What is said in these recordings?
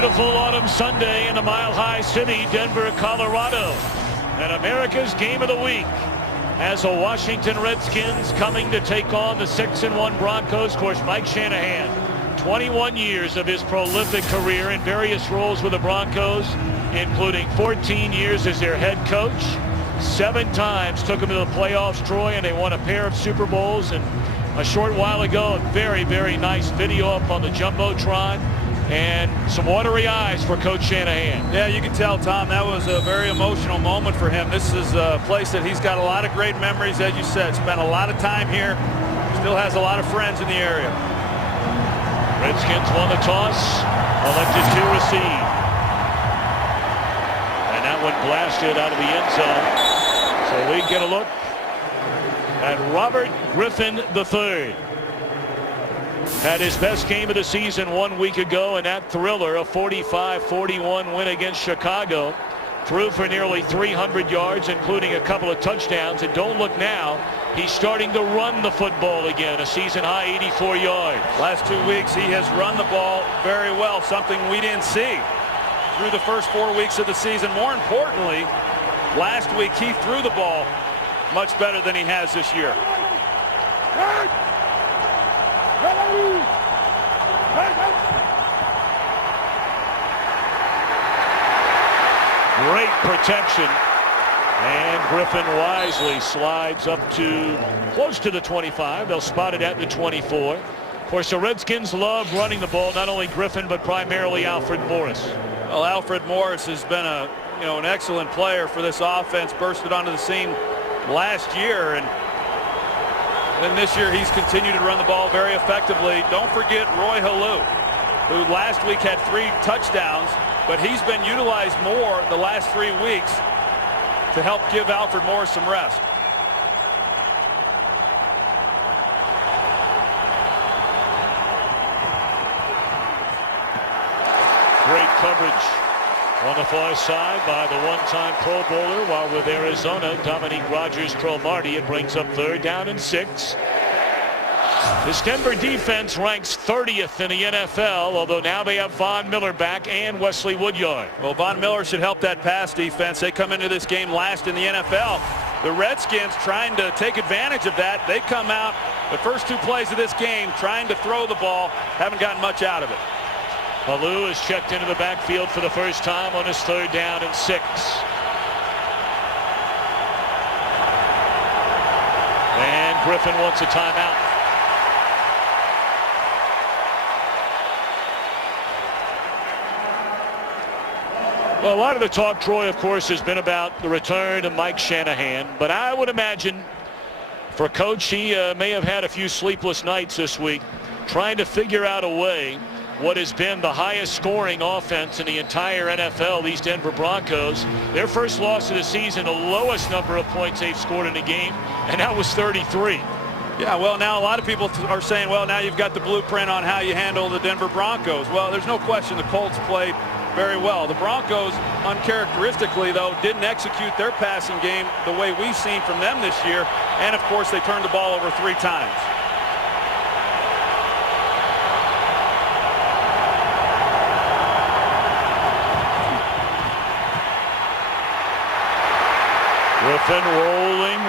beautiful autumn Sunday in the Mile High City, Denver, Colorado. And America's Game of the Week as the Washington Redskins coming to take on the 6-1 Broncos. Of course, Mike Shanahan, 21 years of his prolific career in various roles with the Broncos, including 14 years as their head coach. 7 times took them to the playoffs, Troy, and they won a pair of Super Bowls. And a short while ago, a very, very nice video up on the Jumbotron. And some watery eyes for Coach Shanahan. Yeah, you can tell, Tom, that was a very emotional moment for him. This is a place that he's got a lot of great memories, as you said. Spent a lot of time here. Still has a lot of friends in the area. Redskins won the toss. Elected to receive. And that one blasted out of the end zone. So we get a look at Robert Griffin III. Had his best game of the season 1 week ago in that thriller, a 45-41 win against Chicago. Threw for nearly 300 yards, including a couple of touchdowns. And don't look now, he's starting to run the football again, a season-high 84 yards. Last 2 weeks, he has run the ball very well, something we didn't see through the first 4 weeks of the season. More importantly, last week he threw the ball much better than he has this year. Great protection, and Griffin wisely slides up to close to the 25. They'll spot it at the 24. Of course, the Redskins love running the ball, not only Griffin but primarily Alfred Morris. Well, Alfred Morris has been an excellent player for this offense. Bursted onto the scene last year, and then this year he's continued to run the ball very effectively. Don't forget Roy Halou, who last week had 3 touchdowns, but he's been utilized more the last 3 weeks to help give Alfred Morris some rest. Great coverage on the far side by the one-time Pro Bowler, while with Arizona, Dominique Rodgers-Cromartie. It brings up 3rd down and 6. This Denver defense ranks 30th in the NFL, although now they have Von Miller back and Wesley Woodyard. Well, Von Miller should help that pass defense. They come into this game last in the NFL. The Redskins trying to take advantage of that. They come out the first 2 plays of this game trying to throw the ball. Haven't gotten much out of it. Halou is checked into the backfield for the first time on his 3rd down and 6. And Griffin wants a timeout. Well, a lot of the talk, Troy, of course, has been about the return of Mike Shanahan. But I would imagine for Coach, he may have had a few sleepless nights this week trying to figure out a way what has been the highest scoring offense in the entire NFL, these Denver Broncos. Their first loss of the season, the lowest number of points they've scored in a game, and that was 33. Yeah, well, now a lot of people are saying, well, now you've got the blueprint on how you handle the Denver Broncos. Well, there's no question the Colts played very well. The Broncos, uncharacteristically, though, didn't execute their passing game the way we've seen from them this year. And, of course, they turned the ball over 3 times. Griffin rolling.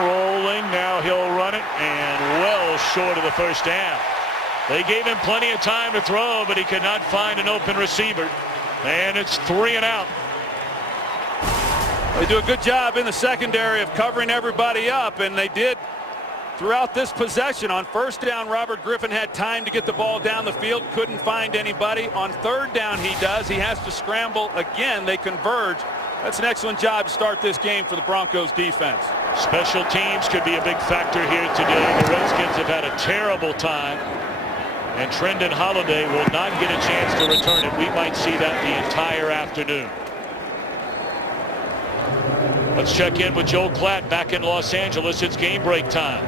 Now he'll run it, and well short of the first down. They gave him plenty of time to throw, but he could not find an open receiver. And it's 3 and out. They do a good job in the secondary of covering everybody up, and they did throughout this possession. On 1st down, Robert Griffin had time to get the ball down the field, couldn't find anybody. On 3rd down, he does. He has to scramble again. They converge. That's an excellent job to start this game for the Broncos defense. Special teams could be a big factor here today. The Redskins have had a terrible time, and Trendon Holiday will not get a chance to return it. We might see that the entire afternoon. Let's check in with Joe Klatt back in Los Angeles. It's game break time.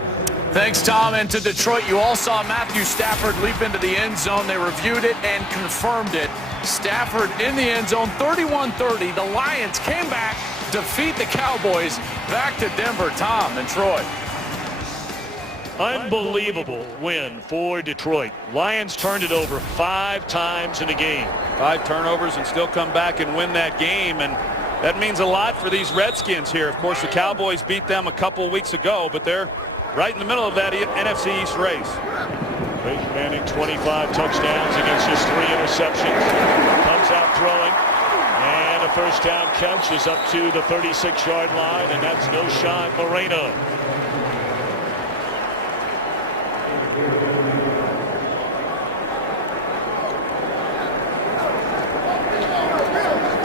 Thanks, Tom. And to Detroit, you all saw Matthew Stafford leap into the end zone. They reviewed it and confirmed it. Stafford in the end zone, 31-30. The Lions came back, defeat the Cowboys. Back to Denver, Tom and Troy. Unbelievable win for Detroit. Lions turned it over 5 times in a game. 5 turnovers and still come back and win that game, and that means a lot for these Redskins here. Of course, the Cowboys beat them a couple weeks ago, but they're right in the middle of that NFC East race. Peyton Manning, 25 touchdowns against just 3 interceptions. Comes out throwing, and a first down catch is up to the 36-yard line, and that's Knowshon Moreno.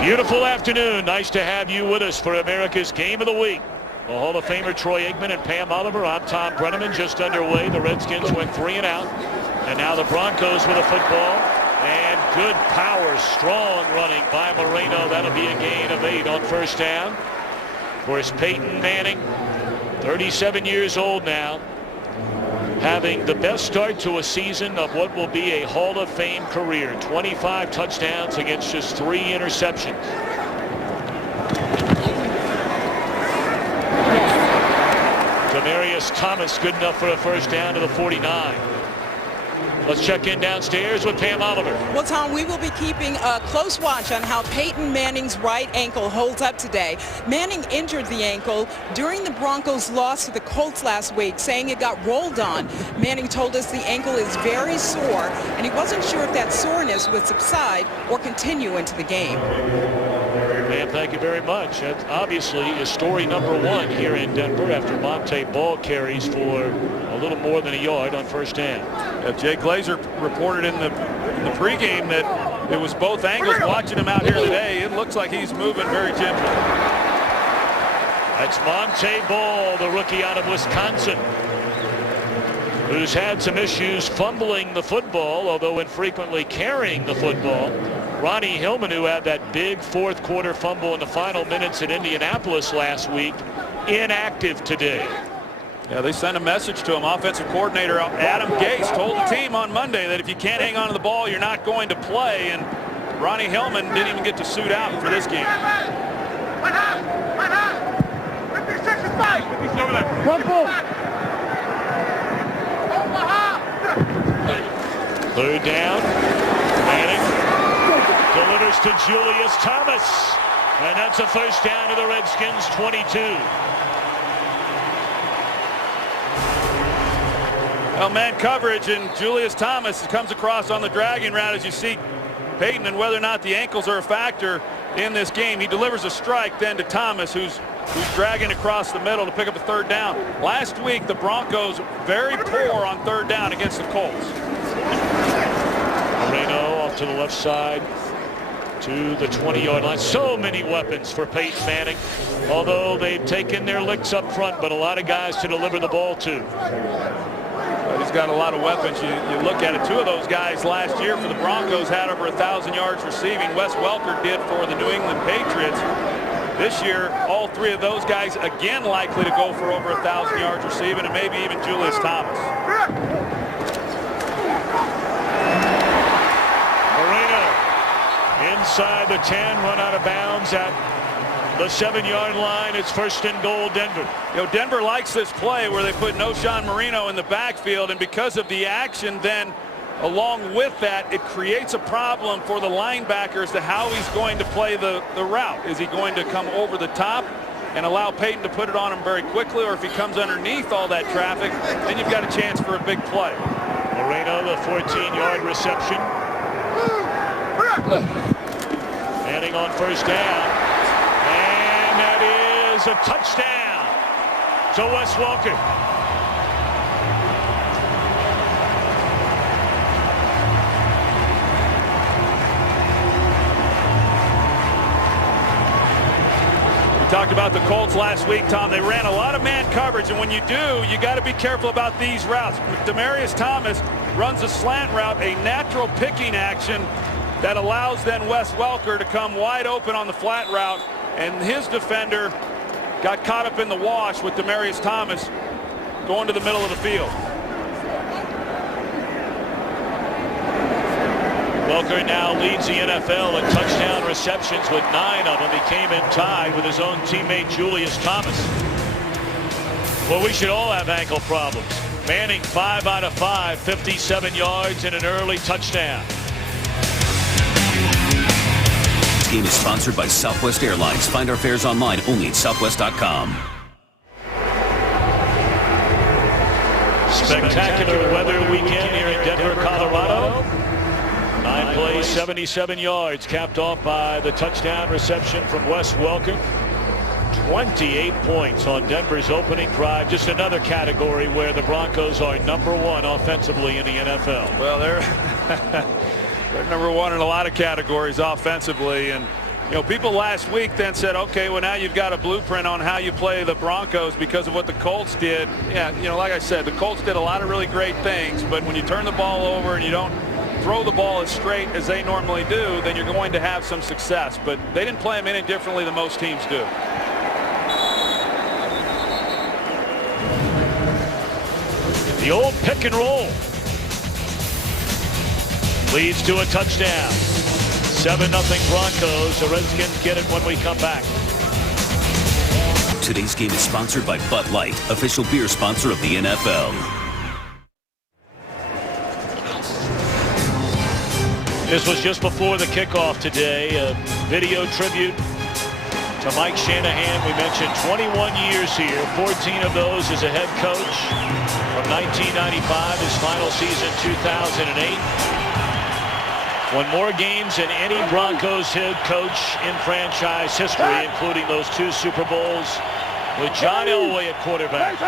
Beautiful afternoon. Nice to have you with us for America's Game of the Week. Well, Hall of Famer Troy Aikman and Pam Oliver. I'm Tom Brenneman. Just underway. The Redskins went 3 and out. And now the Broncos with a football. And good power, strong running by Moreno. That'll be a gain of 8 on first down. Of course, Peyton Manning, 37 years old now, having the best start to a season of what will be a Hall of Fame career. 25 touchdowns against just 3 interceptions. Demaryius Thomas good enough for a first down to the 49. Let's check in downstairs with Pam Oliver. Well, Tom, we will be keeping a close watch on how Peyton Manning's right ankle holds up today. Manning injured the ankle during the Broncos' loss to the Colts last week, saying it got rolled on. Manning told us the ankle is very sore, and he wasn't sure if that soreness would subside or continue into the game. Ma'am, thank you very much. That obviously is story number 1 here in Denver after Monte Ball carries for a little more than a yard on first down. Jay Glazer reported in the pregame that it was both angles. Watching him out here today, it looks like he's moving very gently. That's Monte Ball, the rookie out of Wisconsin, who's had some issues fumbling the football, although infrequently carrying the football. Ronnie Hillman, who had that big fourth quarter fumble in the final minutes at Indianapolis last week, inactive today. Yeah, they sent a message to him. Offensive coordinator Adam Gase told the team on Monday that if you can't hang on to the ball, you're not going to play. And Ronnie Hillman didn't even get to suit out for this game. Third down. Manning delivers to Julius Thomas. And that's a first down to the Redskins 22. Well, man coverage, and Julius Thomas comes across on the dragging route as you see Peyton, and whether or not the ankles are a factor in this game. He delivers a strike then to Thomas, who's dragging across the middle to pick up a third down. Last week, the Broncos very poor on third down against the Colts. Moreno off to the left side to the 20-yard line. So many weapons for Peyton Manning, although they've taken their licks up front, but a lot of guys to deliver the ball to. He's got a lot of weapons. You look at it, 2 of those guys last year for the Broncos had over 1,000 yards receiving. Wes Welker did for the New England Patriots. This year, all 3 of those guys again likely to go for over 1,000 yards receiving, and maybe even Julius Thomas. Moreno inside the 10, run out of bounds at the 7-yard line. It's first and goal, Denver. You know, Denver likes this play where they put Knowshon Moreno in the backfield, and because of the action then along with that, it creates a problem for the linebacker as to how he's going to play the route. Is he going to come over the top and allow Peyton to put it on him very quickly, or if he comes underneath all that traffic, then you've got a chance for a big play. Moreno, the 14-yard reception. Manning on first down. That is a touchdown to Wes Welker. We talked about the Colts last week, Tom. They ran a lot of man coverage, and when you do, you got to be careful about these routes. Demaryius Thomas runs a slant route, a natural picking action that allows then Wes Welker to come wide open on the flat route. And his defender got caught up in the wash with Demaryius Thomas going to the middle of the field. Welker now leads the NFL in touchdown receptions with 9 of them. He came in tied with his own teammate Julius Thomas. Well, we should all have ankle problems. Manning 5 out of 5, 57 yards and an early touchdown. This game is sponsored by Southwest Airlines. Find our fares online only at southwest.com. Spectacular weather weekend here in Denver, Colorado. 9 plays, 77 yards, capped off by the touchdown reception from Wes Welker. 28 points on Denver's opening drive. Just another category where the Broncos are #1 offensively in the NFL. Well, they're #1 in a lot of categories offensively. And you know, people last week then said, okay, well, now you've got a blueprint on how you play the Broncos because of what the Colts did. Yeah, you know, like I said, the Colts did a lot of really great things, but when you turn the ball over and you don't throw the ball as straight as they normally do, then you're going to have some success. But they didn't play them any differently than most teams do. The old pick and roll leads to a touchdown. 7-0 Broncos. The Redskins get it when we come back. Today's game is sponsored by Bud Light, official beer sponsor of the NFL. This was just before the kickoff today. A video tribute to Mike Shanahan. We mentioned 21 years here, 14 of those as a head coach. From 1995, his final season, 2008. Won more games than any Broncos head coach in franchise history, including those 2 Super Bowls with John Elway at quarterback.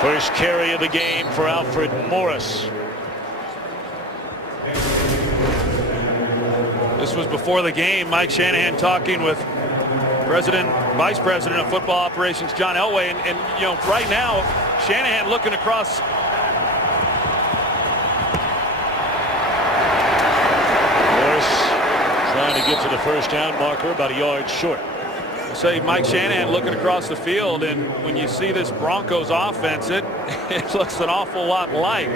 First carry of the game for Alfred Morris. This was before the game. Mike Shanahan talking with Vice President of Football Operations John Elway, and you know, right now Shanahan looking across. Morris trying to get to the first down marker, about a yard short. Say Mike Shanahan looking across the field, and when you see this Broncos offense, it looks an awful lot like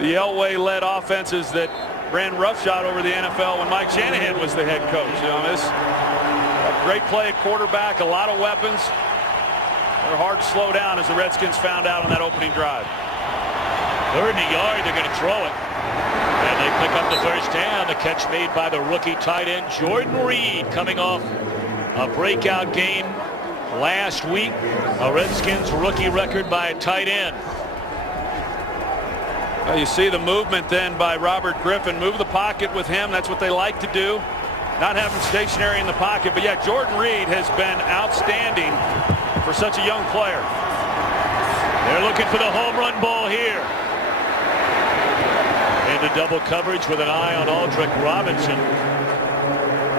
the Elway-led offenses that ran roughshod over the NFL when Mike Shanahan was the head coach. You know, this a great play at quarterback, a lot of weapons. They're hard to slow down, as the Redskins found out on that opening drive. 3rd and a yard, they're going to throw it. And they pick up the first down. The catch made by the rookie tight end Jordan Reed, coming off a breakout game last week. A Redskins rookie record by a tight end. Well, you see the movement then by Robert Griffin. Move the pocket with him. That's what they like to do. Not have him stationary in the pocket. But yeah, Jordan Reed has been outstanding for such a young player. They're looking for the home run ball here. Into double coverage with an eye on Aldrick Robinson.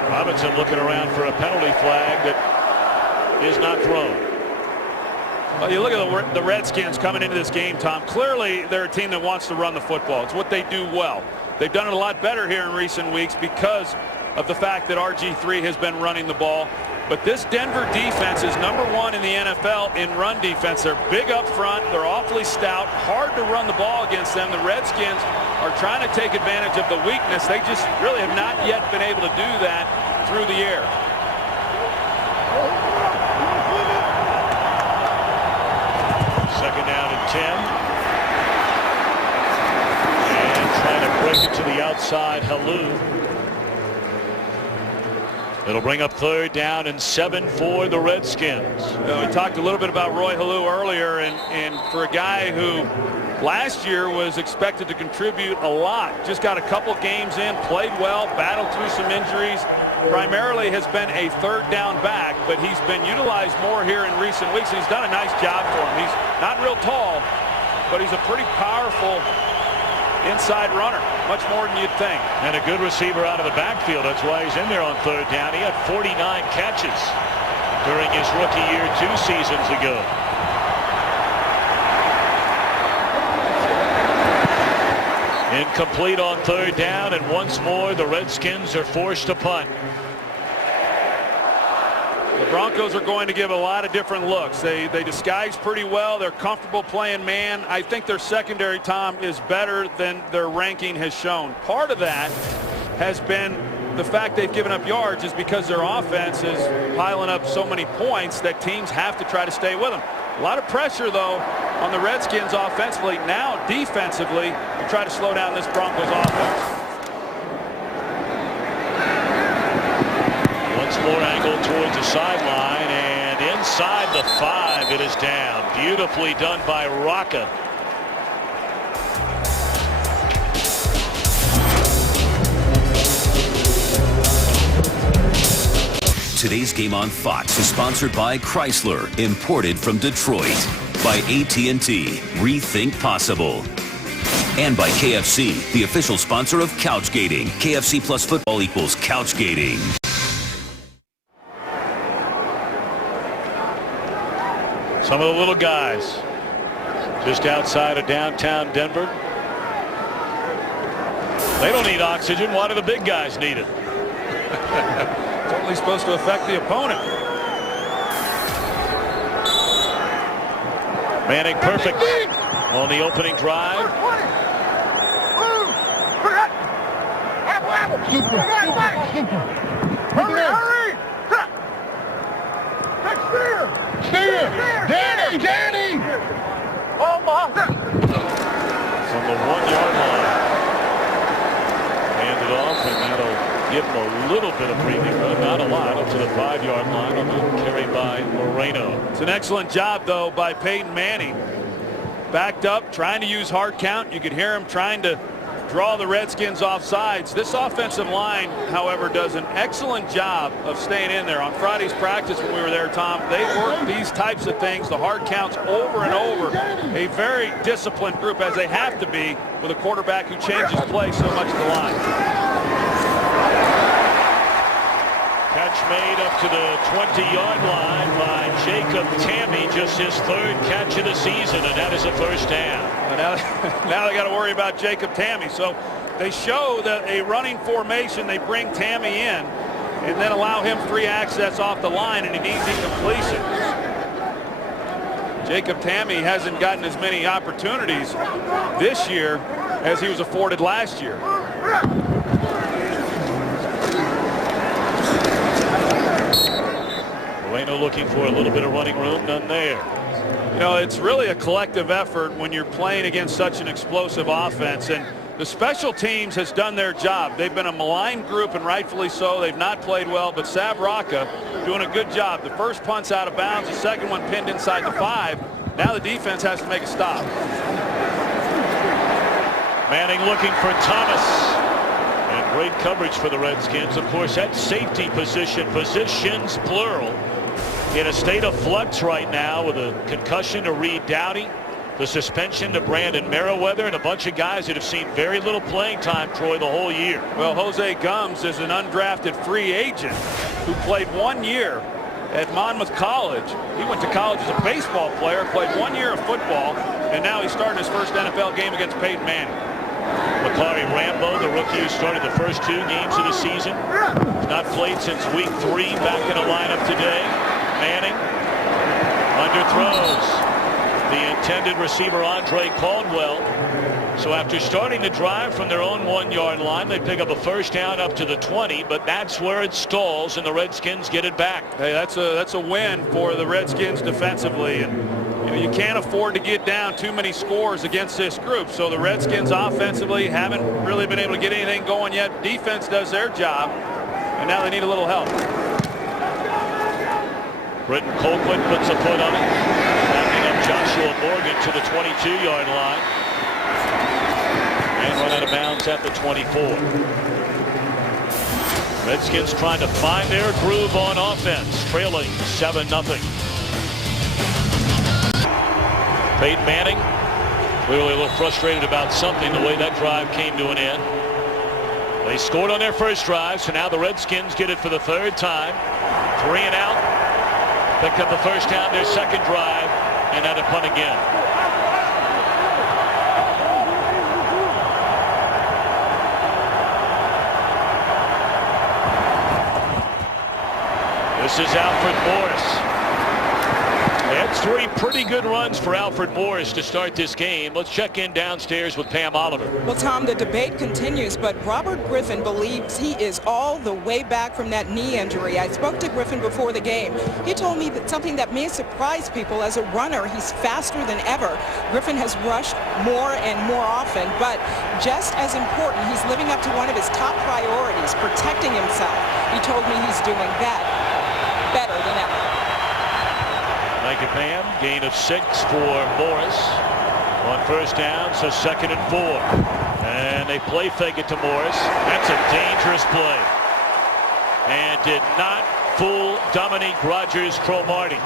Robinson looking around for a penalty flag that is not thrown. Well, you look at the Redskins coming into this game, Tom. Clearly, they're a team that wants to run the football. It's what they do well. They've done it a lot better here in recent weeks because of the fact that RG3 has been running the ball. But this Denver defense is #1 in the NFL in run defense. They're big up front. They're awfully stout. Hard to run the ball against them. The Redskins are trying to take advantage of the weakness. They just really have not yet been able to do that through the air. Second down and 10. And trying to break it to the outside, Halou. It'll bring up 3rd down and 7 for the Redskins. We talked a little bit about Roy Halou earlier, and for a guy who last year was expected to contribute a lot, just got a couple games in, played well, battled through some injuries, primarily has been a 3rd down back, but he's been utilized more here in recent weeks, and he's done a nice job for him. He's not real tall, but he's a pretty powerful inside runner, much more than you'd think. And a good receiver out of the backfield. That's why he's in there on 3rd down. He had 49 catches during his rookie year 2 seasons ago. Incomplete on 3rd down, and once more the Redskins are forced to punt. The Broncos are going to give a lot of different looks. They disguise pretty well. They're comfortable playing man. I think their secondary, Tom, is better than their ranking has shown. Part of that has been the fact they've given up yards is because their offense is piling up so many points that teams have to try to stay with them. A lot of pressure, though, on the Redskins offensively. Now, defensively, to try to slow down this Broncos offense. Once more angled towards the sideline, and inside the 5, it is down. Beautifully done by Rocca. Today's game on Fox is sponsored by Chrysler, imported from Detroit. By AT&T, rethink possible. And by KFC, the official sponsor of Couchgating. KFC plus football equals Couchgating. Some of the little guys just outside of downtown Denver. They don't need oxygen. Why do the big guys need it? It's only supposed to affect the opponent. Manning perfect on the opening drive. Hurry! Danny! From the 1-yard line. Hand it off, and that'll give him a little bit of breathing room, not a lot, up to the 5-yard line on the carry by Moreno. It's an excellent job, though, by Peyton Manning. Backed up, trying to use hard count. You could hear him trying to draw the Redskins off sides. This offensive line, however, does an excellent job of staying in there. On Friday's practice when we were there, Tom, they work these types of things, the hard counts over and over. A very disciplined group, as they have to be, with a quarterback who changes play so much at the line. Catch made up to the 20-yard line by Jacob Tammy, just his 3rd catch of the season, and that is a first down. Now they got to worry about Jacob Tammy. So they show that a running formation, they bring Tammy in and then allow him free access off the line, and an easy completion. Jacob Tammy hasn't gotten as many opportunities this year as he was afforded last year. Moreno looking for a little bit of running room, none there. You know, it's really a collective effort when you're playing against such an explosive offense, and the special teams has done their job. They've been a maligned group, and rightfully so. They've not played well, but Sab Rocca doing a good job. The first punt's out of bounds, the second one pinned inside the 5. Now the defense has to make a stop. Manning looking for Thomas. And great coverage for the Redskins. Of course, that safety positions plural, in a state of flux right now with a concussion to Reed Dowdy, the suspension to Brandon Merriweather, and a bunch of guys that have seen very little playing time, Troy, the whole year. Well, Jose Gums is an undrafted free agent who played 1 year at Monmouth College. He went to college as a baseball player, played 1 year of football, and now he's starting his first NFL game against Peyton Manning. Macari Rambo, the rookie who started the first 2 games of the season, has not played since week 3, back in the lineup today. Manning underthrows the intended receiver Andre Caldwell. So after starting the drive from their own 1-yard line, they pick up a first down up to the 20, but that's where it stalls and the Redskins get it back. Hey, that's a win for the Redskins defensively, and you can't afford to get down too many scores against this group. So the Redskins offensively haven't really been able to get anything going yet. Defense does their job, and now they need a little help. Britton Colquitt puts a foot on it, backing up Joshua Morgan to the 22-yard line, and run out of bounds at the 24. Redskins trying to find their groove on offense, trailing 7-0. Peyton Manning clearly a little frustrated about something, the way that drive came to an end. They scored on their first drive, so now the Redskins get it for the 3rd time. 3 and out. Pick up the first down, their second drive, and now to punt again. This is Alfred Morris. That's three pretty good runs for Alfred Morris to start this game. Let's check in downstairs with Pam Oliver. Well, Tom, the debate continues, but Robert Griffin believes he is all the way back from that knee injury. I spoke to Griffin before the game. He told me that something that may surprise people. As a runner, he's faster than ever. Griffin has rushed more and more often, but just as important, he's living up to one of his top priorities, protecting himself. He told me he's doing that better than ever. Thank you, Pam. Gain of 6 for Morris on first down, so 2nd and 4. And they play fake it to Morris. That's a dangerous play. And did not fool Dominique Rodgers-Cromartie.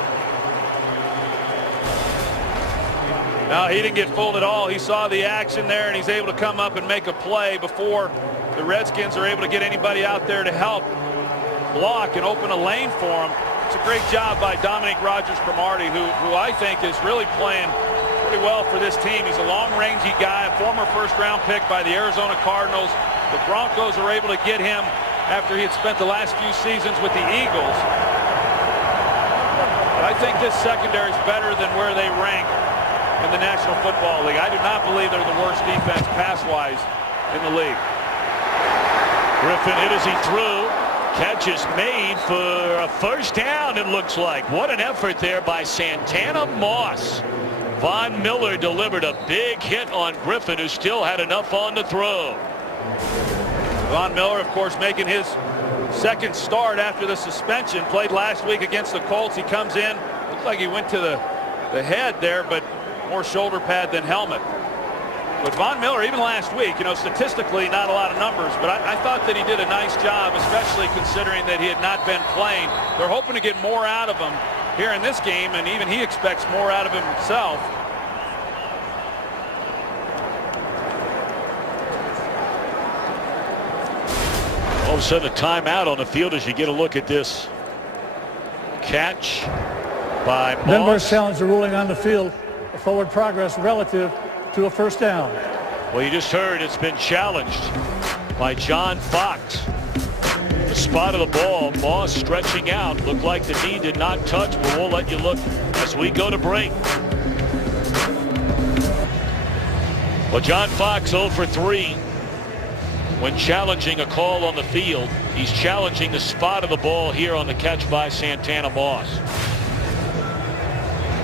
No, he didn't get fooled at all. He saw the action there, and he's able to come up and make a play before the Redskins are able to get anybody out there to help block and open a lane for him. It's a great job by Dominique Rodgers-Cromartie, who I think is really playing pretty well for this team. He's a long-rangey guy, a former first-round pick by the Arizona Cardinals. The Broncos are able to get him after he had spent the last few seasons with the Eagles. But I think this secondary is better than where they rank in the National Football League. I do not believe they're the worst defense pass-wise in the league. Griffin hit as he threw. Catch is made for a first down, it looks like. What an effort there by Santana Moss. Von Miller delivered a big hit on Griffin, who still had enough on the throw. Von Miller, of course, making his second start after the suspension. Played last week against the Colts. He comes in. Looked like he went to the head there, but more shoulder pad than helmet. But Von Miller, even last week, statistically not a lot of numbers, but I thought that he did a nice job, especially considering that he had not been playing. They're hoping to get more out of him here in this game, and even he expects more out of himself. All of a sudden a timeout on the field as you get a look at this catch by Moss. Denver's challenged the ruling on the field, forward progress relative to a first down. Well, you just heard it's been challenged by John Fox. The spot of the ball, Moss stretching out. Looked like the knee did not touch, but we'll let you look as we go to break. Well, John Fox 0 for 3 when challenging a call on the field. He's challenging the spot of the ball here on the catch by Santana Moss.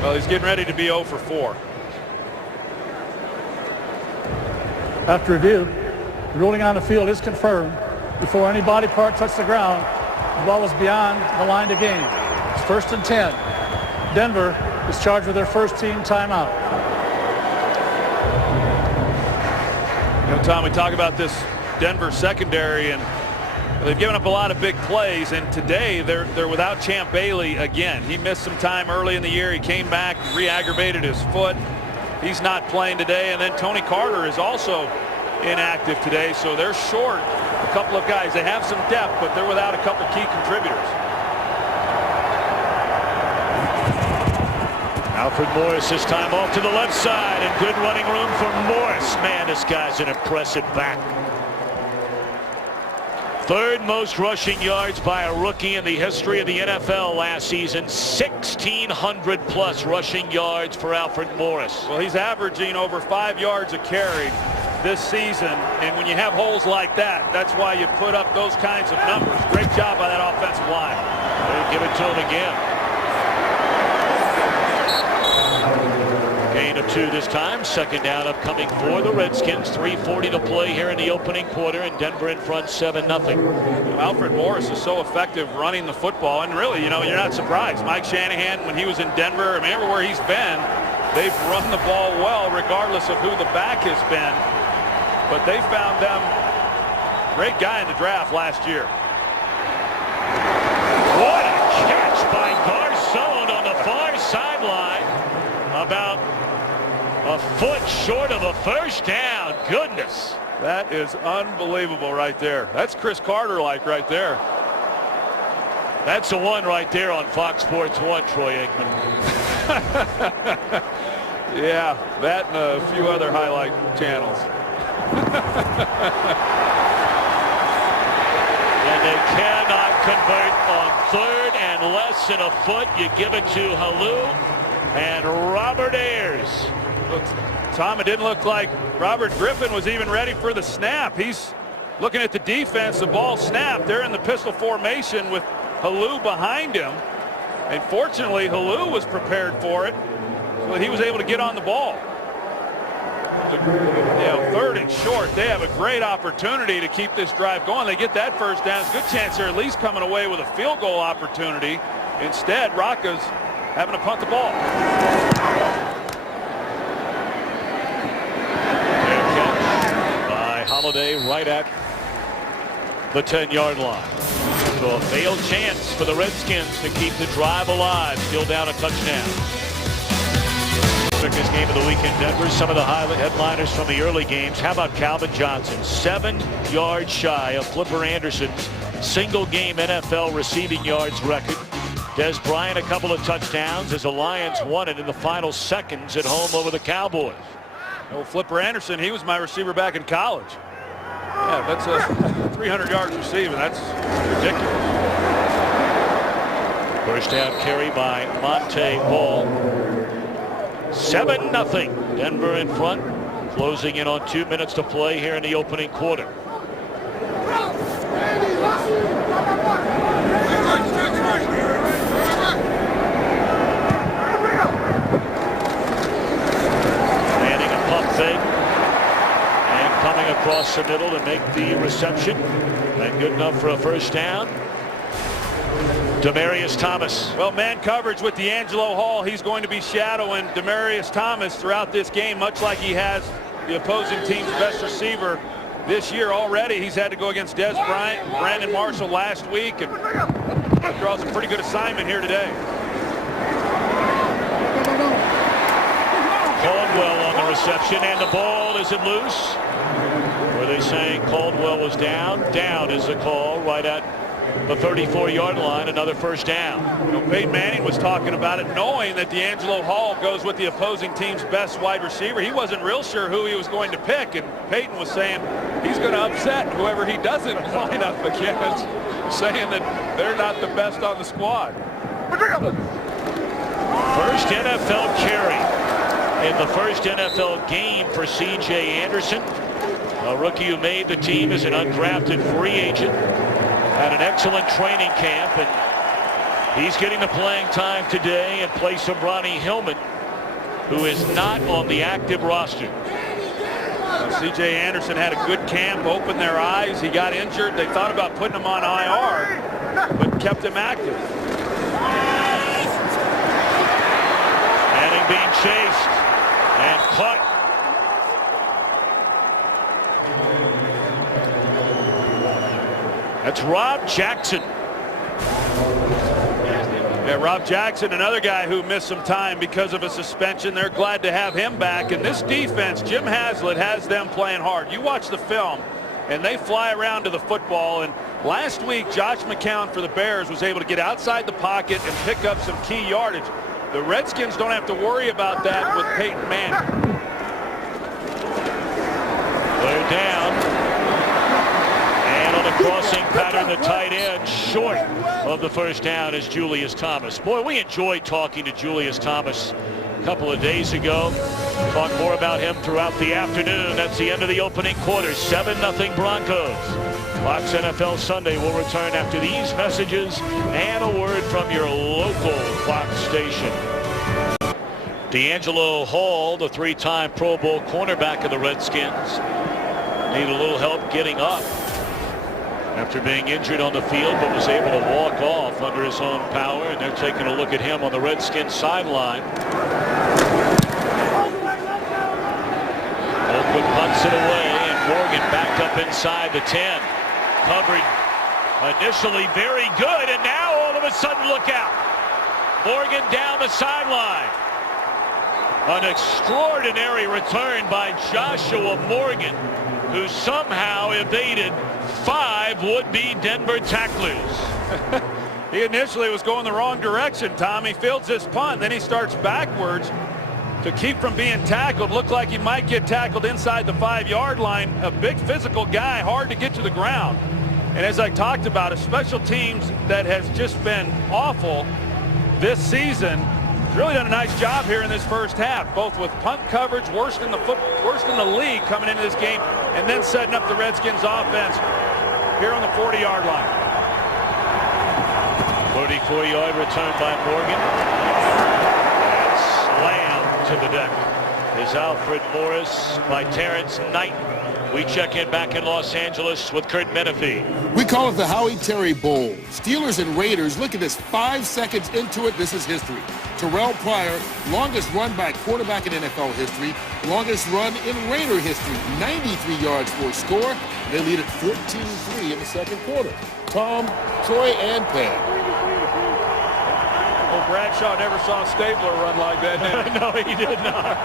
Well, he's getting ready to be 0 for 4. After review, the ruling on the field is confirmed. Before any body part touched the ground, the ball was beyond the line to gain. It's 1st and 10. Denver is charged with their first team timeout. Tom, we talk about this Denver secondary, and they've given up a lot of big plays, and today they're without Champ Bailey again. He missed some time early in the year. He came back, re-aggravated his foot. He's not playing today, and then Tony Carter is also inactive today, so they're short a couple of guys. They have some depth, but they're without a couple key contributors. Alfred Morris this time off to the left side, and good running room for Morris. Man, this guy's an impressive back. Third most rushing yards by a rookie in the history of the NFL last season. 1,600 plus rushing yards for Alfred Morris. Well, he's averaging over 5 yards a carry this season, and when you have holes like that, that's why you put up those kinds of numbers. Great job by that offensive line. They give it to him again. Gain of 2 this time. Second down upcoming for the Redskins. 3:40 to play here in the opening quarter, and Denver in front 7-0. Alfred Morris is so effective running the football, and really, you're not surprised. Mike Shanahan, when he was in Denver, I mean, everywhere he's been, they've run the ball well regardless of who the back has been. But they found them great guy in the draft last year. What a catch by Garcon on the far sideline. About a foot short of a first down. Goodness. That is unbelievable right there. That's Chris Carter-like right there. That's the one right there on Fox Sports 1, Troy Aikman. Yeah, that and a few other highlight channels. And they cannot convert on 3rd and less than a foot. You give it to Halou. and Robert Ayers. Tom, it didn't look like Robert Griffin was even ready for the snap. He's looking at the defense. The ball snapped. They're in the pistol formation with Halou behind him. And fortunately, Halou was prepared for it, so he was able to get on the ball. Third and short. They have a great opportunity to keep this drive going. They get that first down. It's a good chance they're at least coming away with a field goal opportunity. Instead, Rocca's having to punt the ball. Fair catch by Holiday right at the 10-yard line. So a failed chance for the Redskins to keep the drive alive. Still down a touchdown. This game of the week in Denver. Some of the headliners from the early games. How about Calvin Johnson? 7 yards shy of Flipper Anderson's single-game NFL receiving yards record. Des Bryant a couple of touchdowns as the Lions won it in the final seconds at home over the Cowboys. Oh, Flipper Anderson, he was my receiver back in college. Yeah, that's a 300 yards receiving. That's ridiculous. First down carry by Monte Ball. 7-0. Denver in front. Closing in on 2 minutes to play here in the opening quarter. Manning a pump fake. And coming across the middle to make the reception. And good enough for a first down. Demaryius Thomas. Well, man coverage with D'Angelo Hall. He's going to be shadowing Demaryius Thomas throughout this game, much like he has the opposing team's best receiver this year already. He's had to go against Des Bryant and Brandon Marshall last week, and draws a pretty good assignment here today. Caldwell on the reception, and the ball isn't loose. Were they saying Caldwell was down? Down is the call right at the 34-yard line. Another first down. Peyton Manning was talking about it, knowing that D'Angelo Hall goes with the opposing team's best wide receiver. He wasn't real sure who he was going to pick, and Peyton was saying he's going to upset whoever he doesn't line up against, saying that they're not the best on the squad. First NFL carry in the first NFL game for C.J. Anderson, a rookie who made the team as an undrafted free agent. Had an excellent training camp, and he's getting the playing time today in place of Ronnie Hillman, who is not on the active roster. C.J. Anderson had a good camp, opened their eyes. He got injured. They thought about putting him on IR, but kept him active. Manning being chased and caught. That's Rob Jackson. Yeah, Rob Jackson, another guy who missed some time because of a suspension. They're glad to have him back. And this defense, Jim Haslett has them playing hard. You watch the film, and they fly around to the football. And last week, Josh McCown for the Bears was able to get outside the pocket and pick up some key yardage. The Redskins don't have to worry about that with Peyton Manning. They're down. Crossing pattern, the tight end short of the first down is Julius Thomas. Boy, we enjoyed talking to Julius Thomas a couple of days ago. Talk more about him throughout the afternoon. That's the end of the opening quarter. 7-0 Broncos. Fox NFL Sunday will return after these messages and a word from your local Fox station. D'Angelo Hall, the 3-time Pro Bowl cornerback of the Redskins, need a little help getting up after being injured on the field, but was able to walk off under his own power, and they're taking a look at him on the Redskins sideline. Oakwood punts it away, and Morgan backed up inside the 10. Covered initially very good, and now all of a sudden look out. Morgan down the sideline. An extraordinary return by Joshua Morgan, who somehow evaded 5 would-be Denver tacklers. He initially was going the wrong direction, Tom. He fields this punt, then he starts backwards to keep from being tackled. Looked like he might get tackled inside the 5-yard line. A big physical guy, hard to get to the ground. And as I talked about, a special teams that has just been awful this season. really done a nice job here in this first half, both with punt coverage, worst in the league coming into this game, and then setting up the Redskins offense here on the 40-yard line. 34-yard return by Morgan. And slammed to the deck is Alfred Morris by Terrence Knight. We check in back in Los Angeles with Kurt Menefee. We call it the Howie Terry Bowl. Steelers and Raiders, look at this. 5 seconds into it, this is history. Terrell Pryor, longest run by a quarterback in NFL history, longest run in Raider history, 93 yards for a score. They lead at 14-3 in the second quarter. Tom, Troy, and Pam. Well, Bradshaw never saw Stabler run like that, did he? No, he did not.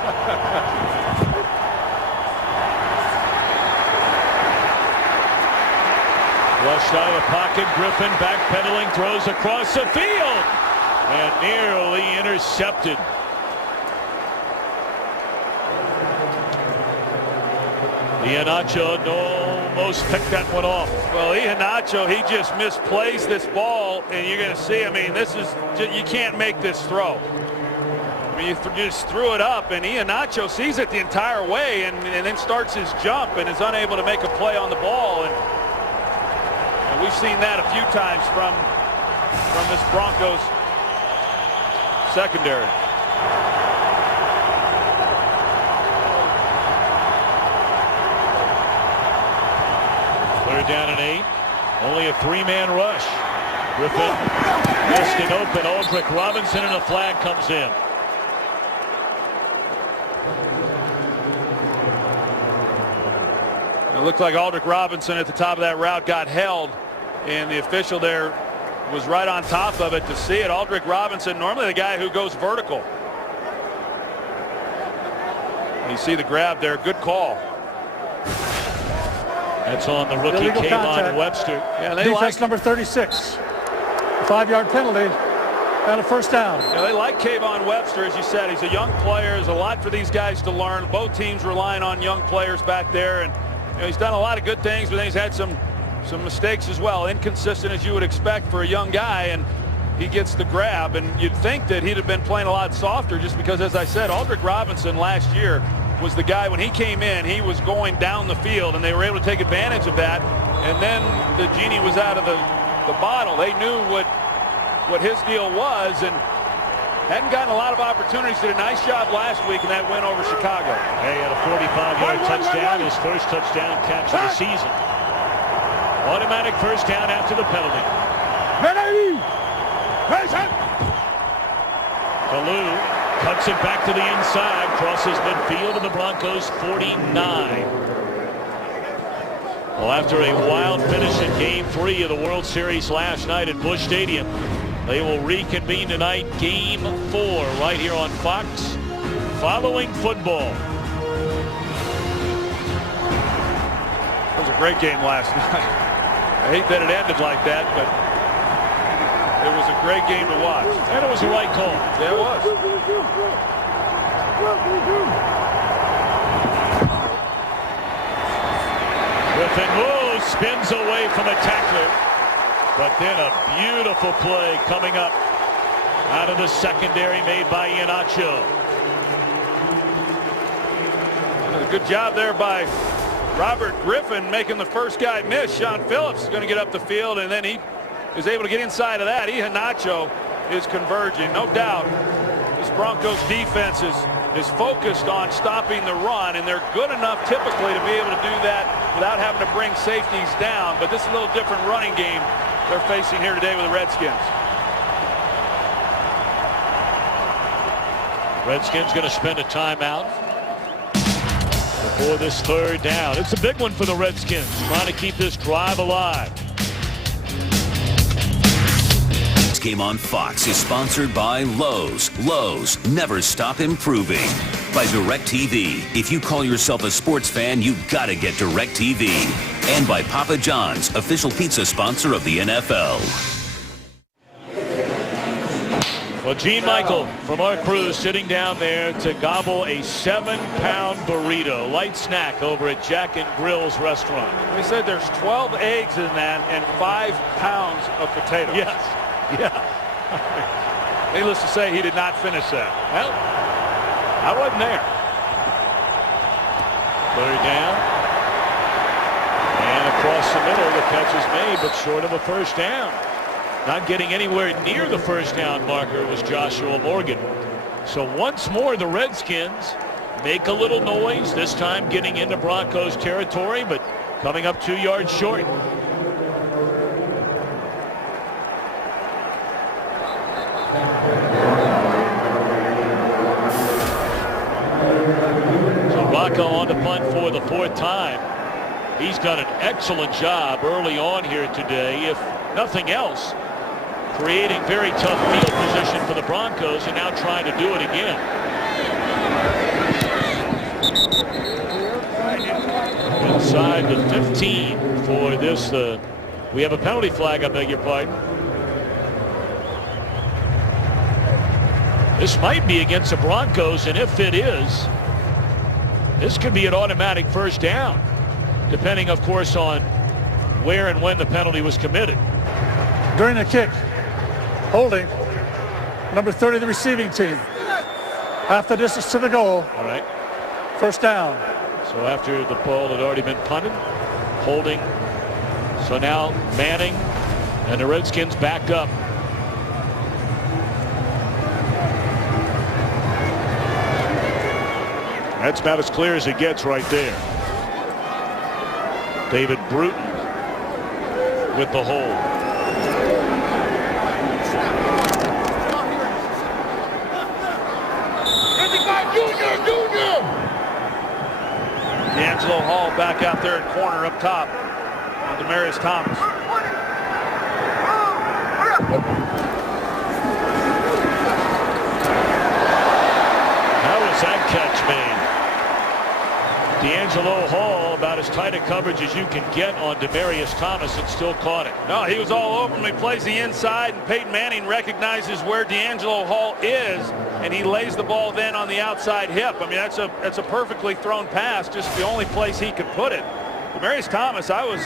Rushed out of the pocket, Griffin backpedaling, throws across the field, and nearly intercepted. Iheanacho almost picked that one off. Well, Iheanacho, he just misplaced this ball, and you're going to see, I mean, this is, you can't make this throw. I mean, you just threw it up, and Iheanacho sees it the entire way and then starts his jump and is unable to make a play on the ball. And we've seen that a few times from this Broncos secondary. Third down and 8. Only a 3-man rush. Griffin missed it open. Aldrick Robinson, and a flag comes in. It looked like Aldrick Robinson at the top of that route got held, and the official there was right on top of it to see it. Aldrick Robinson, normally the guy who goes vertical. You see the grab there. Good call. That's on the rookie Kayvon Webster. Yeah, defense number 36. 5-yard penalty and a first down. Yeah, they like Kayvon Webster, as you said. He's a young player. There's a lot for these guys to learn. Both teams relying on young players back there, and he's done a lot of good things, but then he's had some mistakes as well. Inconsistent as you would expect for a young guy, and he gets the grab. And you'd think that he'd have been playing a lot softer just because, as I said, Aldrick Robinson last year was the guy when he came in, he was going down the field, and they were able to take advantage of that. And then the genie was out of the bottle. They knew what his deal was and hadn't gotten a lot of opportunities. Did a nice job last week in that win over Chicago. He had a 45-yard touchdown, his first touchdown catch of the season. Automatic first down after the penalty. Kalu cuts it back to the inside, crosses midfield to the Broncos 49. Well, after a wild finish in Game 3 of the World Series last night at Busch Stadium, they will reconvene tonight, Game 4, right here on Fox, following football. It was a great game last night. I hate that it ended like that, but it was a great game to watch. And it was the right call. Yeah, it was. Griffin moves, spins away from a tackler. But then a beautiful play coming up out of the secondary made by Iheanacho. A good job there by Robert Griffin making the first guy miss. Sean Phillips is going to get up the field, and then he is able to get inside of that. Iheanacho is converging. No doubt this Broncos defense is focused on stopping the run, and they're good enough typically to be able to do that without having to bring safeties down. But this is a little different running game they're facing here today with the Redskins. Redskins going to spend a timeout before this third down. It's a big one for the Redskins, trying to keep this drive alive. This game on Fox is sponsored by Lowe's. Lowe's, never stop improving. By DirecTV. If you call yourself a sports fan, you gotta get DirecTV. And by Papa John's, official pizza sponsor of the NFL. Well, Gene Michael from our crew sitting down there to gobble a 7-pound burrito, light snack over at Jack and Grill's restaurant. They said there's 12 eggs in that and 5 pounds of potatoes. Yes. Yeah. Needless to say, he did not finish that. Well, I wasn't there. Third down. And across the middle, the catch is made, but short of a first down. Not getting anywhere near the first down marker was Joshua Morgan. So once more, the Redskins make a little noise, this time getting into Broncos territory, but coming up 2 yards short. So Rocco on the punt for the 4th time. He's done an excellent job early on here today, if nothing else, creating very tough field position for the Broncos, and now trying to do it again. Inside the 15 for this. We have a penalty flag, I beg your pardon. This might be against the Broncos, and if it is, this could be an automatic first down, depending, of course, on where and when the penalty was committed. During the kick, holding number 30, the receiving team. Half the distance to the goal. All right. First down. So after the ball had already been punted, holding. So now Manning and the Redskins back up. That's about as clear as it gets right there. David Bruton with the hold. D'Angelo Hall back out there at corner up top on Demaryius Thomas. How was that catch made? D'Angelo Hall, about as tight a coverage as you can get on Demaryius Thomas, and still caught it. No, he was all over him. He plays the inside, and Peyton Manning recognizes where D'Angelo Hall is, and he lays the ball then on the outside hip. I mean, that's a perfectly thrown pass, just the only place he could put it. Demaryius Thomas, I was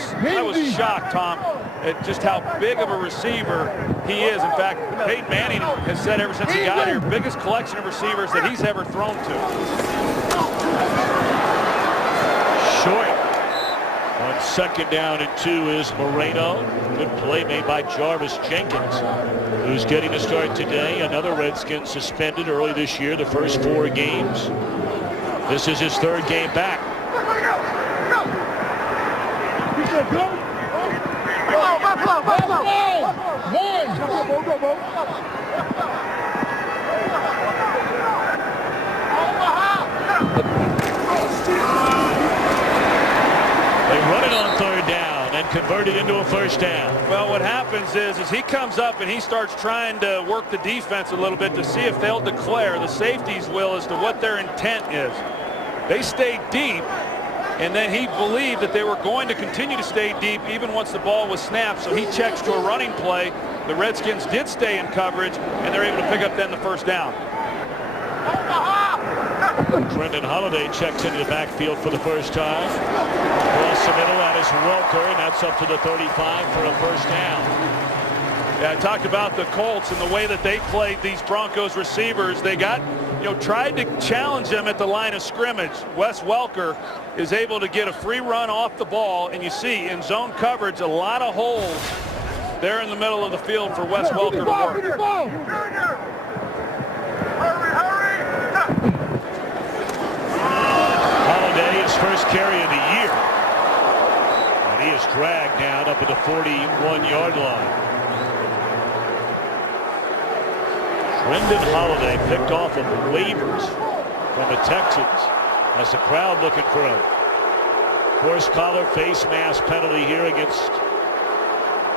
shocked, Tom, at just how big of a receiver he is. In fact, Peyton Manning has said ever since he got here, biggest collection of receivers that he's ever thrown to. Short. On 2nd down and 2 is Moreno. Good play made by Jarvis Jenkins, who's getting a start today. Another Redskin suspended early this year, the first 4 games. This is his 3rd game back. They run it on 3rd down and convert it into a first down. Well, what happens is he comes up and he starts trying to work the defense a little bit to see if they'll declare, the safeties will, as to what their intent is. They stayed deep, and then he believed that they were going to continue to stay deep even once the ball was snapped, so he checks to a running play. The Redskins did stay in coverage, and they're able to pick up then the first down. Brendan Holiday checks into the backfield for the first time. Across the middle, that is Welker, and that's up to the 35 for a first down. Yeah, I talked about the Colts and the way that they played these Broncos receivers. They got, tried to challenge them at the line of scrimmage. Wes Welker is able to get a free run off the ball, and you see in zone coverage a lot of holes there in the middle of the field for Wes Welker to work. Holiday, his first carry of the year. And he is dragged down up at the 41-yard line. Brendan Holiday picked off of waivers from the Texans as the crowd looking for a horse collar face mask penalty here against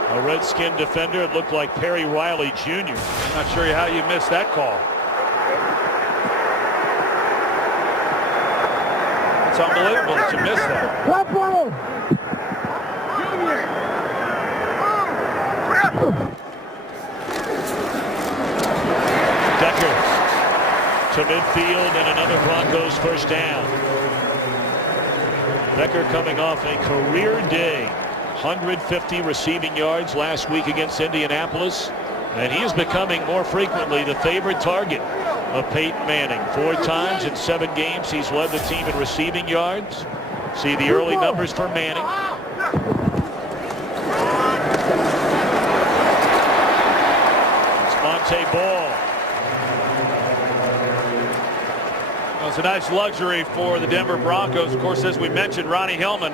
a Redskin defender. It looked like Perry Riley Jr. I'm not sure how you missed that call. It's unbelievable that you missed that. Decker to midfield, and another Broncos first down. Decker coming off a career day. 150 receiving yards last week against Indianapolis. And he is becoming more frequently the favorite target of Peyton Manning. 4 times in 7 games he's led the team in receiving yards. See the early numbers for Manning. It's Montee Ball. Well, it's a nice luxury for the Denver Broncos. Of course, as we mentioned, Ronnie Hillman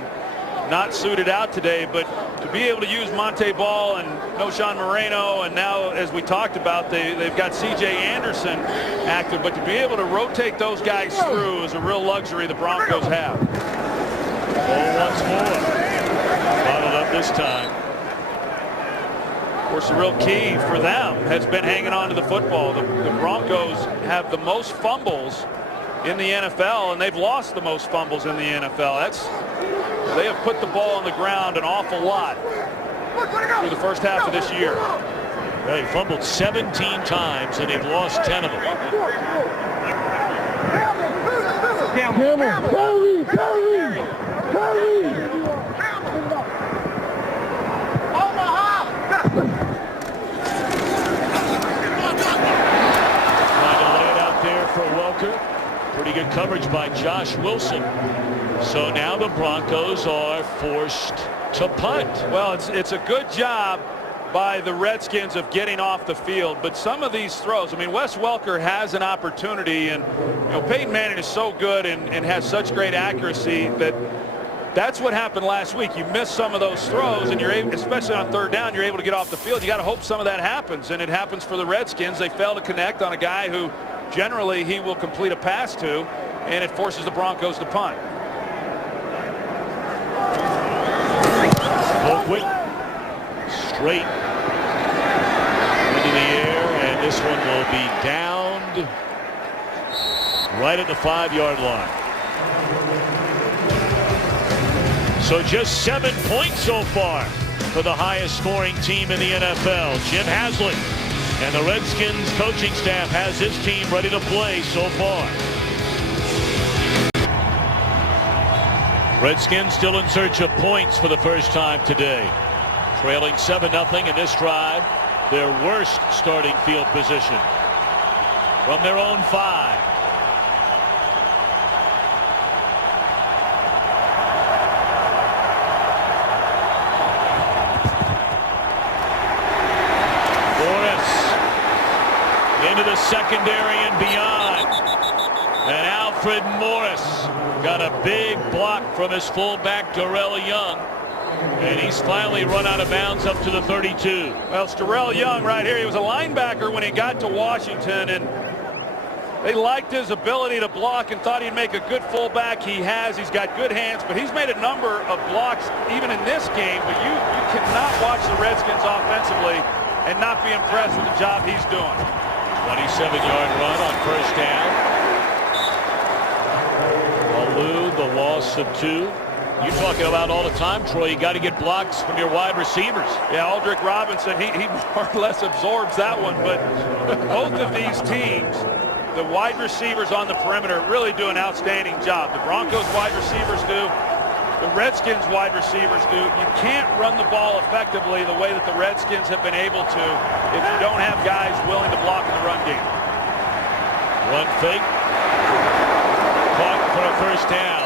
not suited out today, but to be able to use Montee Ball and Noshawn Moreno, and now, as we talked about, they've got C.J. Anderson active, but to be able to rotate those guys through is a real luxury the Broncos have. Ball once more. Bottled up this time. Of course, the real key for them has been hanging on to the football. The Broncos have the most fumbles in the NFL, and they've lost the most fumbles in the NFL. They have put the ball on the ground an awful lot through the first half of this year. They fumbled 17 times, and they've lost 10 of them. Trying to lay it out there for Welker. Pretty good coverage by Josh Wilson. So now the Broncos are forced to punt. Well, it's a good job by the Redskins of getting off the field, but some of these throws, I mean, Wes Welker has an opportunity, and Peyton Manning is so good and has such great accuracy that's what happened last week. You miss some of those throws, and you're able, especially on 3rd down, you're able to get off the field. You got to hope some of that happens, and it happens for the Redskins. They fail to connect on a guy who generally he will complete a pass to, and it forces the Broncos to punt. Colquitt straight into the air, and this one will be downed right at the 5-yard line. So just 7 points so far for the highest scoring team in the NFL. Jim Haslett and the Redskins coaching staff has his team ready to play so far. Redskins still in search of points for the first time today. Trailing 7-0 in this drive. Their worst starting field position. From their own 5. Into the secondary and beyond. And Alfred Morris got a big block from his fullback Darrell Young. And he's finally run out of bounds up to the 32. Well, it's Darrell Young right here. He was a linebacker when he got to Washington, and they liked his ability to block and thought he'd make a good fullback. He has. He's got good hands, but he's made a number of blocks even in this game. But you cannot watch the Redskins offensively and not be impressed with the job he's doing. 27-yard run on 1st down. Alou, the loss of 2. You're talking about all the time, Troy. You got to get blocks from your wide receivers. Yeah, Aldrick Robinson, he more or less absorbs that one. But both of these teams, the wide receivers on the perimeter really do an outstanding job. The Broncos wide receivers do. The Redskins wide receivers do. You can't run the ball effectively the way that the Redskins have been able to if you don't have guys willing to block in the run game. One fake. Caught for a 1st down.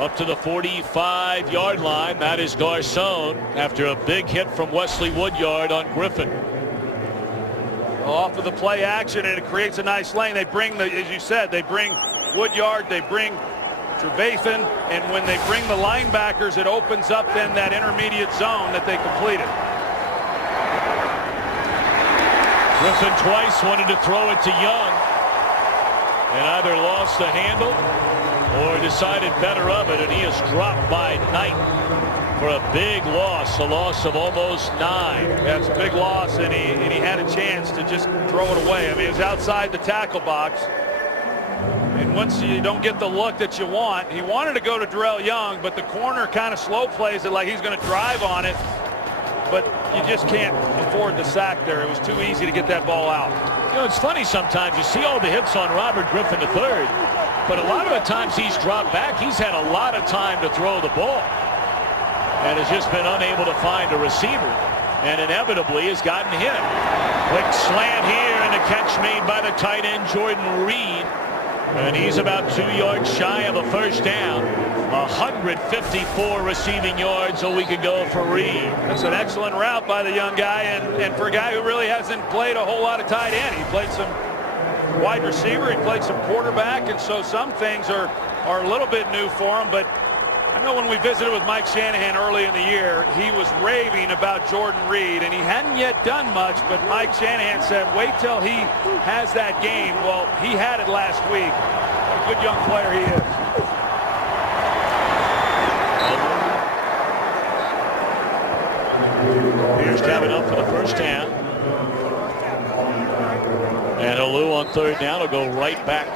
Up to the 45-yard line. That is Garcon after a big hit from Wesley Woodyard on Griffin. Well, off of the play action, and it creates a nice lane. They bring as you said, they bring Woodyard, they bring Trevathan, and when they bring the linebackers, it opens up then that intermediate zone that they completed. Griffin twice wanted to throw it to Young and either lost the handle or decided better of it, and he is dropped by Knight for a big loss, a loss of almost 9. Yeah, it's a big loss, and he had a chance to just throw it away. I mean, it was outside the tackle box. And once you don't get the look that you want, he wanted to go to Darrell Young, but the corner kind of slow plays it like he's going to drive on it. But you just can't afford the sack there. It was too easy to get that ball out. You know, it's funny sometimes. You see all the hits on Robert Griffin III, but a lot of the times he's dropped back, he's had a lot of time to throw the ball and has just been unable to find a receiver. and inevitably has gotten hit. Quick slant here, and a catch made by the tight end Jordan Reed. And he's about 2 yards shy of a first down. 154 receiving yards a week ago for Reed. That's an excellent route by the young guy, and for a guy who really hasn't played a whole lot of tight end. He played some wide receiver, he played some quarterback, and so some things are a little bit new for him. But I know when we visited with Mike Shanahan early in the year, he was raving about Jordan Reed, and he hadn't yet done much, but Mike Shanahan said, wait till he has that game. Well, he had it last week. What a good young player he is. Here's Kevin up for the first down. And Alou on third down will go right back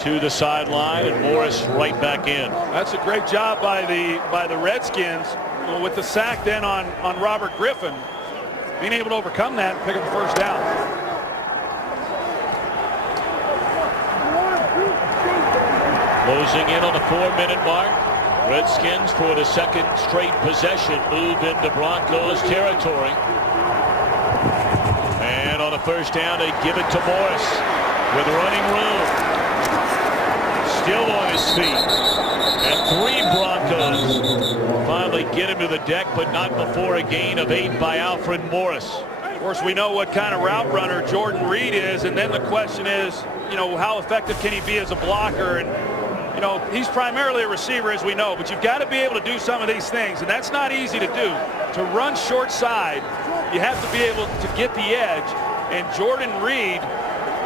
to the sideline, and Morris right back in. That's a great job by the Redskins with the sack then on Robert Griffin, being able to overcome that and pick up the first down. Closing in on the 4-minute mark. Redskins for the second straight possession move into Broncos territory. And on the first down, they give it to Morris with running room. Still on his feet. And 3 Broncos finally get him to the deck, but not before a gain of 8 by Alfred Morris. Of course, we know what kind of route runner Jordan Reed is, and then the question is, you know, how effective can he be as a blocker? And you know, he's primarily a receiver, as we know, but you've got to be able to do some of these things, and that's not easy to do. To run short side, you have to be able to get the edge, and Jordan Reed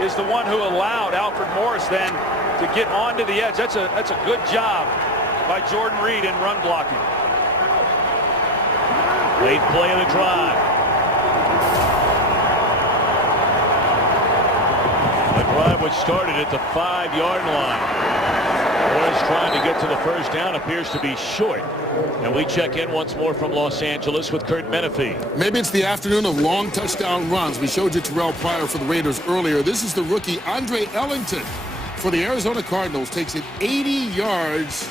is the one who allowed Alfred Morris then to get onto the edge. That's a good job by Jordan Reed in run blocking. Late play of the drive. The drive which started at the 5-yard line. Morris trying to get to the first down, appears to be short. And we check in once more from Los Angeles with Kurt Menefee. Maybe it's the afternoon of long touchdown runs. We showed you Terrell Pryor for the Raiders earlier. This is the rookie Andre Ellington for the Arizona Cardinals. Takes it 80 yards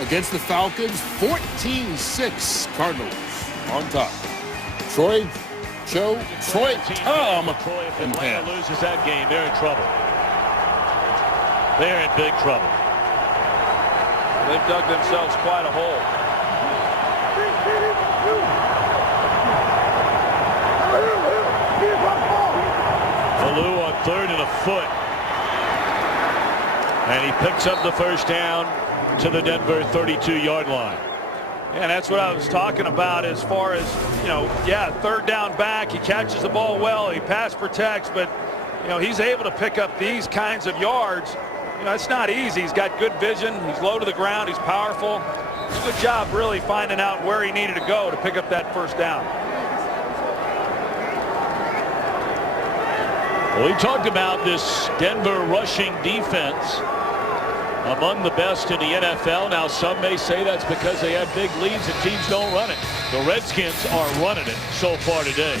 against the Falcons. 14-6 Cardinals on top. Troy Tom. If Atlanta loses that game, they're in trouble. They're in big trouble. They've dug themselves quite a hole. Alou on 3rd and a foot. And he picks up the first down to the Denver 32-yard line. And that's what I was talking about as far as, you know, yeah, 3rd down back. He catches the ball well. He pass protects, but, you know, he's able to pick up these kinds of yards. You know, it's not easy. He's got good vision. He's low to the ground. He's powerful. It's a good job really finding out where he needed to go to pick up that first down. Well, we talked about this Denver rushing defense, among the best in the NFL. Now, some may say that's because they have big leads and teams don't run it. The Redskins are running it so far today.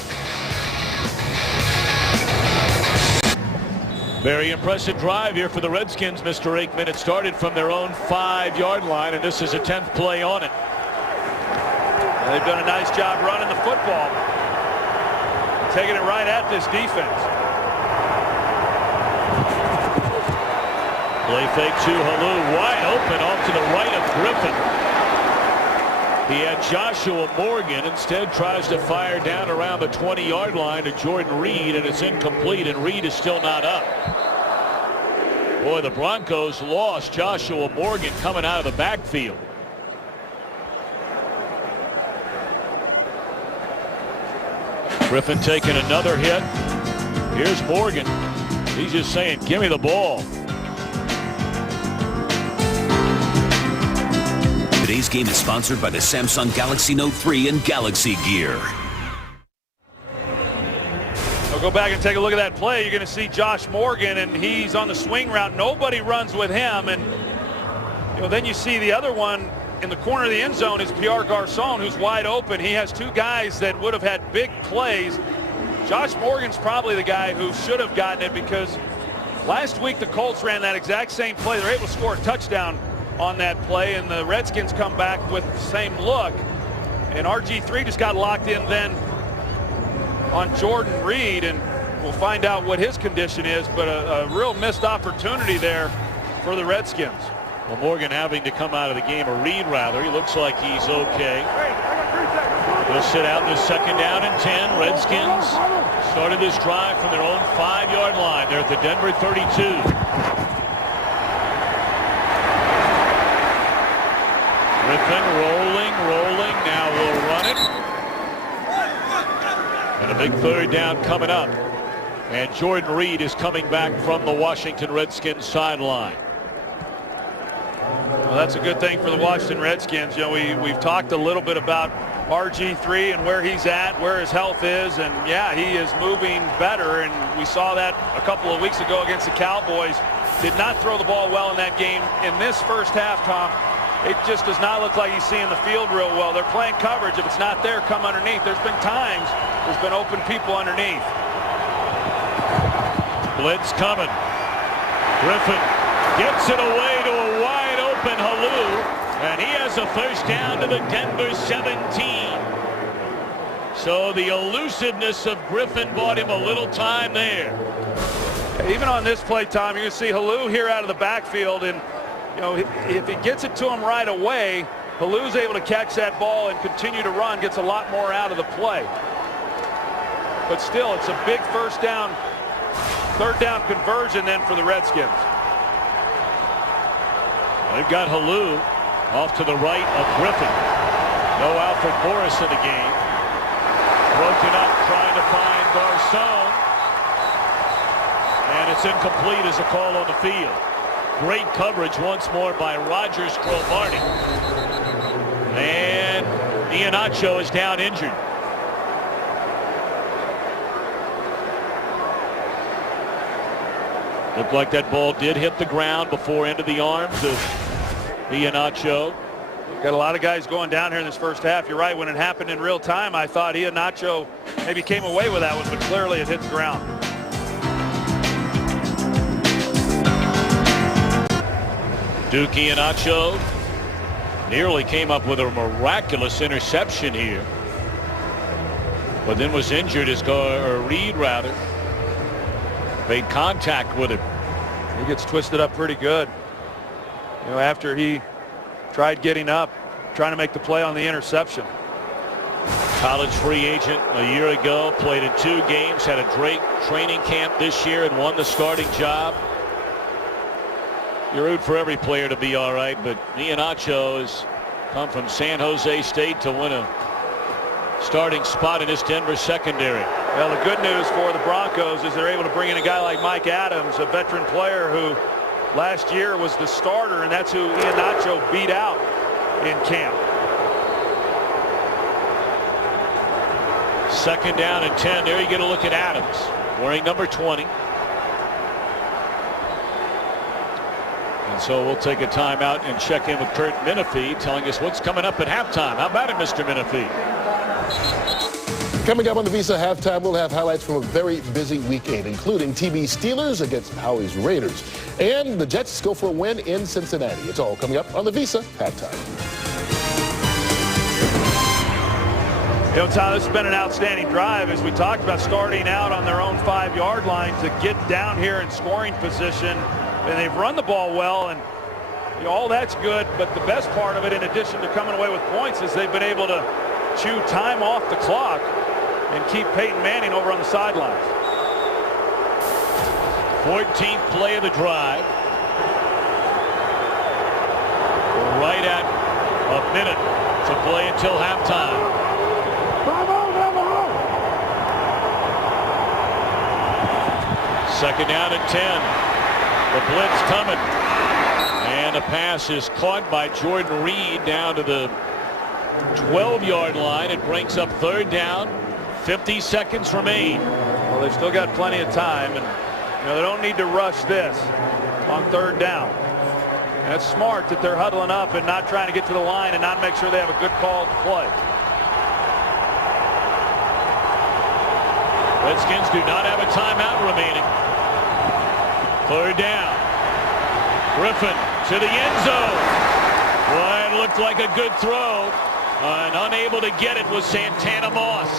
Very impressive drive here for the Redskins, Mr. Aikman. It started from their own 5-yard line, and this is a 10th play on it. They've done a nice job running the football, taking it right at this defense. Play fake to Alou, wide open off to the right of Griffin. He had Joshua Morgan, instead tries to fire down around the 20-yard line to Jordan Reed, and it's incomplete, and Reed is still not up. Boy, the Broncos lost Joshua Morgan coming out of the backfield. Griffin taking another hit. Here's Morgan. He's just saying, give me the ball. Today's game is sponsored by the Samsung Galaxy Note 3 and Galaxy Gear. So go back and take a look at that play. You're going to see Josh Morgan, and he's on the swing route. Nobody runs with him, and you know, then you see the other one in the corner of the end zone is Pierre Garçon, who's wide open. He has 2 guys that would have had big plays. Josh Morgan's probably the guy who should have gotten it, because last week the Colts ran that exact same play. They're able to score a touchdown on that play, and the Redskins come back with the same look, and RG3 just got locked in then on Jordan Reed, and we'll find out what his condition is, but a real missed opportunity there for the Redskins. Well, Morgan having to come out of the game, or Reed rather. He looks like he's okay. He'll sit out in the 2nd down and 10. Redskins started this drive from their own 5-yard line. They're at the Denver 32. Griffin rolling. Now we'll run it. And a big 3rd down coming up. And Jordan Reed is coming back from the Washington Redskins sideline. Well, that's a good thing for the Washington Redskins. You know, we've talked a little bit about RG3 and where he's at, where his health is, and yeah, he is moving better, and we saw that a couple of weeks ago against the Cowboys. Did not throw the ball well in that game. In this first half, Tom, it just does not look like he's seeing the field real well. They're playing coverage. If it's not there, come underneath. There's been times there's been open people underneath. Blitz coming. Griffin gets it away to a wide open Halou, and he has a 1st down to the Denver 17. So the elusiveness of Griffin bought him a little time there. Even on this play, Tom, you're going to see Halou here out of the backfield, and you know, if he gets it to him right away, Halou's able to catch that ball and continue to run, gets a lot more out of the play. But still, it's a big 1st down, 3rd down conversion then for the Redskins. They've got Halou off to the right of Griffin. No Alfred Morris in the game. Broken up trying to find Garcon. And it's incomplete as a call on the field. Great coverage once more by Rogers Cromartie. And Iheanacho is down injured. Looked like that ball did hit the ground before into the arms of Iheanacho. Got a lot of guys going down here in this first half. You're right, when it happened in real time, I thought Iheanacho maybe came away with that one, but clearly it hit the ground. Duke Iheanacho nearly came up with a miraculous interception here, but then was injured as Reed rather made contact with him. He gets twisted up pretty good. You know, after he tried getting up, trying to make the play on the interception. College free agent a year ago, played in 2 games, had a great training camp this year and won the starting job. You root for every player to be all right, but Iheanacho has come from San Jose State to win a starting spot in this Denver secondary. Well, the good news for the Broncos is they're able to bring in a guy like Mike Adams, a veteran player who last year was the starter, and that's who Iheanacho beat out in camp. 2nd down and 10. There you get a look at Adams wearing number 20. And so we'll take a timeout and check in with Kurt Menefee, telling us what's coming up at halftime. How about it, Mr. Menefee? Coming up on the Visa Halftime, we'll have highlights from a very busy weekend, including TB Steelers against Howie's Raiders. And the Jets go for a win in Cincinnati. It's all coming up on the Visa Halftime. You know, Tom, this has been an outstanding drive, as we talked about, starting out on their own 5-yard line to get down here in scoring position. And they've run the ball well, and you know, all that's good. But the best part of it, in addition to coming away with points, is they've been able to chew time off the clock and keep Peyton Manning over on the sidelines. 14th play of the drive. We're right at a minute to play until halftime. Second down and 10. The blitz coming. And the pass is caught by Jordan Reed down to the 12-yard line. It brings up 3rd down. 50 seconds remain. Well, they've still got plenty of time, and you know, they don't need to rush this on 3rd down. And it's smart that they're huddling up and not trying to get to the line and not make sure they have a good call to play. Redskins do not have a timeout remaining. 3rd down. Griffin to the end zone. Well, it looked like a good throw. And unable to get it was Santana Moss.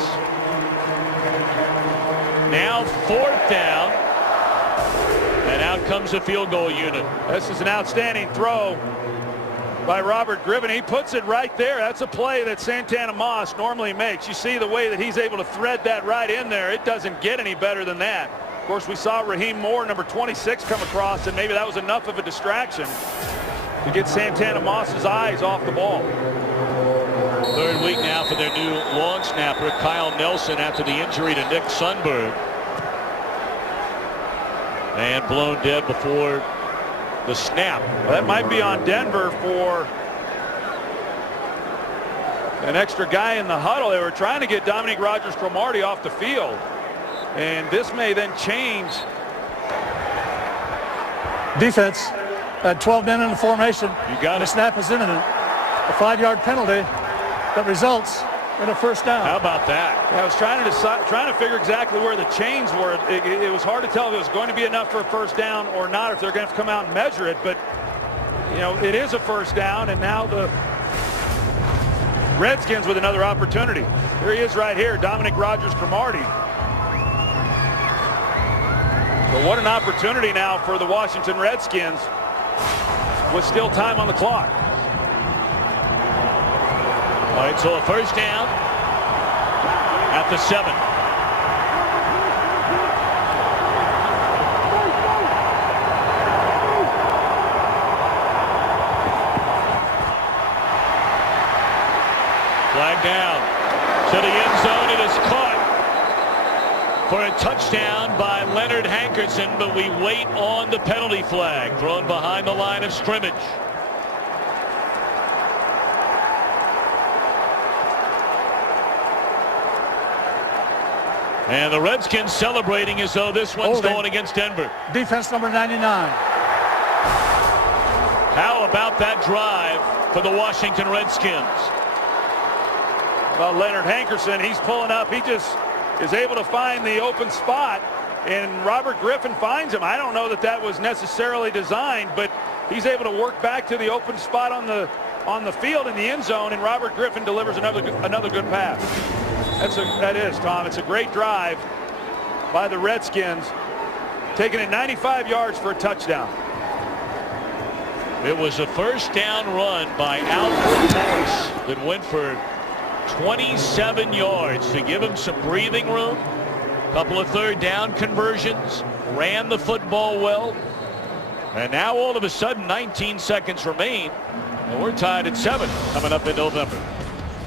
Now 4th down. And out comes the field goal unit. This is an outstanding throw by Robert Griffin. He puts it right there. That's a play that Santana Moss normally makes. You see the way that he's able to thread that right in there. It doesn't get any better than that. Of course, we saw Raheem Moore, number 26, come across, and maybe that was enough of a distraction to get Santana Moss's eyes off the ball. 3rd week now for their new long snapper, Kyle Nelson, after the injury to Nick Sundberg. And blown dead before the snap. Well, that might be on Denver for an extra guy in the huddle. They were trying to get Dominique Rodgers-Cromartie off the field. And this may then change. Defense at 12 men in the formation. You got the it. Snap is imminent. A 5-yard penalty that results in a 1st down. How about that? I was trying to figure exactly where the chains were. It was hard to tell if it was going to be enough for a 1st down or not, if they're going to have to come out and measure it. But, you know, it is a 1st down, and now the Redskins with another opportunity. Here he is right here, Dominique Rodgers-Cromartie. So what an opportunity now for the Washington Redskins with still time on the clock. All right, so a 1st down at the 7. Flag down to the end zone. It is caught for a touchdown by Leonard Hankerson, but we wait on the penalty flag thrown behind the line of scrimmage. And the Redskins celebrating as though this one's going against Denver. Defense number 99. How about that drive for the Washington Redskins? Well, Leonard Hankerson, he's pulling up. He just is able to find the open spot, and Robert Griffin finds him. I don't know that that was necessarily designed, but he's able to work back to the open spot on the field in the end zone, and Robert Griffin delivers another good pass. That is, Tom. It's a great drive by the Redskins, taking it 95 yards for a touchdown. It was a 1st down run by Alfred Morris that went for 27 yards to give him some breathing room. A couple of 3rd down conversions, ran the football well, and now all of a sudden 19 seconds remain, and we're tied at 7 coming up in November.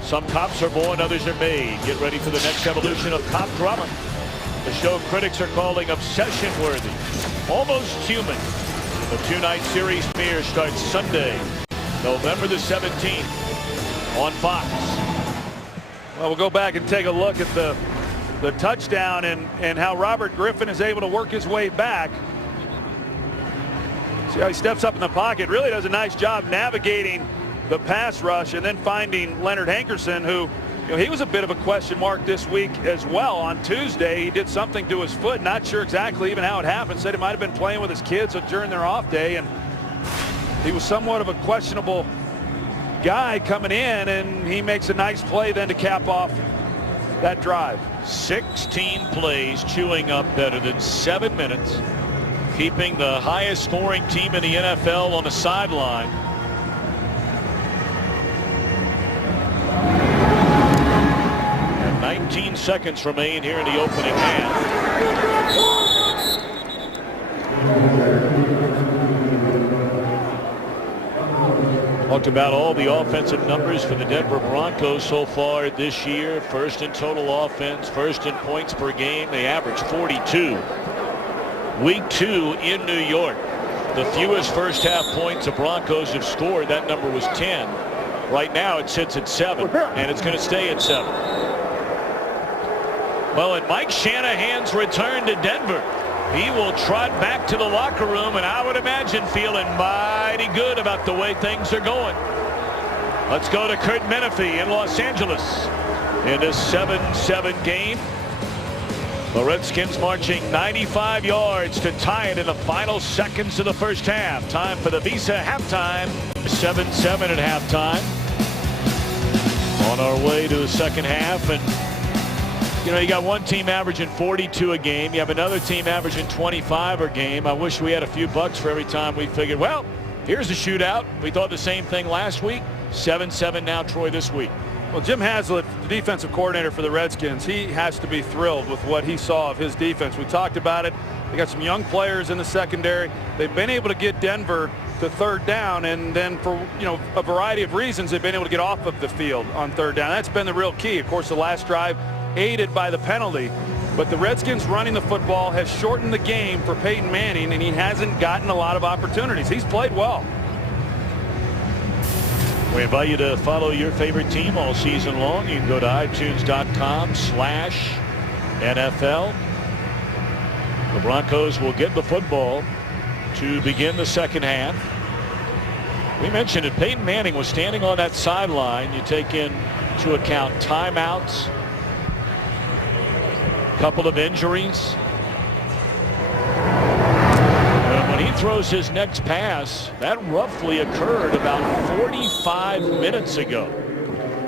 Some cops are born, others are made. Get ready for the next evolution of cop drama. The show critics are calling obsession-worthy, almost human. The 2-night series premiere starts Sunday, November the 17th on Fox. Well, we'll go back and take a look at the touchdown and how Robert Griffin is able to work his way back. See how he steps up in the pocket. Really does a nice job navigating the pass rush and then finding Leonard Hankerson, who, you know, he was a bit of a question mark this week as well. On Tuesday, he did something to his foot. Not sure exactly even how it happened. Said he might have been playing with his kids during their off day, and he was somewhat of a questionable guy coming in, and he makes a nice play then to cap off that drive. 16 plays, chewing up better than 7 minutes, keeping the highest scoring team in the NFL on the sideline. And 19 seconds remain here in the opening half. Talked about all the offensive numbers for the Denver Broncos so far this year. 1st in total offense, 1st in points per game. They average 42. Week 2 in New York. The fewest 1st half points the Broncos have scored. That number was 10. Right now it sits at 7, and it's going to stay at 7. Well, and Mike Shanahan's return to Denver. He will trot back to the locker room, and I would imagine feeling mighty good about the way things are going. Let's go to Kurt Menefee in Los Angeles in this 7-7 game. The Redskins marching 95 yards to tie it in the final seconds of the 1st half. Time for the Visa halftime. 7-7 at halftime. On our way to the 2nd half, and You know, you got one team averaging 42 a game. You have another team averaging 25 a game. I wish we had a few bucks for every time we figured, well, here's a shootout. We thought the same thing last week. 7-7 now, Troy, this week. Well, Jim Haslett, the defensive coordinator for the Redskins, he has to be thrilled with what he saw of his defense. We talked about it. They got some young players in the secondary. They've been able to get Denver to third down, and then for, you know, a variety of reasons, they've been able to get off of the field on third down. That's been the real key. Of course, the last drive aided by the penalty, but the Redskins running the football has shortened the game for Peyton Manning, and he hasn't gotten a lot of opportunities. He's played well. We invite you to follow your favorite team all season long. You can go to iTunes.com/NFL. The Broncos will get the football to begin the second half. We mentioned that Peyton Manning was standing on that sideline. You take into account timeouts, a couple of injuries. When he throws his next pass, that roughly occurred about 45 minutes ago.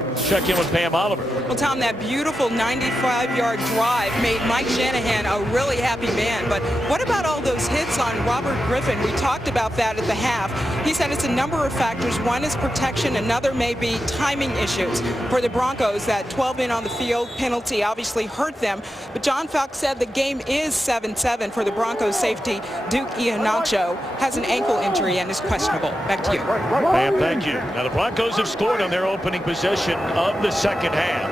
Let's check in with Pam Oliver. Well, Tom, that beautiful 95-yard drive made Mike Shanahan a really happy man. But what about all those hits on Robert Griffin? We talked about that at the half. He said it's a number of factors. One is protection. Another may be timing issues. For the Broncos, that 12 men on the field penalty obviously hurt them. But John Falk said the game is 7-7 for the Broncos safety. Duke Iheanacho has an ankle injury and is questionable. Back to you. Pam, thank you. Now, the Broncos have scored on their opening possession of the second half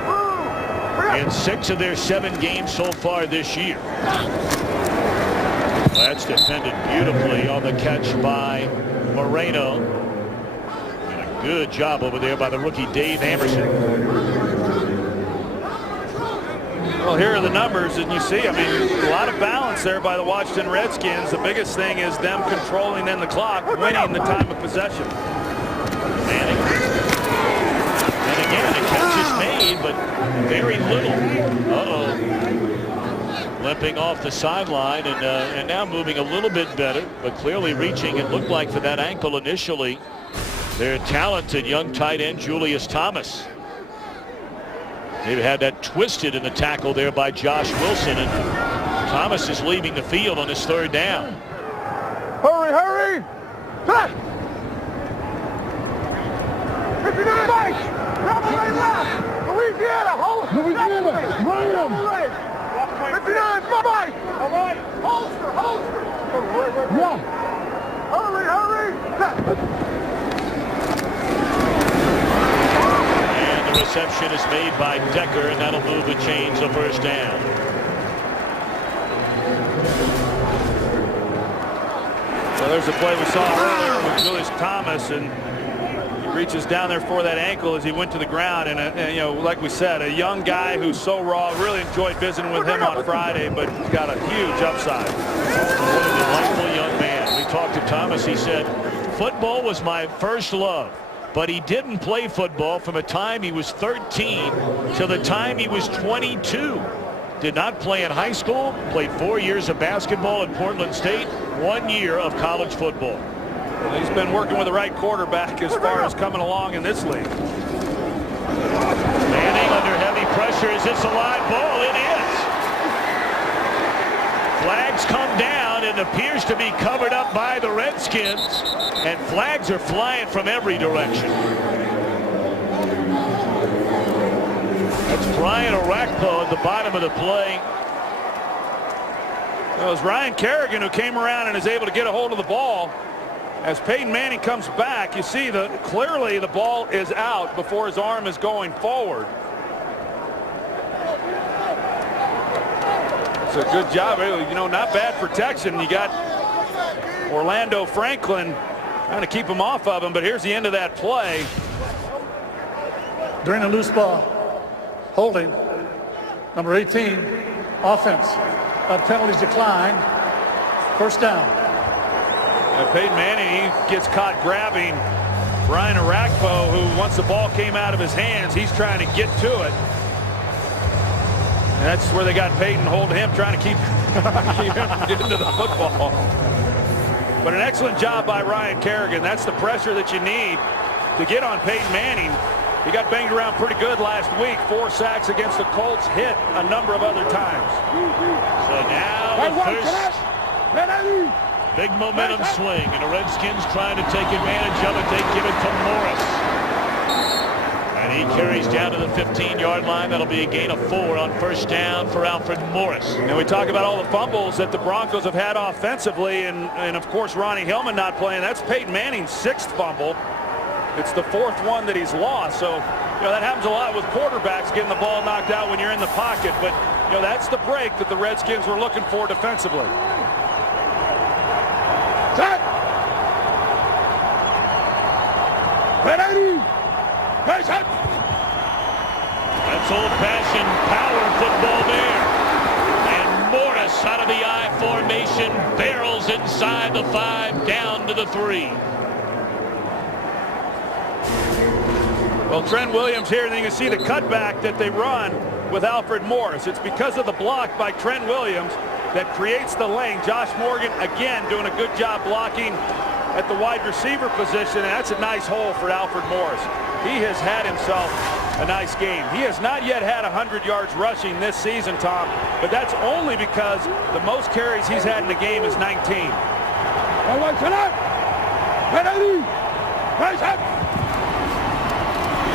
in 6 of their 7 games so far this year. That's defended beautifully on the catch by Moreno. And a good job over there by the rookie Dave Amerson. Well, here are the numbers, and you see, I mean, a lot of balance there by the Washington Redskins. The biggest thing is them controlling in the clock, winning the time of possession. Manning. And again, a catch is made, but very little. Limping off the sideline and now moving a little bit better, but clearly reaching, it looked like, for that ankle initially. Their talented young tight end, Julius Thomas. They've had that twisted in the tackle there by Josh Wilson, and Thomas is leaving the field on his third down. Hurry, hurry! Back! 59! Mike! Double right left! Louisiana, hold! Louisiana, right him! 59, Mike! All right, holster! Yeah! Hurry! And the reception is made by Decker, and that'll move the chains of first down. So there's the play we saw earlier with Julius Thomas, and he reaches down there for that ankle as he went to the ground. And you know, like we said, a young guy who's so raw. Really enjoyed visiting with him on Friday, but he's got a huge upside. What a delightful young man. We talked to Thomas. He said, football was my first love, but he didn't play football from the time he was 13 till the time he was 22. Did not play in high school, played 4 years of basketball at Portland State, 1 year of college football. Well, he's been working with the right quarterback as far as coming along in this league. Manning under heavy pressure. Is this a live ball? It is. Flags come down and appears to be covered up by the Redskins, and flags are flying from every direction. That's Brian Orakpo at the bottom of the play. Well, it was Ryan Kerrigan who came around and is able to get a hold of the ball. As Peyton Manning comes back, you see that clearly the ball is out before his arm is going forward. It's a good job. You know, not bad protection. You got Orlando Franklin trying to keep him off of him, but here's the end of that play. During a loose ball, holding, number 18, offense. Penalties decline. First down. Peyton Manning, he gets caught grabbing Brian Orakpo, who, once the ball came out of his hands, he's trying to get to it. And that's where they got Peyton holding him, trying to keep him from getting to the football. But an excellent job by Ryan Kerrigan. That's the pressure that you need to get on Peyton Manning. He got banged around pretty good last week. 4 sacks against the Colts, hit a number of other times. So now the first big momentum swing, and the Redskins trying to take advantage of it. They give it to Morris. And he carries down to the 15-yard line. That'll be a gain of 4 on first down for Alfred Morris. And we talk about all the fumbles that the Broncos have had offensively, and of course Ronnie Hillman not playing. That's Peyton Manning's 6th fumble. It's the 4th one that he's lost. So, that happens a lot with quarterbacks, getting the ball knocked out when you're in the pocket. But, that's the break that the Redskins were looking for defensively. Set. Ready. Patient. That's old-fashioned power football there. And Morris out of the I formation barrels inside the 5 down to the 3. Well, Trent Williams here, and then you can see the cutback that they run with Alfred Morris. It's because of the block by Trent Williams that creates the lane. Josh Morgan, again, doing a good job blocking at the wide receiver position, and that's a nice hole for Alfred Morris. He has had himself a nice game. He has not yet had 100 yards rushing this season, Tom, but that's only because the most carries he's had in the game is 19.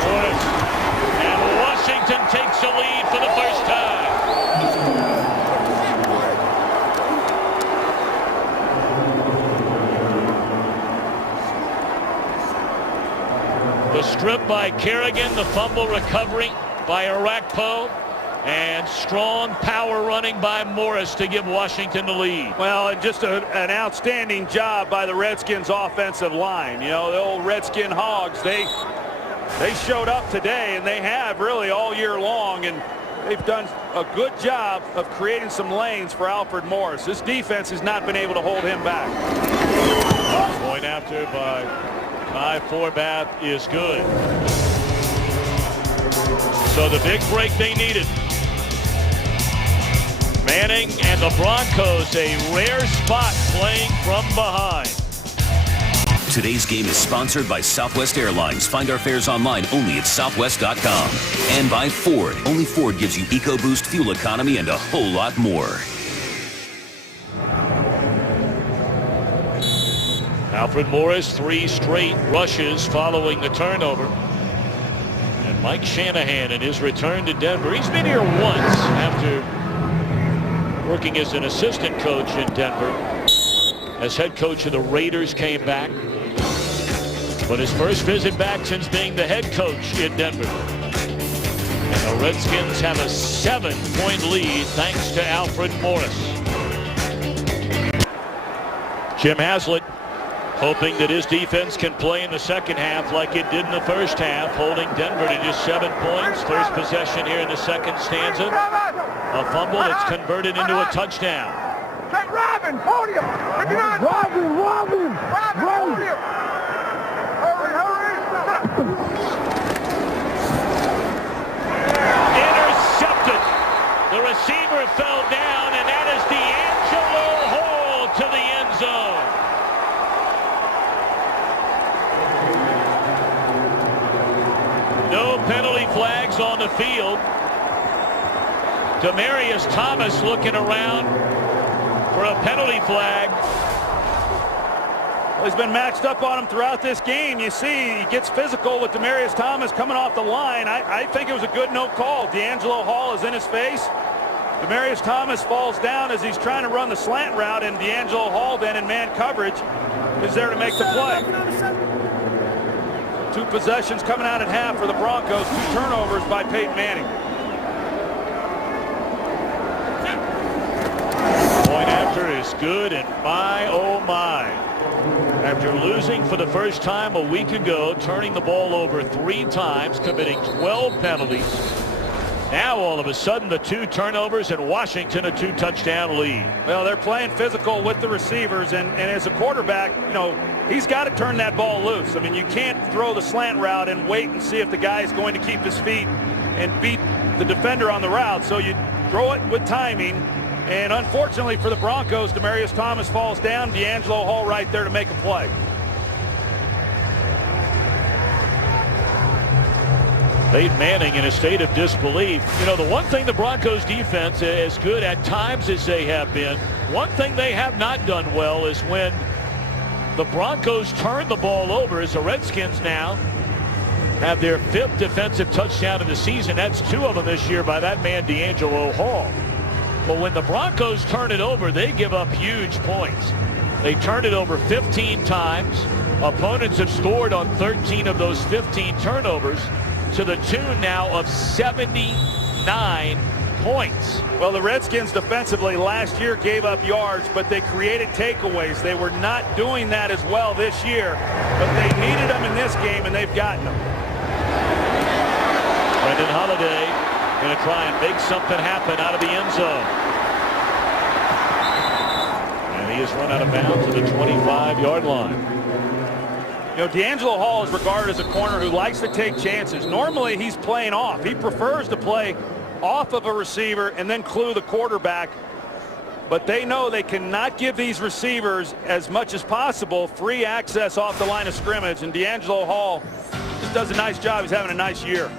Morris. And Washington takes a lead for the first time. The strip by Kerrigan, the fumble recovery by Arakpo, and strong power running by Morris to give Washington the lead. Well, and just an outstanding job by the Redskins offensive line. The old Redskin Hogs, they showed up today, and they have really all year long, and they've done a good job of creating some lanes for Alfred Morris. This defense has not been able to hold him back. Point after by Kai Forbath is good. So the big break they needed. Manning and the Broncos, a rare spot playing from behind. Today's game is sponsored by Southwest Airlines. Find our fares online only at southwest.com. And by Ford. Only Ford gives you EcoBoost fuel economy and a whole lot more. Alfred Morris, 3 straight rushes following the turnover. And Mike Shanahan in his return to Denver. He's been here once after working as an assistant coach in Denver. As head coach of the Raiders came back. But his first visit back since being the head coach in Denver. And the Redskins have a 7-point lead thanks to Alfred Morris. Jim Haslett hoping that his defense can play in the second half like it did in the first half, holding Denver to just 7 points. First possession here in the second stanza. A fumble that's converted into a touchdown. Robin, podium. Robin. Intercepted. The receiver fell down, and that is D'Angelo Hall to the end zone. No penalty flags on the field. Demaryius Thomas looking around for a penalty flag. Well, he's been matched up on him throughout this game. You see he gets physical with Demaryius Thomas coming off the line. I think it was a good no call. D'Angelo Hall is in his face. Demaryius Thomas falls down as he's trying to run the slant route, and D'Angelo Hall then in man coverage is there to make the play. 2 possessions coming out at half for the Broncos. 2 turnovers by Peyton Manning. Point after is good, and my oh my. After losing for the first time a week ago, turning the ball over 3 times, committing 12 penalties. Now all of a sudden the 2 turnovers and Washington a 2-touchdown lead. Well, they're playing physical with the receivers, and as a quarterback, he's got to turn that ball loose. I mean, you can't throw the slant route and wait and see if the guy is going to keep his feet and beat the defender on the route. So you throw it with timing. And unfortunately for the Broncos, Demaryius Thomas falls down. D'Angelo Hall right there to make a play. Peyton Manning in a state of disbelief. You know, the one thing the Broncos defense, as good at times as they have been, one thing they have not done well is when the Broncos turn the ball over, as the Redskins now have their 5th defensive touchdown of the season. That's 2 of them this year by that man D'Angelo Hall. But when the Broncos turn it over, they give up huge points. They turned it over 15 times. Opponents have scored on 13 of those 15 turnovers, to the tune now of 79 points. Well, the Redskins defensively last year gave up yards, but they created takeaways. They were not doing that as well this year, but they needed them in this game, and they've gotten them. Brendan Holiday going to try and make something happen out of the end zone. And he has run out of bounds at the 25-yard line. You know, D'Angelo Hall is regarded as a corner who likes to take chances. Normally, he's playing off. He prefers to play off of a receiver and then clue the quarterback. But they know they cannot give these receivers as much as possible free access off the line of scrimmage. And D'Angelo Hall just does a nice job. He's having a nice year.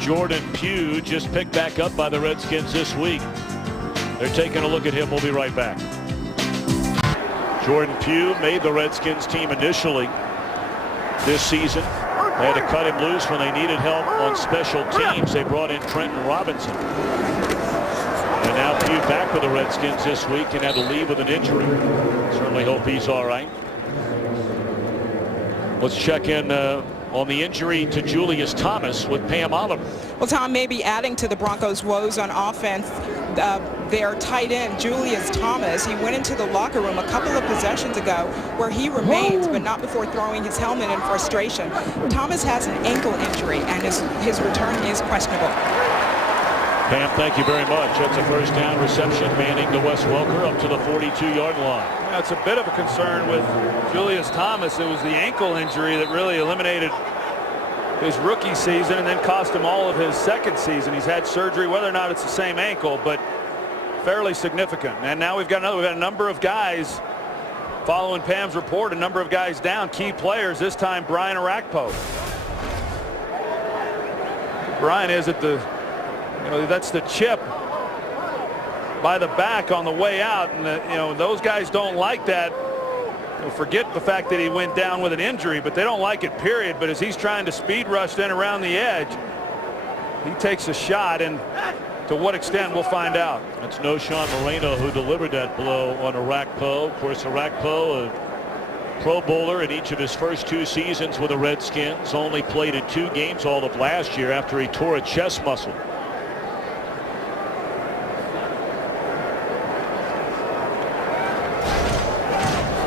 Jordan Pugh just picked back up by the Redskins this week. They're taking a look at him. We'll be right back. Jordan Pugh made the Redskins team initially this season. They had to cut him loose when they needed help on special teams. They brought in Trenton Robinson. And now Pugh back with the Redskins this week and had to leave with an injury. Certainly hope he's all right. Let's check in on the injury to Julius Thomas with Pam Oliver. Well, Tom, maybe adding to the Broncos' woes on offense, their tight end, Julius Thomas, he went into the locker room a couple of possessions ago where he remains, but not before throwing his helmet in frustration. Thomas has an ankle injury, and his return is questionable. Pam, thank you very much. That's a first down reception. Manning to Wes Welker up to the 42-yard line. That's a bit of a concern with Julius Thomas. It was the ankle injury that really eliminated his rookie season and then cost him all of his second season. He's had surgery, whether or not it's the same ankle, but fairly significant. And now we've got a number of guys following Pam's report, a number of guys down, key players, this time Brian Orakpo. Brian is at the, that's the chip by the back on the way out, and those guys don't like that. Forget the fact that he went down with an injury, but they don't like it, period. But as he's trying to speed rush then around the edge, he takes a shot, and to what extent we'll find out. That's Noshawn Moreno who delivered that blow on Orakpo. Of course, Orakpo, a Pro Bowler in each of his first 2 seasons with the Redskins, only played in 2 games all of last year after he tore a chest muscle.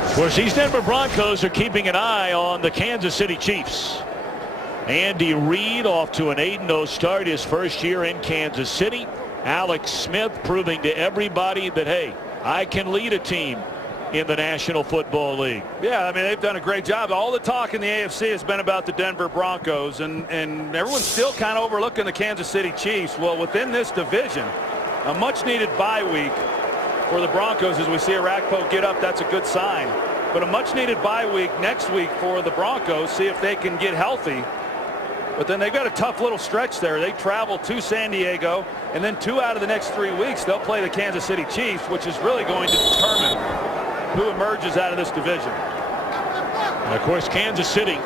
Of course, these Denver Broncos are keeping an eye on the Kansas City Chiefs. Andy Reid off to an 8-0 start his first year in Kansas City. Alex Smith proving to everybody that, hey, I can lead a team in the National Football League. Yeah, I mean, they've done a great job. All the talk in the AFC has been about the Denver Broncos, and everyone's still kind of overlooking the Kansas City Chiefs. Well, within this division, a much-needed bye week for the Broncos. As we see Orakpo get up, that's a good sign. But a much-needed bye week next week for the Broncos, see if they can get healthy. But then they've got a tough little stretch there. They travel to San Diego, and then 2 out of the next 3 weeks, they'll play the Kansas City Chiefs, which is really going to determine who emerges out of this division. And of course, Kansas City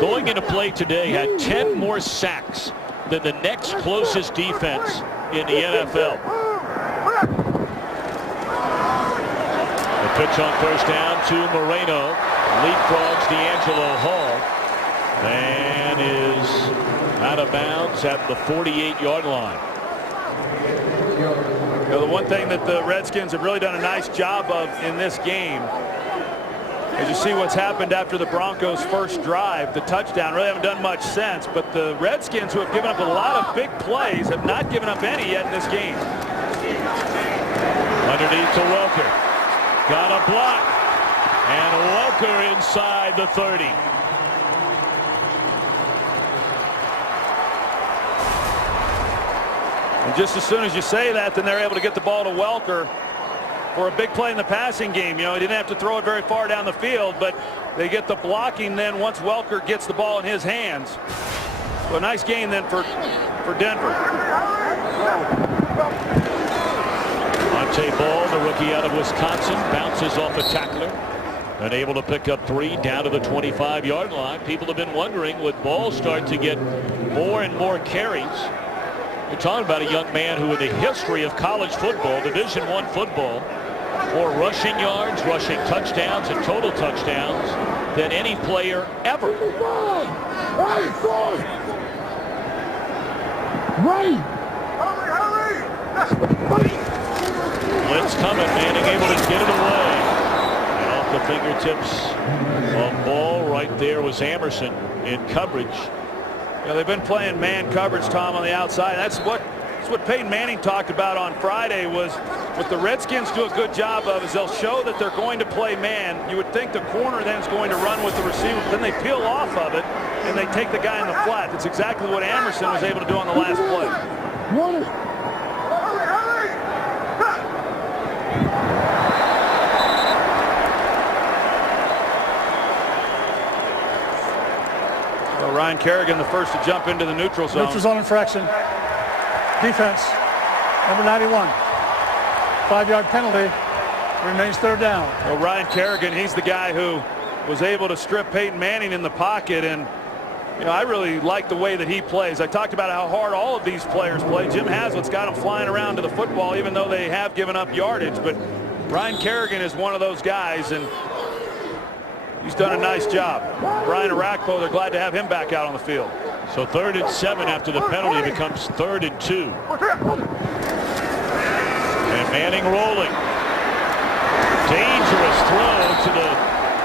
going into play today had 10 more sacks than the next closest defense in the NFL. The pitch on first down to Moreno. Leapfrogs D'Angelo Hall. And is out of bounds at the 48-yard line. The one thing that the Redskins have really done a nice job of in this game is you see what's happened after the Broncos' first drive, the touchdown. Really haven't done much since, but the Redskins, who have given up a lot of big plays, have not given up any yet in this game. Underneath to Welker. Got a block. And Welker inside the 30. And just as soon as you say that, then they're able to get the ball to Welker for a big play in the passing game. He didn't have to throw it very far down the field, but they get the blocking then once Welker gets the ball in his hands. Well, nice game then for Denver. Monte Ball, the rookie out of Wisconsin, bounces off a tackler and able to pick up 3 down to the 25-yard line. People have been wondering, would Ball start to get more and more carries? You're talking about a young man who in the history of college football, Division I football, more rushing yards, rushing touchdowns, and total touchdowns than any player ever. Blitz coming, Manning able to get it away. And off the fingertips of Ball, right there was Amerson in coverage. Yeah, they've been playing man coverage, Tom, on the outside. That's what Peyton Manning talked about on Friday. Was what the Redskins do a good job of is they'll show that they're going to play man. You would think the corner then is going to run with the receiver, but then they peel off of it and they take the guy in the flat. That's exactly what Amerson was able to do on the last play. Ryan Kerrigan, the first to jump into the neutral zone. Neutral zone infraction. Defense, number 91. 5-yard penalty. Remains 3rd down. Well, Ryan Kerrigan, he's the guy who was able to strip Peyton Manning in the pocket, and I really like the way that he plays. I talked about how hard all of these players play. Jim Haslett's got them flying around to the football, even though they have given up yardage. But Ryan Kerrigan is one of those guys, and he's done a nice job. Brian Arakpo, they're glad to have him back out on the field. So 3rd and 7 after the penalty becomes 3rd and 2. And Manning rolling. Dangerous throw to the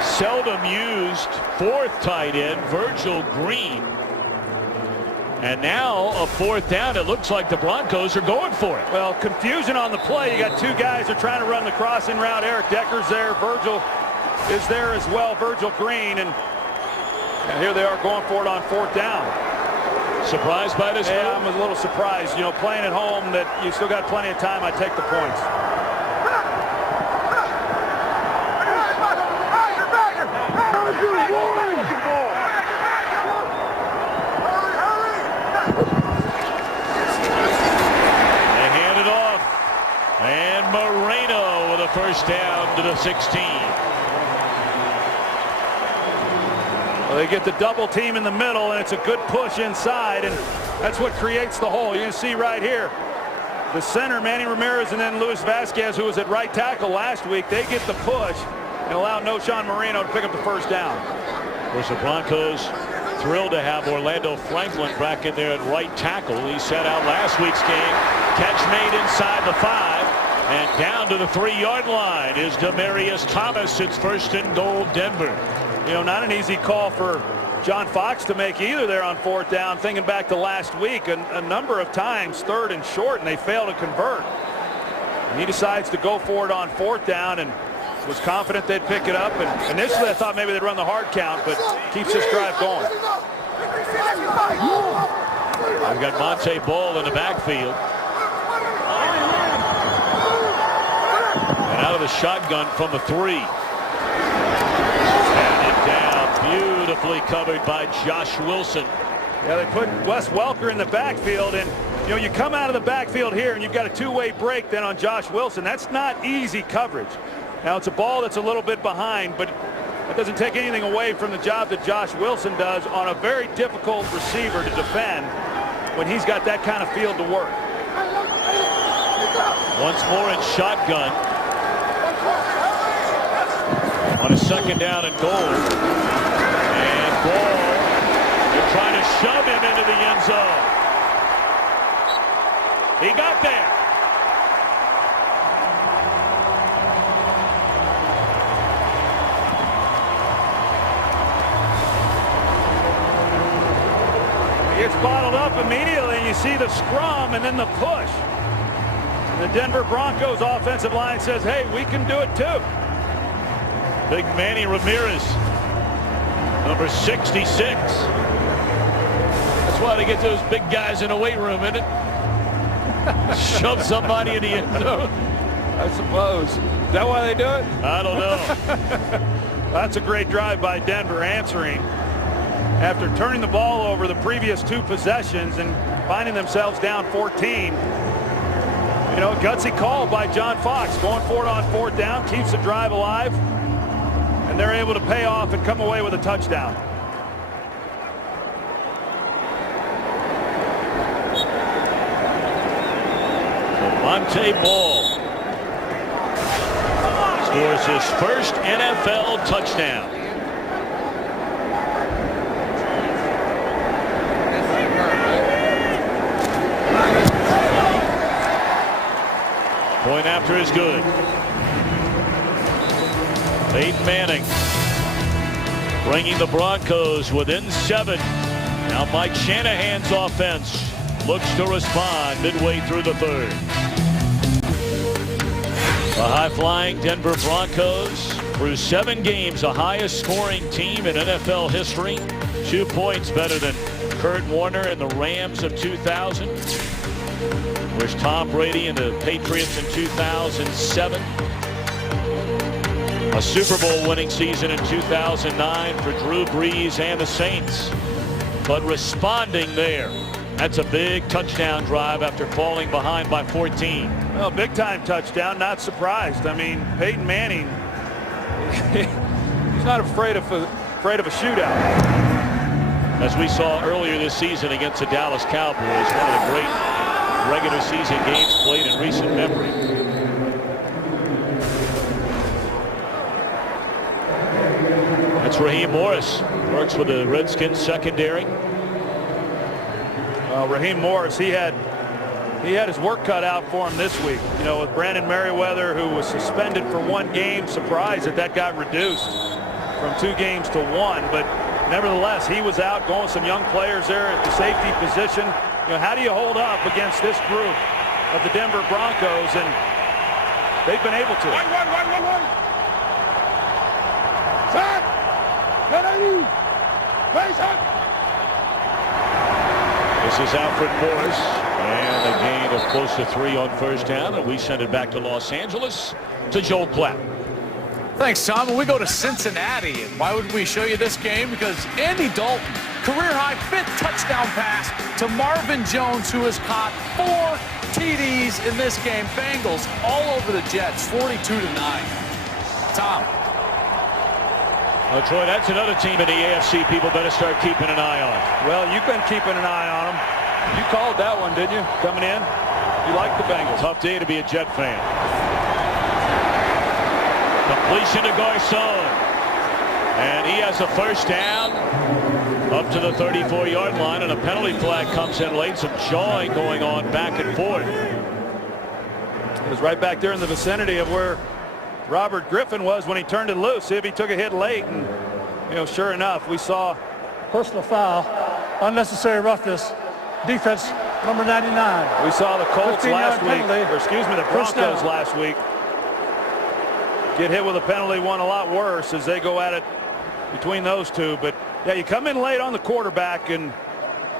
seldom used 4th tight end, Virgil Green. And now a 4th down. It looks like the Broncos are going for it. Well, confusion on the play. You got 2 guys who are trying to run the crossing route. Eric Decker's there. Virgil is there as well, Virgil Green, and here they are going for it on 4th down. Surprised by this? Yeah, I'm a little surprised. Playing at home, that you still got plenty of time. I take the points. They hand it off, and Moreno with a first down to the 16. Well, they get the double team in the middle, and it's a good push inside, and that's what creates the hole. You can see right here, the center, Manny Ramirez, and then Luis Vasquez, who was at right tackle last week, they get the push and allow Noshawn Moreno to pick up the first down. Of course, the Broncos thrilled to have Orlando Franklin back in there at right tackle. He sat out last week's game. Catch made inside the 5, and down to the 3-yard line is Demaryius Thomas. It's 1st and goal, Denver. Not an easy call for John Fox to make either there on 4th down. Thinking back to last week, a number of times 3rd and short, and they fail to convert. And he decides to go for it on 4th down and was confident they'd pick it up. And initially I thought maybe they'd run the hard count, but keeps this drive going. We've got Monte Ball in the backfield. And out of the shotgun from the 3. Beautifully covered by Josh Wilson. Yeah, they put Wes Welker in the backfield, and you come out of the backfield here and you've got a 2-way break then on Josh Wilson. That's not easy coverage. Now it's a ball that's a little bit behind, but it doesn't take anything away from the job that Josh Wilson does on a very difficult receiver to defend when he's got that kind of field to work. Once more in shotgun on a 2nd down and goal. Ball, they're trying to shove him into the end zone. He got there. He gets bottled up immediately, and you see the scrum and then the push. And the Denver Broncos offensive line says, hey, we can do it too. Big Manny Ramirez. Number 66. That's why they get those big guys in a weight room, isn't it? Shove somebody in the end zone. I suppose. Is that why they do it? I don't know. That's a great drive by Denver, answering after turning the ball over the previous 2 possessions and finding themselves down 14. You know, gutsy call by John Fox, going for it on 4th down, keeps the drive alive, and they're able to pay off and come away with a touchdown. Monte Ball scores his first NFL touchdown. Point after is good. Peyton Manning bringing the Broncos within 7. Now Mike Shanahan's offense looks to respond midway through the 3rd. The high-flying Denver Broncos through 7 games, the highest scoring team in NFL history. 2 points better than Kurt Warner and the Rams of 2000. Where's Tom Brady and the Patriots in 2007. A Super Bowl winning season in 2009 for Drew Brees and the Saints. But responding there. That's a big touchdown drive after falling behind by 14. Well, big time touchdown, not surprised. I mean, Peyton Manning, he's not afraid of a shootout. As we saw earlier this season against the Dallas Cowboys, one of the great regular season games played in recent memory. That's Raheem Morris, works with the Redskins secondary. Raheem Morris, he had his work cut out for him this week. You know, with Brandon Merriweather, who was suspended for 1 game, surprised that got reduced from 2 games to 1. But nevertheless, he was out going some young players there at the safety position. You know, how do you hold up against this group of the Denver Broncos? And they've been able to. Set. Ready. Face up. This is Alfred Morris, and a gain of close to 3 on 1st down, and we send it back to Los Angeles to Joel Klatt. Thanks, Tom. And we go to Cincinnati. And why would we show you this game? Because Andy Dalton, career-high 5th touchdown pass to Marvin Jones, who has caught 4 TDs in this game. Bengals all over the Jets, 42-9. Tom. Troy, that's another team in the AFC people better start keeping an eye on. Well, you've been keeping an eye on them. You called that one, didn't you? Coming in. You like the Bengals. Tough day to be a Jet fan. Completion to Garcon. And he has a 1st down up to the 34-yard line, and a penalty flag comes in late. Some jawing going on back and forth. It was right back there in the vicinity of where Robert Griffin was when he turned it loose. See if he took a hit late, and you know, sure enough, we saw Personal foul, unnecessary roughness, defense number 99. We saw the Colts last week, penalty. or excuse me, the Broncos last week get hit with a penalty, one a lot worse as they go at it between those 2. But yeah, you come in late on the quarterback, and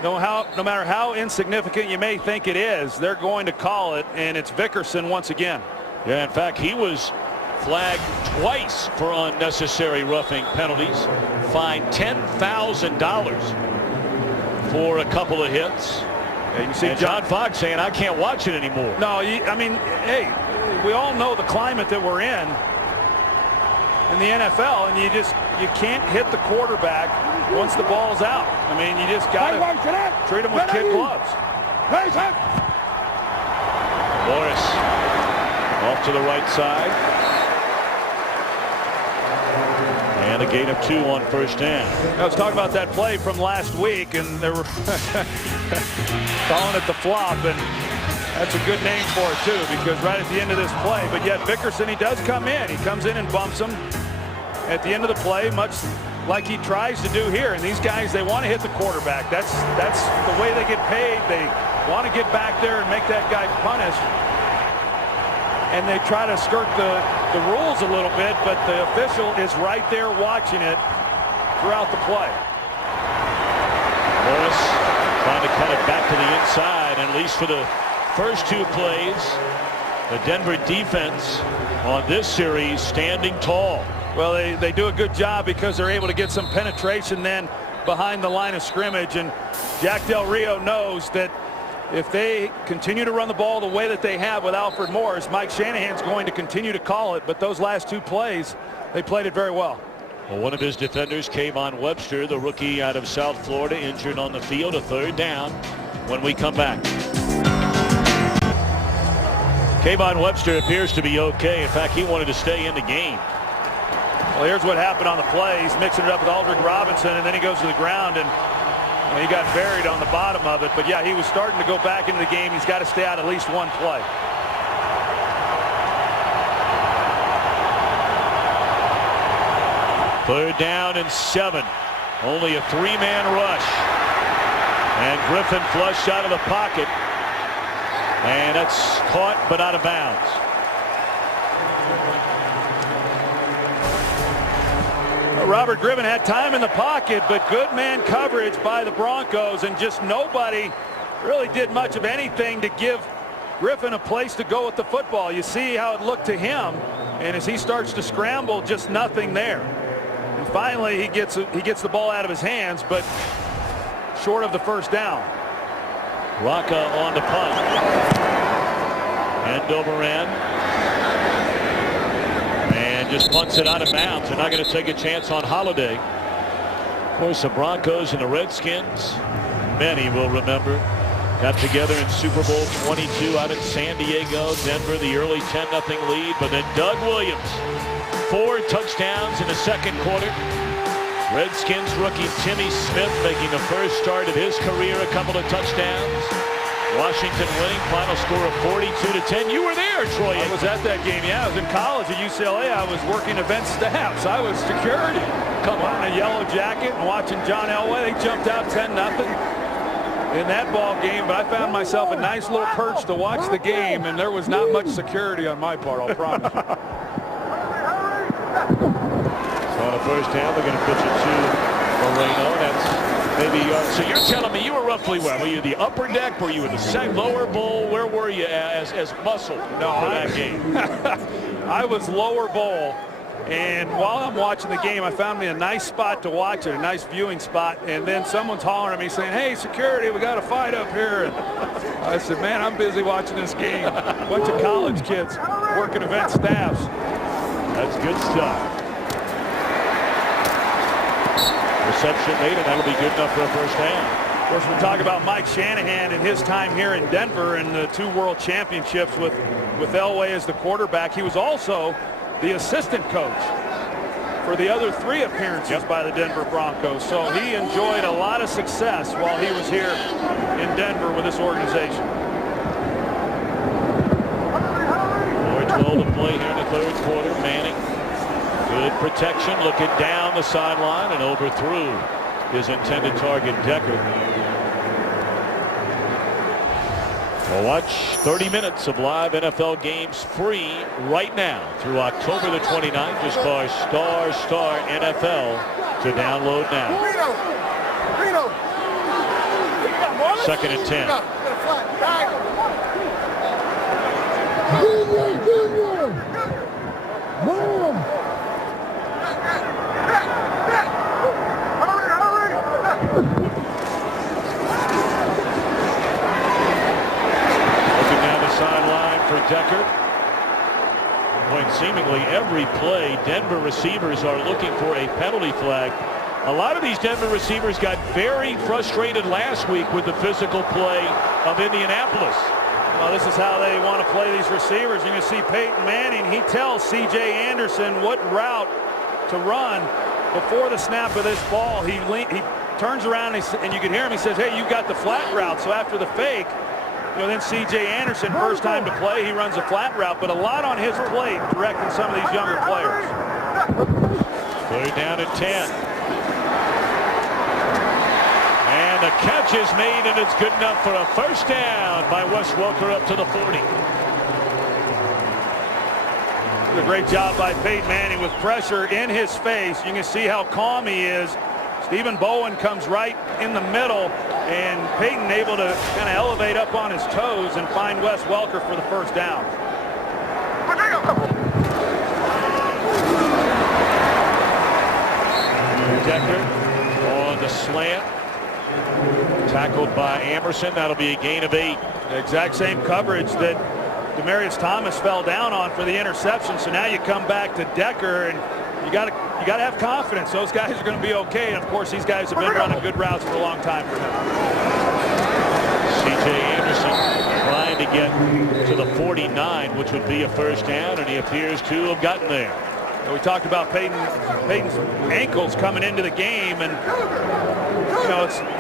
no matter how insignificant you may think it is, they're going to call it, and it's Vickerson once again. Yeah, in fact, he was flagged twice for unnecessary roughing penalties, fined $10,000 for a couple of hits. Yeah, you can see John Fox saying, I can't watch it anymore. No, I mean, hey, we all know the climate that we're in the NFL, and you can't hit the quarterback once the ball's out. I mean, you just got to treat him with kid gloves. Morris off to the right side. And a gain of 2 on 1st down. I was talking about that play from last week, and they were calling it the flop, and that's a good name for it too, because right at the end of this play, but yet Vickerson, he does come in. He comes in and bumps him at the end of the play, much like he tries to do here. And these guys, they want to hit the quarterback. That's the way they get paid. They want to get back there and make that guy punished. And they try to skirt the rules a little bit, but the official is right there watching it throughout the play. Morris trying to cut it back to the inside, and at least for the first 2 plays, the Denver defense on this series standing tall. Well, they do a good job because they're able to get some penetration then behind the line of scrimmage, and Jack Del Rio knows that if they continue to run the ball the way that they have with Alfred Morris, Mike Shanahan's going to continue to call it. But those last 2 plays, they played it very well. Well, one of his defenders, Kayvon Webster, the rookie out of South Florida, injured on the field. A 3rd down when we come back. Kayvon Webster appears to be okay. In fact, he wanted to stay in the game. Well, here's what happened on the play. He's mixing it up with Aldrick Robinson, and then he goes to the ground, and he got buried on the bottom of it. But yeah, he was starting to go back into the game. He's got to stay out at least 1 play. Third down and 7. Only a 3-man rush. And Griffin flushed out of the pocket. And that's caught but out of bounds. Robert Griffin had time in the pocket, but good man coverage by the Broncos, and just nobody really did much of anything to give Griffin a place to go with the football. You see how it looked to him, and as he starts to scramble, just nothing there. And finally he gets the ball out of his hands, but short of the 1st down. Rocca on the punt. End over end. And just punts it out of bounds. They're not going to take a chance on Holiday. Of course, the Broncos and the Redskins, many will remember, got together in Super Bowl 22 out in San Diego. Denver, the early 10-0 lead. But then Doug Williams, 4 touchdowns in the 2nd quarter. Redskins rookie Timmy Smith making the first start of his career, a couple of touchdowns. Washington winning, final score of 42-10. You were there, Troy. I was at that game. Yeah, I was in college at UCLA. I was working event staffs. I was security. Come on, a yellow jacket and watching John Elway. They jumped out 10-0 in that ball game, but I found myself a nice little perch to watch the game, and there was not much security on my part, I'll promise. On the first down, they're going to pitch it to Moreno. That's maybe. So you're telling me you were roughly where? Were you the upper deck? Were you in the lower bowl? Where were you as muscle for that game? I was lower bowl, and while I'm watching the game, I found me a nice spot to watch it, a nice viewing spot, and then someone's hollering at me saying, "Hey, security, we got a fight up here." And I said, "Man, I'm busy watching this game." A bunch of college kids working event staffs. That's good stuff. Reception made, and that'll be good enough for a first down. Of course, we talk about Mike Shanahan and his time here in Denver and the 2 world championships with Elway as the quarterback. He was also the assistant coach for the other 3 appearances by the Denver Broncos. So he enjoyed a lot of success while he was here in Denver with this organization. 4:12 to play here in the 3rd quarter. Manning. Good protection, looking down the sideline and overthrew his intended target, Decker. Well, watch 30 minutes of live NFL games free right now through October the 29th. Just call star NFL to download now. 2nd and 10. Decker. When seemingly every play, Denver receivers are looking for a penalty flag. A lot of these Denver receivers got very frustrated last week with the physical play of Indianapolis. Well, this is how they want to play these receivers. You can see Peyton Manning, he tells C.J. Anderson what route to run before the snap of this ball. He turns around and you can hear him. He says, "Hey, you got the flat route." So after the fake, then C.J. Anderson, first time to play, he runs a flat route, but a lot on his plate directing some of these younger players. 3rd down and 10. And the catch is made, and it's good enough for a first down by Wes Welker up to the 40. A great job by Peyton Manning with pressure in his face. You can see how calm he is. Stephen Bowen comes right in the middle, and Peyton able to kind of elevate up on his toes and find Wes Welker for the first down. Decker on the slant. Tackled by Emerson. That'll be a gain of 8. The exact same coverage that Demaryius Thomas fell down on for the interception. So now you come back to Decker, and you got to have confidence. Those guys are going to be okay. And of course, these guys have been running good routes for a long time for him. C.J. Anderson trying to get to the 49, which would be a first down, and he appears to have gotten there. We talked about Peyton's ankles coming into the game, and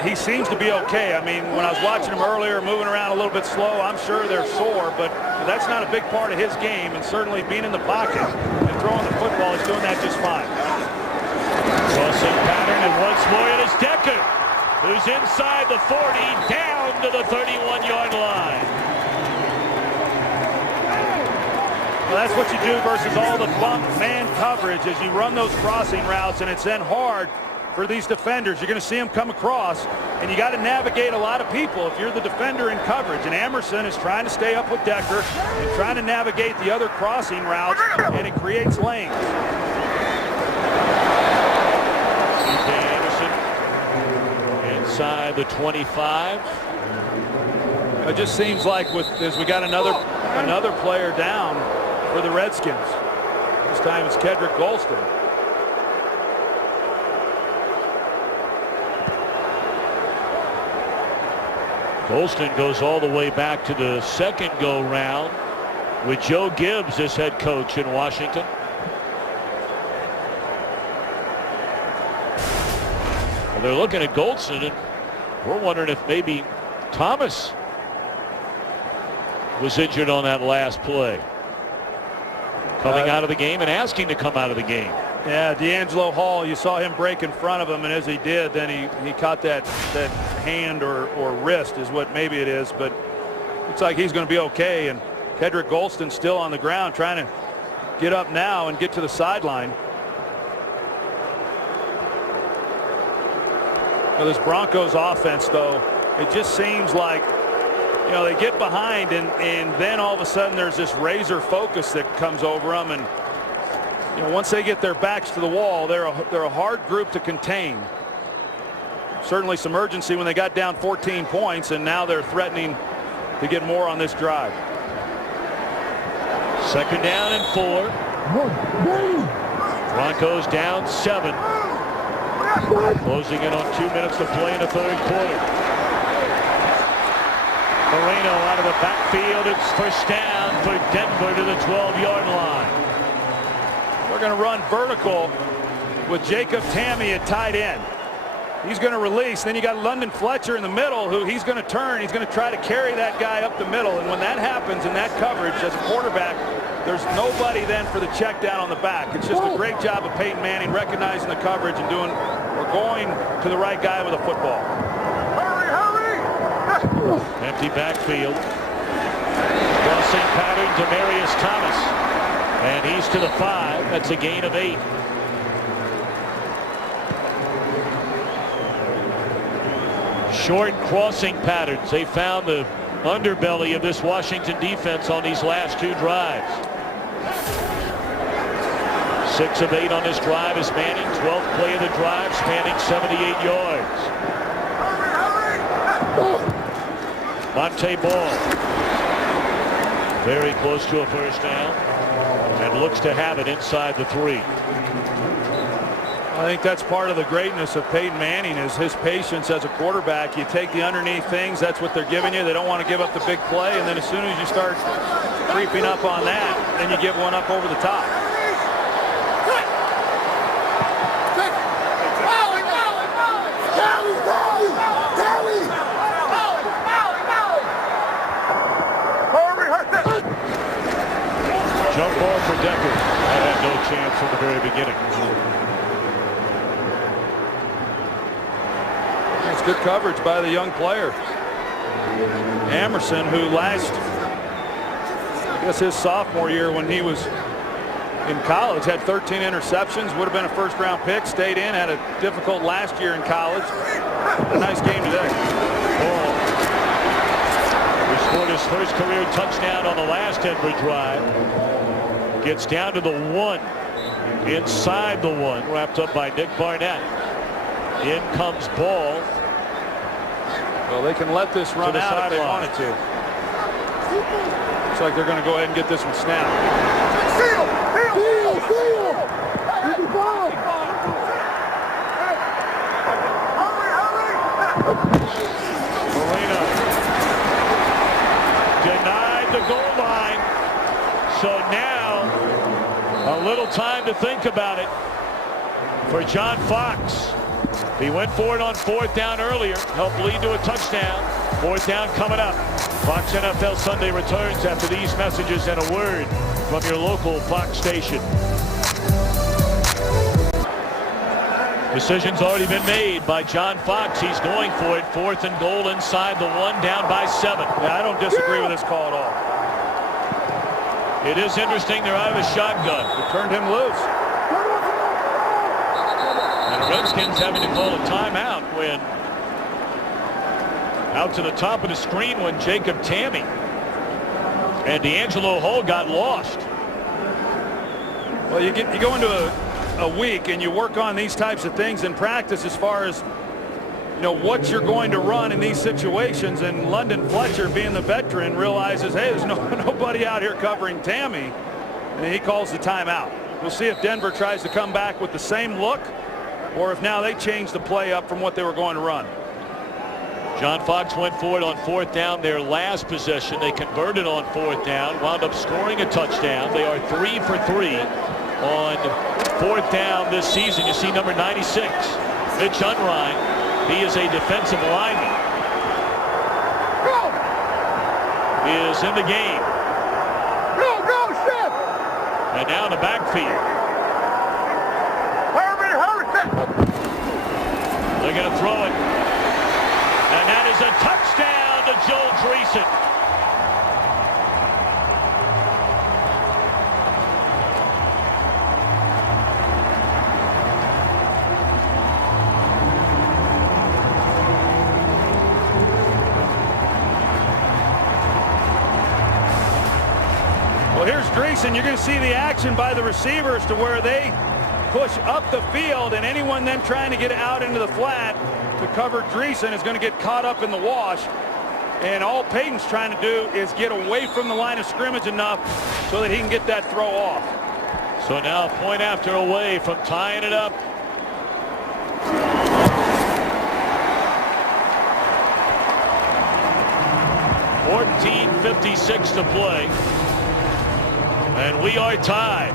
he seems to be okay. I mean, when I was watching him earlier, moving around a little bit slow, I'm sure they're sore, but that's not a big part of his game, and certainly being in the pocket and throwing the football, he's doing that just fine. Crossing pattern, and once more it is Decker, who's inside the 40, down to the 31-yard line. Well, that's what you do versus all the bump man coverage as you run those crossing routes, and it's then hard for these defenders. You're going to see them come across, and you got to navigate a lot of people if you're the defender in coverage. And Emerson is trying to stay up with Decker and trying to navigate the other crossing routes, and it creates lanes. C.J. Anderson inside the 25. It just seems like as we got another player down for the Redskins. This time it's Kedrick Golston. Golston goes all the way back to the second go-round with Joe Gibbs as head coach in Washington. Well, they're looking at Golston, and we're wondering if maybe Thomas was injured on that last play. Coming out of the game and asking to come out of the game. Yeah, D'Angelo Hall, you saw him break in front of him, and as he did, then he caught that hand or wrist is what maybe it is, but looks like he's going to be okay. And Kedrick Golston still on the ground trying to get up now and get to the sideline. Well, this Broncos offense, though, it just seems like they get behind, and then all of a sudden there's this razor focus that comes over them, and once they get their backs to the wall, they're a hard group to contain. Certainly some urgency when they got down 14 points, and now they're threatening to get more on this drive. Second down and 4. Broncos down 7. Closing in on 2 minutes to play in the third quarter. Moreno out of the backfield. It's first down for Denver to the 12-yard line. We're going to run vertical with Jacob Tamme at tight end. He's going to release. Then you got London Fletcher in the middle, who he's going to turn. He's going to try to carry that guy up the middle. And when that happens in that coverage as a quarterback, there's nobody then for the check down on the back. It's just a great job of Peyton Manning recognizing the coverage and going to the right guy with a football. Empty backfield. Crossing pattern, Demaryius Thomas. And he's to the 5. That's a gain of 8. Short crossing patterns. They found the underbelly of this Washington defense on these last 2 drives. 6 of 8 on this drive is Manning. 12th play of the drive, spanning 78 yards. Monte Ball. Very close to a first down. And looks to have it inside the 3. I think that's part of the greatness of Peyton Manning is his patience as a quarterback. You take the underneath things, that's what they're giving you. They don't want to give up the big play, and then as soon as you start creeping up on that, then you give one up over the top. Jump ball for Decker. That had no chance from the very beginning. That's good coverage by the young player. Emerson, who I guess his sophomore year when he was in college, had 13 interceptions, would have been a first-round pick, stayed in, had a difficult last year in college. A nice game today. Ball. He scored his first career touchdown on the last Denver drive. Gets down to the 1. Inside the 1. Wrapped up by Nick Barnett. In comes ball. Well, they can let this run out if they wanted to. Looks like they're going to go ahead and get this one snapped. Seal! Keep the ball! Marino denied the goal line. So now a little time to think about it for John Fox. He went for it on 4th down earlier, helped lead to a touchdown. 4th down coming up. Fox NFL Sunday returns after these messages and a word from your local Fox station. Decision's already been made by John Fox. He's going for it. 4th and goal inside the 1, down by 7. Yeah, I don't disagree with this call at all. It is interesting they're out of a shotgun. It turned him loose. And the Redskins having to call a timeout when out to the top of the screen when Jacob Tammy and D'Angelo Hull got lost. Well, you go into a week and you work on these types of things in practice as far as what you're going to run in these situations, and London Fletcher, being the veteran, realizes, hey, there's nobody out here covering Tammy, and he calls the timeout. We'll see if Denver tries to come back with the same look or if now they change the play up from what they were going to run. John Fox went for it on 4th down, their last possession. They converted on 4th down, wound up scoring a touchdown. They are 3 for 3 on 4th down this season. You see number 96, Mitch Unrein. He is a defensive lineman. Is in the game. Go, Chef! And now in the backfield. Hurry! They're going to throw it. And that is a touchdown to Joel Dreesen. Well, here's Dreesen. You're going to see the action by the receivers to where they push up the field, and anyone then trying to get out into the flat to cover Dreesen is going to get caught up in the wash. And all Payton's trying to do is get away from the line of scrimmage enough so that he can get that throw off. So now a point after away from tying it up. .56 to play. And we are tied.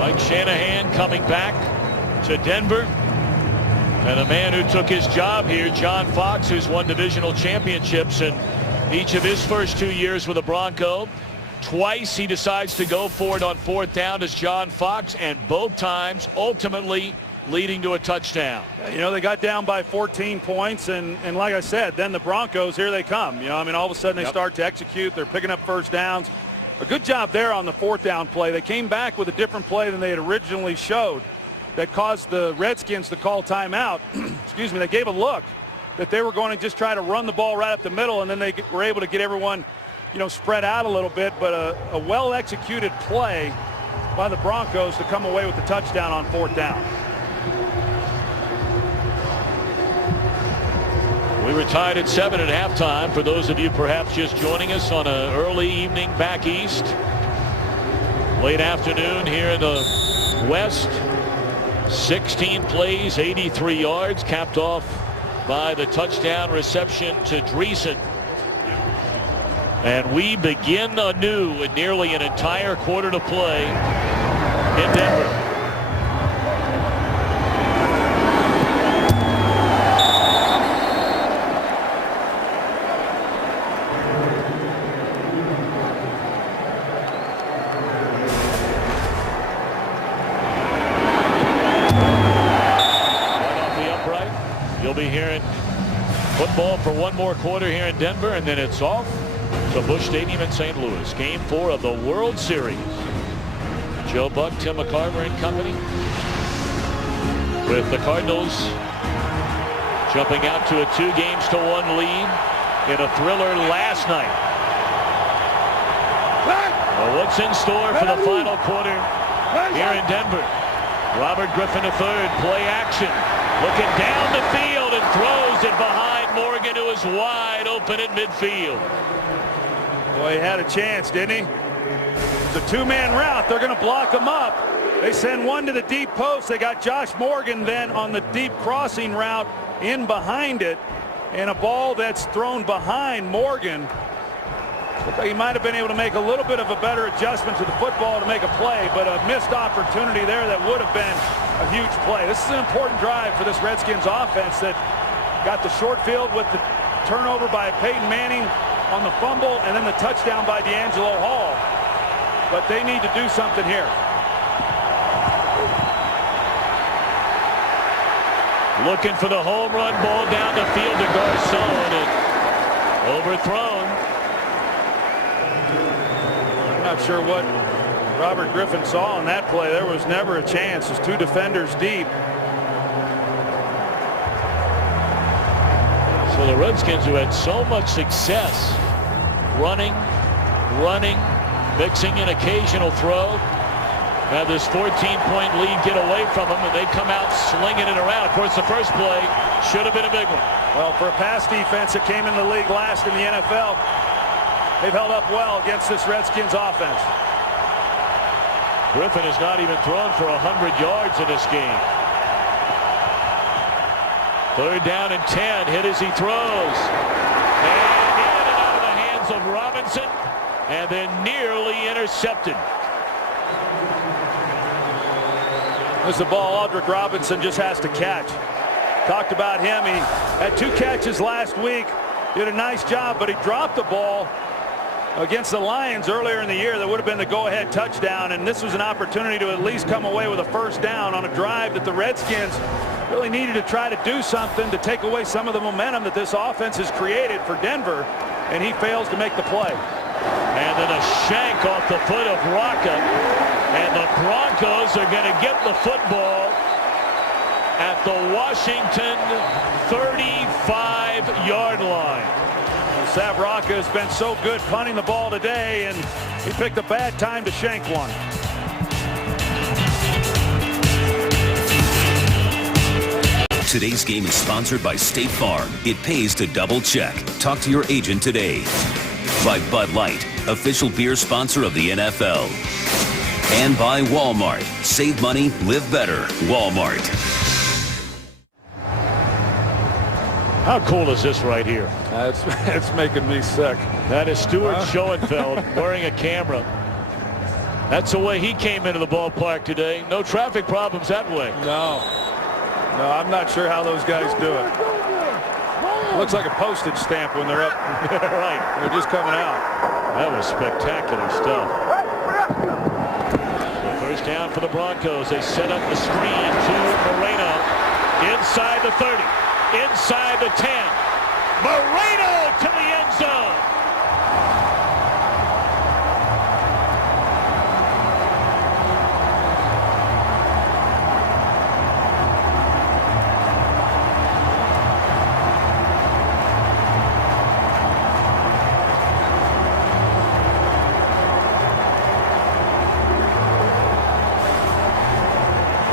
Mike Shanahan coming back to Denver. And the man who took his job here, John Fox, who's won divisional championships in each of his first 2 years with the Broncos. Twice he decides to go for it on 4th down as John Fox, and both times ultimately leading to a touchdown. They got down by 14 points, and like I said, then the Broncos, here they come. All of a sudden they start to execute. They're picking up first downs. A good job there on the 4th down play. They came back with a different play than they had originally showed that caused the Redskins to call timeout. Excuse me. They gave a look that they were going to just try to run the ball right up the middle, and then they were able to get everyone, spread out a little bit. But a well-executed play by the Broncos to come away with the touchdown on 4th down. We were tied at 7 at halftime. For those of you perhaps just joining us on an early evening back east, late afternoon here in the West. 16 plays, 83 yards, capped off by the touchdown reception to Dreesen. And we begin anew with nearly an entire quarter to play in Denver. You'll be hearing football for one more quarter here in Denver, and then it's off to Busch Stadium in St. Louis. Game 4 of the World Series. Joe Buck, Tim McCarver and company, with the Cardinals jumping out to a 2-1 lead in a thriller last night. Well, what's in store for the final quarter here in Denver? Robert Griffin III, play action. Looking down the field and throws it behind Morgan, who is wide open at midfield. Boy, he had a chance, didn't he? It's a two-man route. They're going to block him up. They send one to the deep post. They got Josh Morgan then on the deep crossing route in behind it. And a ball that's thrown behind Morgan. Looked like he might have been able to make a little bit of a better adjustment to the football to make a play, but a missed opportunity there that would have been a huge play. This is an important drive for this Redskins offense that got the short field with the turnover by Peyton Manning on the fumble and then the touchdown by D'Angelo Hall. But they need to do something here. Looking for the home run ball down the field to Garcon and overthrown. I'm not sure what Robert Griffin saw on that play. There was never a chance. There's two defenders deep. So the Redskins, who had so much success running, mixing an occasional throw, have this 14-point lead get away from them, and they come out slinging it around. Of course, the first play should have been a big one. Well, for a pass defense that came in the league last in the NFL, they've held up well against this Redskins offense. Griffin has not even thrown for 100 yards in this game. Third down and 10. Hit as he throws. And in and out of the hands of Robinson, and then nearly intercepted. This is a ball Aldrick Robinson just has to catch. Talked about him. He had 2 catches last week. Did a nice job, but he dropped the ball against the Lions earlier in the year. That would have been the go-ahead touchdown, and this was an opportunity to at least come away with a first down on a drive that the Redskins really needed to try to do something to take away some of the momentum that this offense has created for Denver, and he fails to make the play. And then a shank off the foot of Rocca, and the Broncos are going to get the football at the Washington 35-yard line. Sav Rocca has been so good punting the ball today, and he picked a bad time to shank one. Today's game is sponsored by State Farm. It pays to double check. Talk to your agent today. By Bud Light, official beer sponsor of the NFL. And by Walmart. Save money, live better. Walmart. How cool is this right here? It's making me sick. That is Stuart Schoenfeld wearing a camera. That's the way he came into the ballpark today. No traffic problems that way. No, I'm not sure how those guys do it. Looks like a postage stamp when they're up. Right. They're just coming out. That was spectacular stuff. The first down for the Broncos. They set up the screen to Moreno. Inside the 30. Inside the 10. Moreno to the end zone.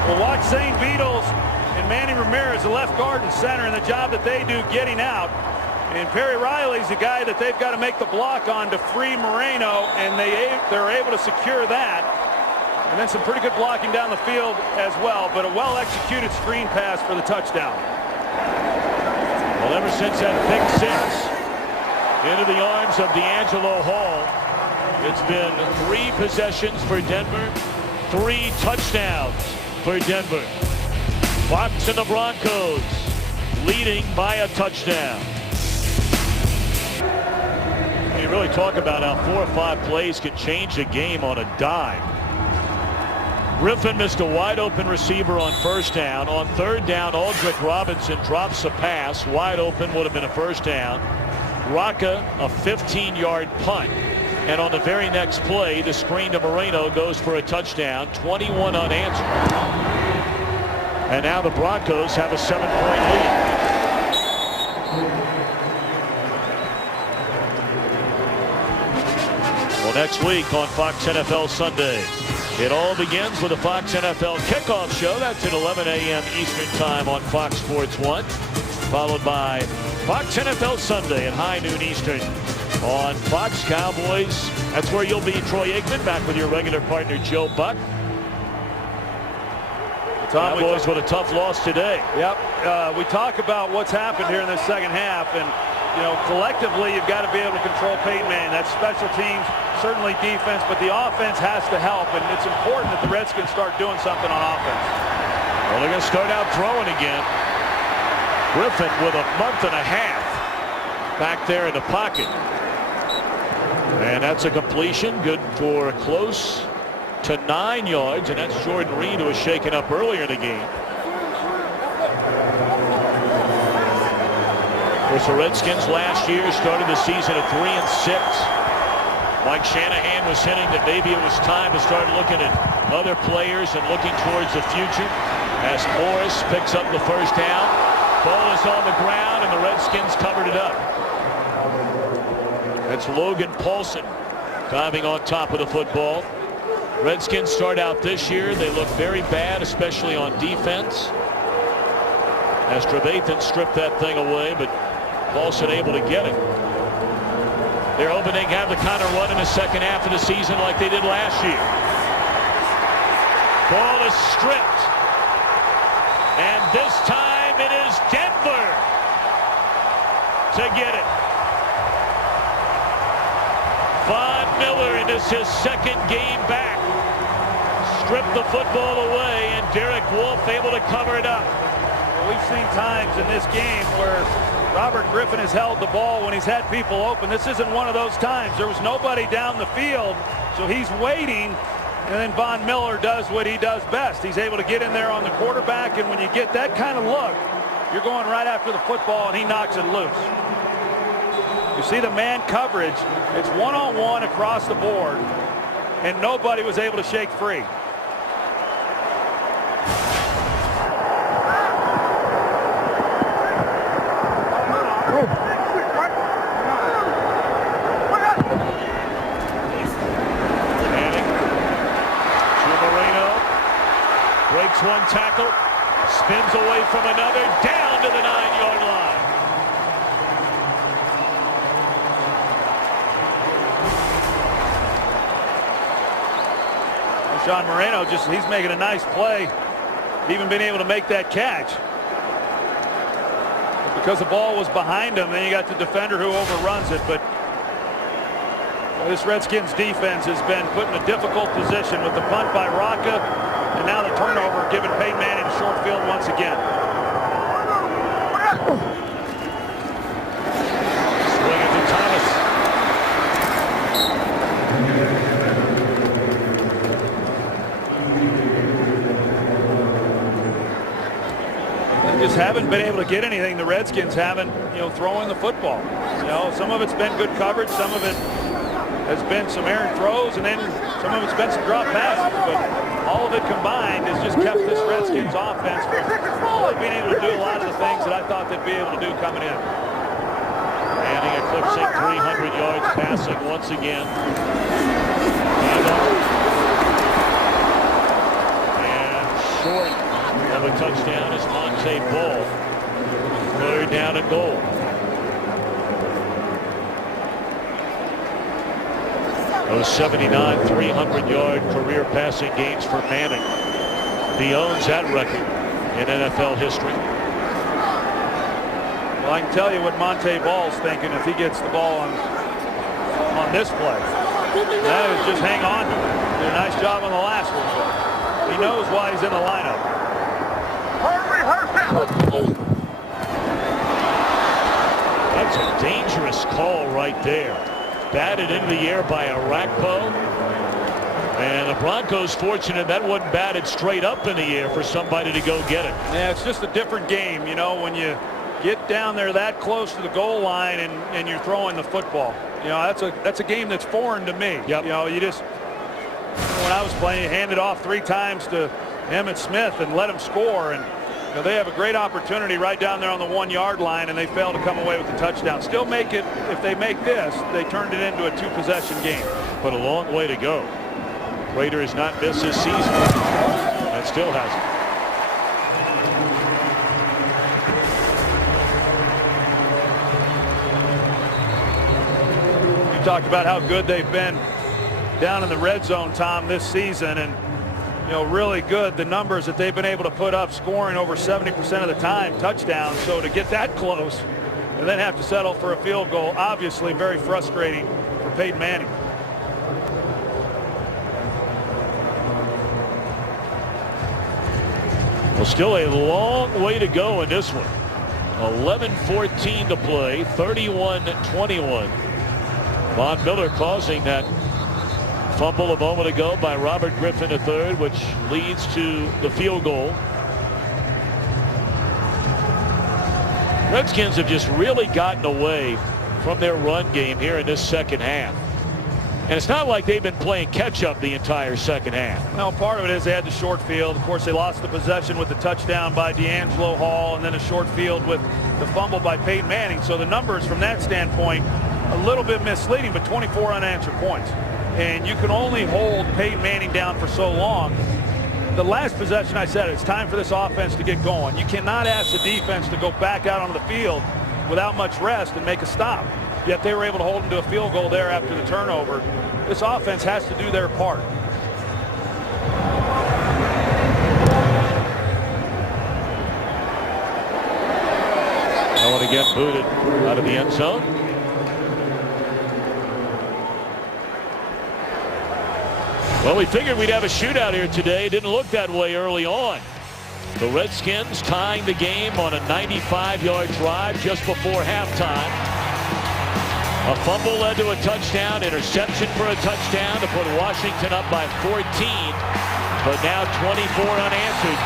Well, watch Zane Beadles and Manny Ramirez, the left guard and center, and the job that they do getting out. And Perry Riley's the guy that they've got to make the block on to free Moreno, and they're able to secure that. And then some pretty good blocking down the field as well, but a well-executed screen pass for the touchdown. Well, ever since that pick six into the arms of D'Angelo Hall, it's been 3 possessions for Denver, 3 touchdowns for Denver. Fox and the Broncos leading by a touchdown. You really talk about how 4 or 5 plays can change the game on a dime. Griffin missed a wide open receiver on first down. On third down, Aldrick Robinson drops a pass. Wide open, would have been a first down. Rocca, a 15-yard punt. And on the very next play, the screen to Moreno goes for a touchdown. 21 unanswered. And now the Broncos have a 7-point lead. Well, next week on Fox NFL Sunday, It all begins with the Fox NFL kickoff show. That's at 11 a.m. Eastern time on Fox Sports 1. Followed by Fox NFL Sunday at high noon Eastern on Fox Cowboys. That's where you'll be, Troy Aikman, back with your regular partner, Joe Buck. Cowboys with a tough loss today. Yep. We talk about what's happened here in the second half, and collectively you've got to be able to control Peyton Manning. That's special teams, certainly defense, but the offense has to help, and it's important that the Redskins start doing something on offense. Well, they're going to start out throwing again. Griffin with a month and a half back there in the pocket. And that's a completion, good for close to 9 yards, and that's Jordan Reed, who was shaken up earlier in the game. Of course, the Redskins last year started the season at 3-6. Mike Shanahan was hinting that maybe it was time to start looking at other players and looking towards the future as Morris picks up the first down. Ball is on the ground, and the Redskins covered it up. That's Logan Paulson diving on top of the football. Redskins start out this year. They look very bad, especially on defense, as Trevathan stripped that thing away, but Paulson able to get it. They're hoping they have the kind of run in the second half of the season like they did last year. Ball is stripped, and this time it is Denver to get it. Von Miller, and it's his second game back, stripped the football away, and Derek Wolfe able to cover it up. We've seen times in this game where Robert Griffin has held the ball when he's had people open. This isn't one of those times. There was nobody down the field, so he's waiting, and then Von Miller does what he does best. He's able to get in there on the quarterback, and when you get that kind of look, you're going right after the football, and he knocks it loose. You see the man coverage. It's one-on-one across the board, and nobody was able to shake free. Breaks one tackle, spins away from another, down to the 9-yard line. Sean Moreno, he's making a nice play, even being able to make that catch. But because the ball was behind him, then you got the defender who overruns it. But this Redskins defense has been put in a difficult position with the punt by Rocca, and now the turnover giving Peyton Manning short field once again. Swing it to Thomas. They just haven't been able to get anything. The Redskins haven't, throwing the football. Some of it's been good coverage, some of it has been some errant throws, and then some of it's been some drop passes. But all of it combined has just kept this Redskins offense from really being able to do a lot of the things that I thought they'd be able to do coming in. Manning eclipsing 300 yards passing once again. And short of a touchdown is Monte Ball. 3rd down and goal. Those 79 300-yard career passing games for Manning. He owns that record in NFL history. Well, I can tell you what Monte Ball's thinking if he gets the ball on this play. That is just hang on to it. Did a nice job on the last one. But he knows why he's in the lineup. That's a dangerous call right there. Batted into the air by Arakpo. And the Broncos fortunate that wasn't batted straight up in the air for somebody to go get it. Yeah, it's just a different game, when you get down there that close to the goal line and you're throwing the football. That's a game that's foreign to me. Yep. When I was playing, you hand it off 3 times to Emmitt Smith and let him score, and they have a great opportunity right down there on the 1-yard line, and they fail to come away with the touchdown. Still make it, if they make this, they turned it into a 2-possession game. But a long way to go. Prater has not missed this season and still hasn't. You talked about how good they've been down in the red zone, Tom, this season, and really good. The numbers that they've been able to put up, scoring over 70% of the time, touchdowns. So to get that close and then have to settle for a field goal, obviously very frustrating for Peyton Manning. Well, still a long way to go in this one. 11:14 to play, 31-21. Von Miller causing that fumble a moment ago by Robert Griffin III, which leads to the field goal. Redskins have just really gotten away from their run game here in this second half. And it's not like they've been playing catch-up the entire second half. Well, part of it is they had the short field. Of course, they lost the possession with the touchdown by D'Angelo Hall and then a short field with the fumble by Peyton Manning. So the numbers from that standpoint, a little bit misleading, but 24 unanswered points. And you can only hold Peyton Manning down for so long. The last possession, I said, it's time for this offense to get going. You cannot ask the defense to go back out onto the field without much rest and make a stop. Yet they were able to hold them to a field goal there after the turnover. This offense has to do their part. I want to get booted out of the end zone. Well, we figured we'd have a shootout here today. Didn't look that way early on. The Redskins tying the game on a 95-yard drive just before halftime. A fumble led to a touchdown, interception for a touchdown to put Washington up by 14, but now 24 unanswered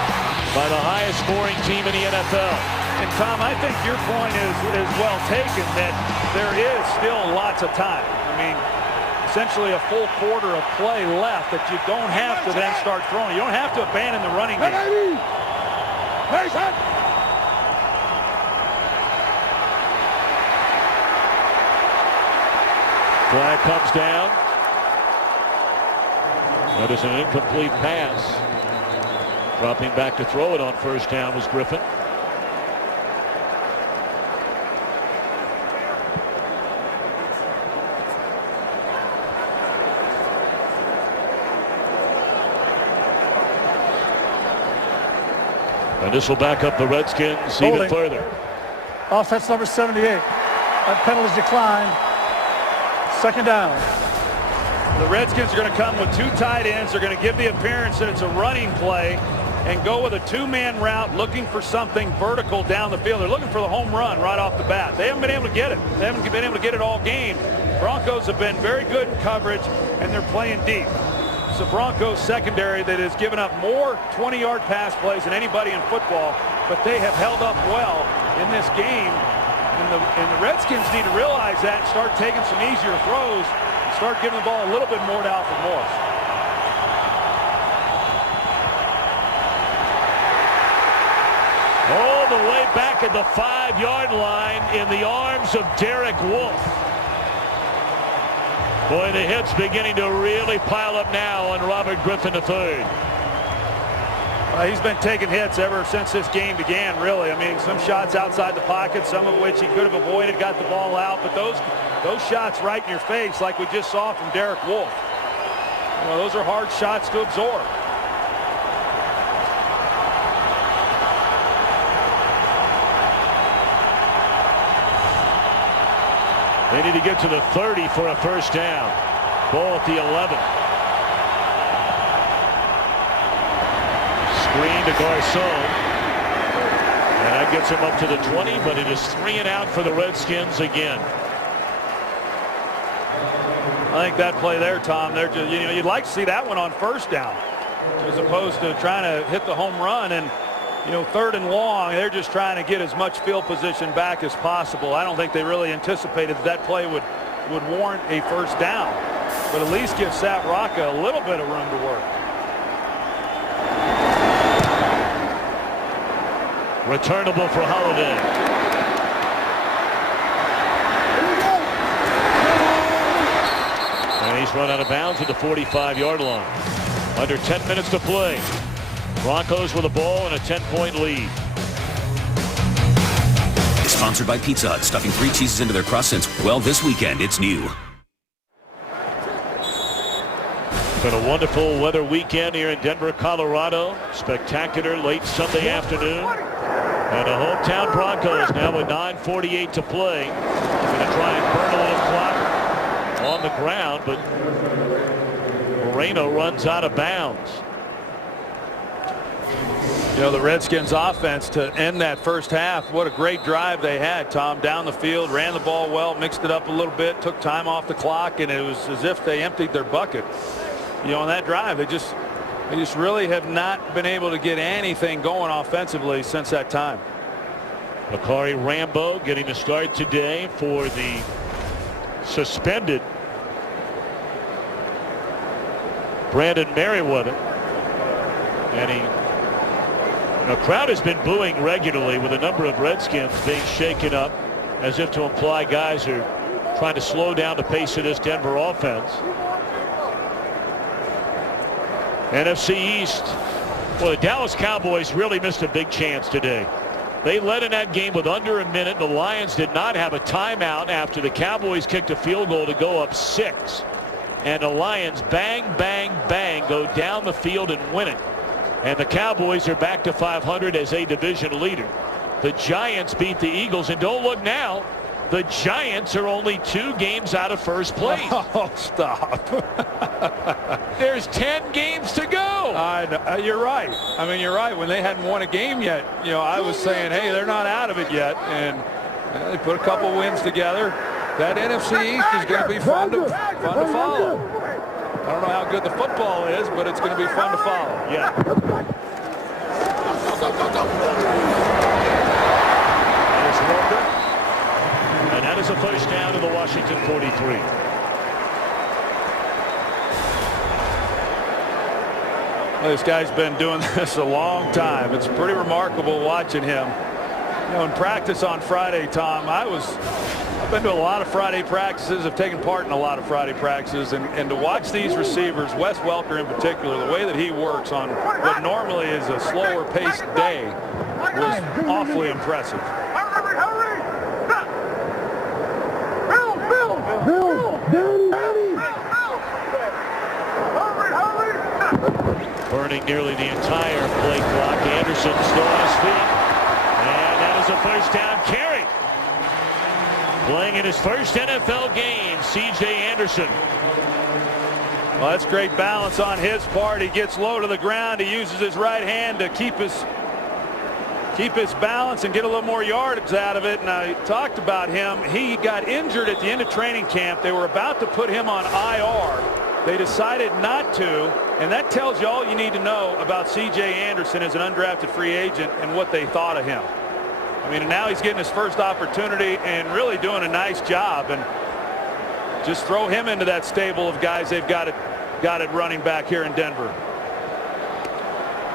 by the highest scoring team in the NFL. And Tom, I think your point is well taken, that there is still lots of time. I mean, essentially a full quarter of play left that you don't have to then start throwing. You don't have to abandon the running game. Flag comes down. That is an incomplete pass. Dropping back to throw it on first down was Griffin. And this will back up the Redskins even further. Offense number 78. That penalty's declined. Second down. The Redskins are going to come with two tight ends. They're going to give the appearance that it's a running play and go with a two-man route, looking for something vertical down the field. They're looking for the home run right off the bat. They haven't been able to get it. They haven't been able to get it all game. Broncos have been very good in coverage, and they're playing deep. It's the Broncos secondary that has given up more 20-yard pass plays than anybody in football, but they have held up well in this game. And the Redskins need to realize that and start taking some easier throws and start giving the ball a little bit more to Alfred Morris. All the way back at the 5-yard line in the arms of Derek Wolfe. Boy, the hits beginning to really pile up now on Robert Griffin III. He's been taking hits ever since this game began, really. I mean, some shots outside the pocket, some of which he could have avoided, got the ball out. But those shots right in your face, like we just saw from Derek Wolfe, those are hard shots to absorb. They need to get to the 30 for a first down. Ball at the 11. Screen to Garcon. And that gets him up to the 20, but it is 3 and out for the Redskins again. I think that play there, Tom, they're just, you'd like to see that one on first down as opposed to trying to hit the home run. And, third and long, they're just trying to get as much field position back as possible. I don't think they really anticipated that play would warrant a first down, but at least give Sat Rocca a little bit of room to work. Returnable for Holiday. And he's run out of bounds at the 45-yard line. Under 10 minutes to play. Broncos with a ball and a 10-point lead. Sponsored by Pizza Hut, stuffing 3 cheeses into their croissants. Well, this weekend, it's new. It's been a wonderful weather weekend here in Denver, Colorado. Spectacular late Sunday afternoon. And the hometown Broncos now with 9:48 to play. They're going to try and burn a little clock on the ground, but Moreno runs out of bounds. You know, the Redskins offense to end that first half, what a great drive they had, Tom. Down the field, ran the ball well, mixed it up a little bit, took time off the clock, and it was as if they emptied their bucket. You know, on that drive, they just really have not been able to get anything going offensively since that time. Bakari Rambo getting the start today for the suspended Brandon Merriweather. And the crowd has been booing regularly, with a number of Redskins being shaken up as if to imply guys are trying to slow down the pace of this Denver offense. NFC East. Well, the Dallas Cowboys really missed a big chance today. They led in that game with under a minute. The Lions did not have a timeout after the Cowboys kicked a field goal to go up 6. And the Lions bang, bang, bang go down the field and win it. And the Cowboys are back to 500 as a division leader. The Giants beat the Eagles, and don't look now, the Giants are only 2 games out of first place. Oh, stop. There's 10 games to go. I know, you're right. I mean, you're right. When they hadn't won a game yet, you know, I was saying, hey, they're not out of it yet. And they put a couple wins together. That NFC East is going to be fun to follow. I don't know how good the football is, but it's going to be fun to follow. Yeah. There's Walker. And that is a first down to the Washington 43. Well, this guy's been doing this a long time. It's pretty remarkable watching him. You know, in practice on Friday, Tom, I've been to a lot of Friday practices. I've taken part in a lot of Friday practices, and to watch these receivers, Wes Welker in particular, the way that he works on what normally is a slower paced day was awfully impressive. Burning nearly the entire play clock. Anderson still on his feet. And that is a first down carry. Playing in his first NFL game, C.J. Anderson. Well, that's great balance on his part. He gets low to the ground. He uses his right hand to keep his balance and get a little more yardage out of it. And I talked about him. He got injured at the end of training camp. They were about to put him on IR. They decided not to, and that tells you all you need to know about C.J. Anderson as an undrafted free agent and what they thought of him. I mean, now he's getting his first opportunity and really doing a nice job. And just throw him into that stable of guys they've got it running back here in Denver.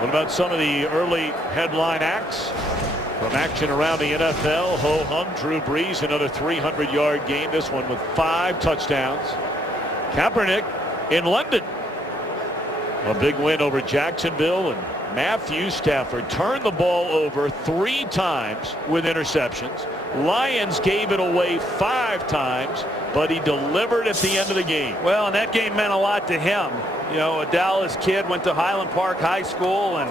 What about some of the early headline acts from action around the NFL? Ho-hum, Drew Brees, another 300-yard game, this one with 5 touchdowns. Kaepernick in London, a big win over Jacksonville, and Matthew Stafford turned the ball over 3 times with interceptions. Lions gave it away 5 times, but he delivered at the end of the game. Well, and that game meant a lot to him. You know, a Dallas kid, went to Highland Park High School and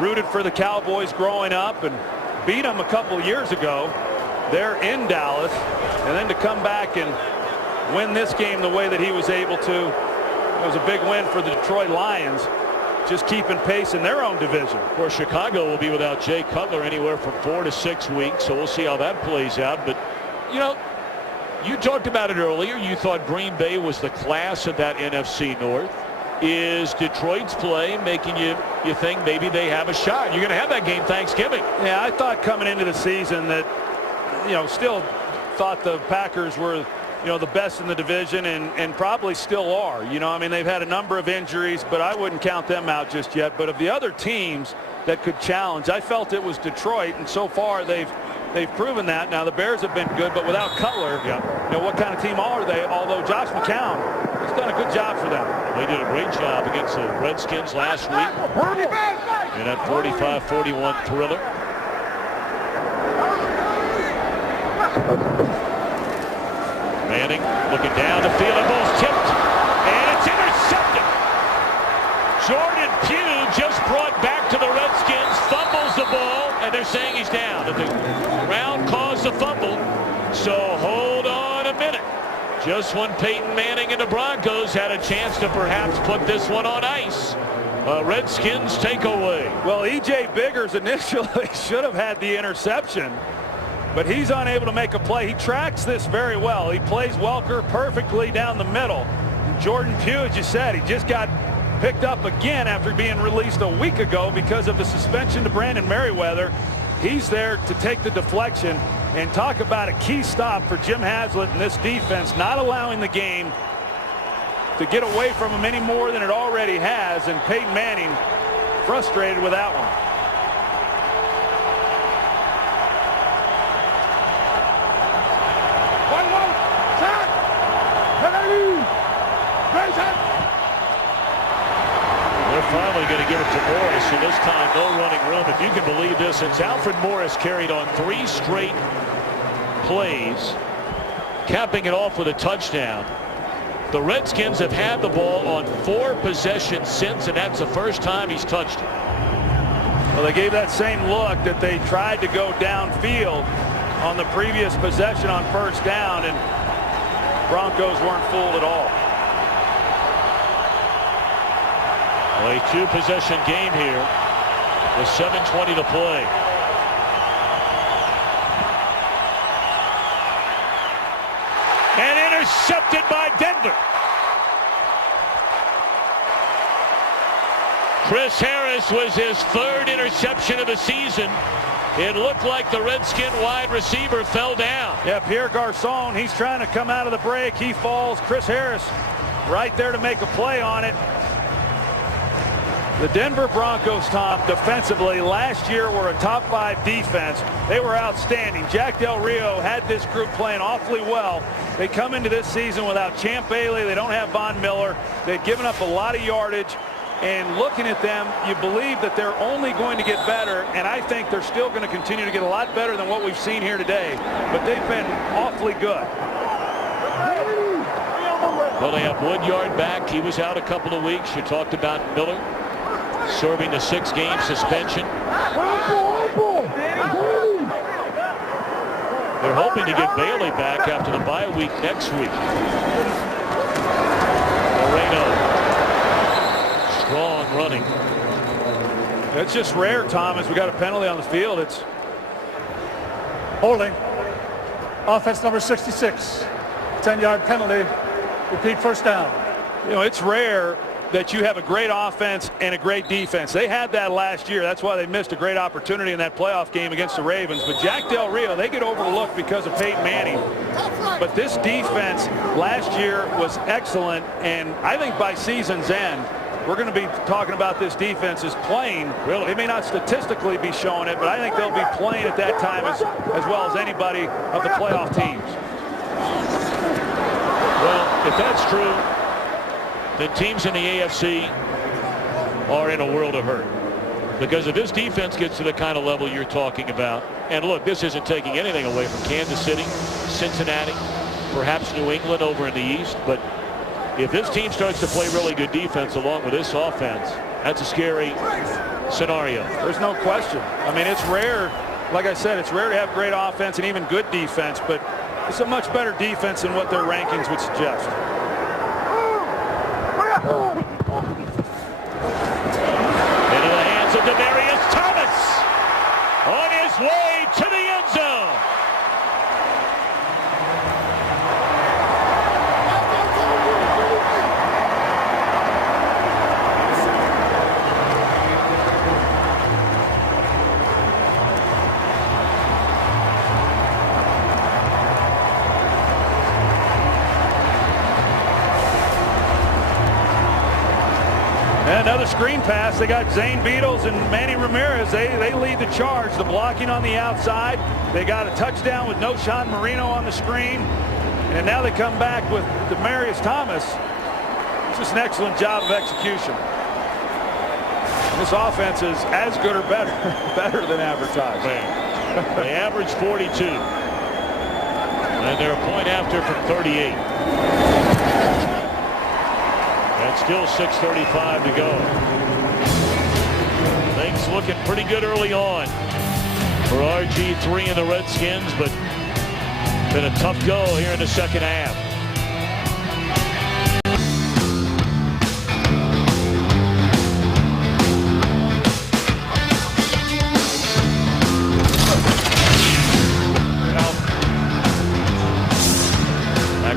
rooted for the Cowboys growing up and beat them a couple years ago. They're in Dallas, and then to come back and win this game the way that he was able to, it was a big win for the Detroit Lions, just keeping pace in their own division. Of course, Chicago will be without Jay Cutler anywhere from 4 to 6 weeks, so we'll see how that plays out. But, you know, you talked about it earlier. You thought Green Bay was the class of that NFC North. Is Detroit's play making you think maybe they have a shot? You're going to have that game Thanksgiving. Yeah, I thought coming into the season that, you know, still thought the Packers were, you know, the best in the division and probably still are. You know, I mean, they've had a number of injuries, but I wouldn't count them out just yet. But of the other teams that could challenge, I felt it was Detroit, and so far they've proven that. Now the Bears have been good, but without Cutler, you know, what kind of team are they? Although Josh McCown has done a good job for them. They did a great job against the Redskins last week in that 45-41 thriller. Manning looking down the field. The ball's tipped, and it's intercepted. Jordan Pugh just brought back to the Redskins, fumbles the ball, and they're saying he's down. The ground caused the fumble, so hold on a minute. Just when Peyton Manning and the Broncos had a chance to perhaps put this one on ice. Redskins takeaway. Well, E.J. Biggers initially should have had the interception, but he's unable to make a play. He tracks this very well. He plays Welker perfectly down the middle. And Jordan Pugh, as you said, he just got picked up again after being released a week ago because of the suspension to Brandon Merriweather. He's there to take the deflection, and talk about a key stop for Jim Haslett in this defense, not allowing the game to get away from him any more than it already has, and Peyton Manning frustrated with that one. They're finally going to give it to Morris, and this time no running room. If you can believe this, since Alfred Morris carried on 3 straight plays, capping it off with a touchdown. The Redskins have had the ball on 4 possessions since, and that's the first time he's touched it. Well, they gave that same look that they tried to go downfield on the previous possession on first down, and Broncos weren't fooled at all. Well, a 2-possession game here with 7:20 to play. And intercepted by Denver. Chris Harris was his 3rd interception of the season. It looked like the Redskin wide receiver fell down. Yeah, Pierre Garçon, he's trying to come out of the break. He falls. Chris Harris right there to make a play on it. The Denver Broncos, Tom, defensively last year were a top 5 defense. They were outstanding. Jack Del Rio had this group playing awfully well. They come into this season without Champ Bailey. They don't have Von Miller. They've given up a lot of yardage. And looking at them, you believe that they're only going to get better. And I think they're still going to continue to get a lot better than what we've seen here today. But they've been awfully good. Well, they have Woodyard back. He was out a couple of weeks. You talked about Miller serving the 6-game suspension. They're hoping to get Bailey back after the bye week next week. Moreno, strong running. It's just rare, Tom, as we got a penalty on the field. It's Holding. Offense number 66. 10-yard penalty. Repeat first down. You know, it's rare that you have a great offense and a great defense. They had that last year. That's why they missed a great opportunity in that playoff game against the Ravens. But Jack Del Rio, they get overlooked because of Peyton Manning. But this defense last year was excellent, and I think by season's end, we're going to be talking about this defense as playing. Really, they may not statistically be showing it, but I think they'll be playing at that time as well as anybody of the playoff teams. Well, if that's true, the teams in the AFC are in a world of hurt. Because if this defense gets to the kind of level you're talking about, and look, this isn't taking anything away from Kansas City, Cincinnati, perhaps New England over in the East, but if this team starts to play really good defense along with this offense, that's a scary scenario. There's no question. I mean, it's rare, like I said, it's rare to have great offense and even good defense, but it's a much better defense than what their rankings would suggest. Into the hands of Demaryius Thomas on his way to the end zone. Another screen pass. They got Zane Beadles and Manny Ramirez. They lead the charge. The blocking on the outside. They got a touchdown with no Sean Marino on the screen. And now they come back with Demaryius Thomas. Just an excellent job of execution. This offense is as good or better, better than advertised. They average 42. And they're a point after from 38. And still 6:35 to go. Things looking pretty good early on for RG3 and the Redskins, but been a tough go here in the second half.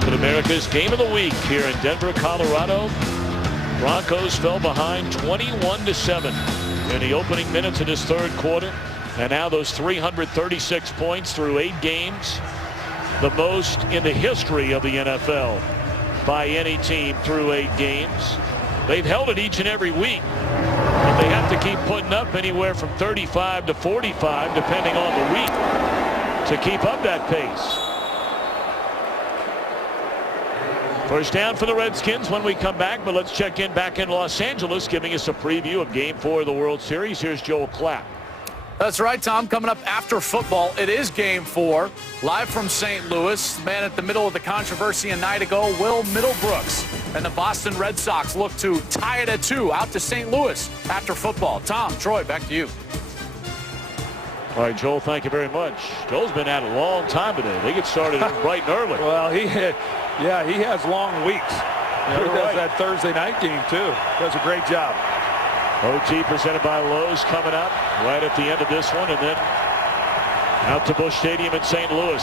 America's game of the week here in Denver, Colorado. Broncos fell behind 21-7 in the opening minutes of this third quarter. And now those 336 points through 8 games. The most in the history of the NFL by any team through 8 games. They've held it each and every week. But they have to keep putting up anywhere from 35 to 45, depending on the week, to keep up that pace. First down for the Redskins when we come back, but let's check in back in Los Angeles, giving us a preview of Game 4 of the World Series. Here's Joel Klatt. That's right, Tom. Coming up after football, it is Game 4. Live from St. Louis. Man at the middle of the controversy a night ago, Will Middlebrooks. And the Boston Red Sox look to tie it at 2 out to St. Louis after football. Tom, Troy, back to you. All right, Joel, thank you very much. Joel's been at it a long time today. They get started bright and early. Well, he has long weeks. He does that Thursday night game, too. Does a great job. OT presented by Lowe's coming up right at the end of this one, and then out to Busch Stadium in St. Louis.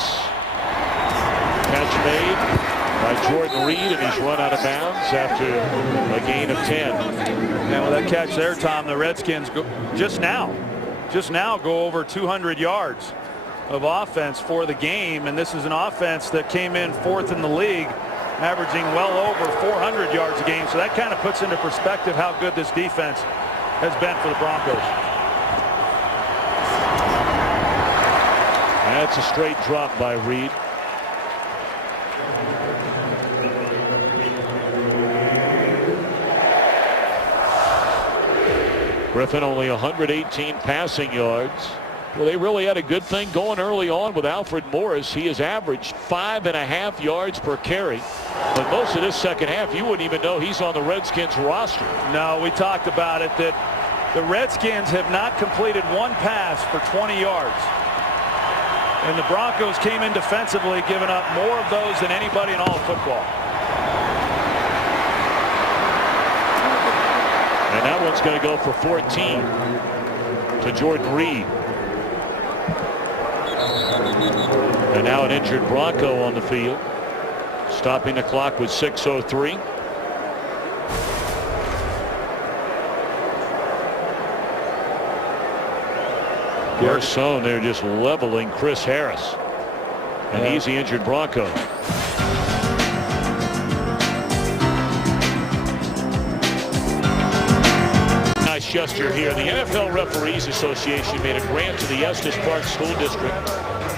Catch made by Jordan Reed, and he's run out of bounds after a gain of 10. And with that catch there, Tom, the Redskins just now go over 200 yards of offense for the game, and this is an offense that came in 4th in the league, averaging well over 400 yards a game. So that kind of puts into perspective how good this defense has been for the Broncos. That's a straight drop by Reed. Griffin only 118 passing yards. Well, they really had a good thing going early on with Alfred Morris. He has averaged 5.5 yards per carry. But most of this second half, you wouldn't even know he's on the Redskins roster. No, we talked about it, that the Redskins have not completed one pass for 20 yards. And the Broncos came in defensively, giving up more of those than anybody in all of football. And that one's going to go for 14 to Jordan Reed. And now an injured Bronco on the field. Stopping the clock with 6:03. Garcon, they're just leveling Chris Harris. And he's the injured Bronco. Nice gesture here. The NFL Referees Association made a grant to the Estes Park School District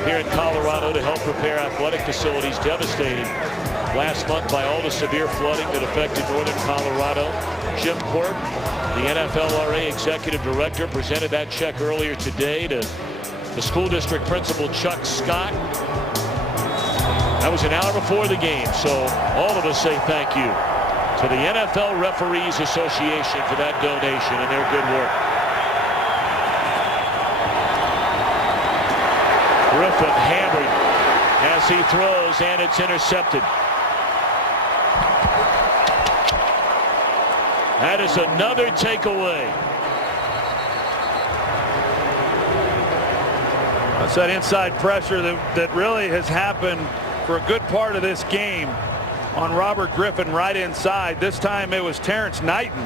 here in Colorado to help repair athletic facilities devastated last month by all the severe flooding that affected northern Colorado. Jim Quirk, the NFLRA executive director, presented that check earlier today to the school district principal Chuck Scott. That was an hour before the game, so all of us say thank you to the NFL Referees Association for that donation and their good work. Griffin hammered as he throws, and it's intercepted. That is another takeaway. That's that inside pressure that really has happened for a good part of this game on Robert Griffin right inside. This time it was Terrence Knighton.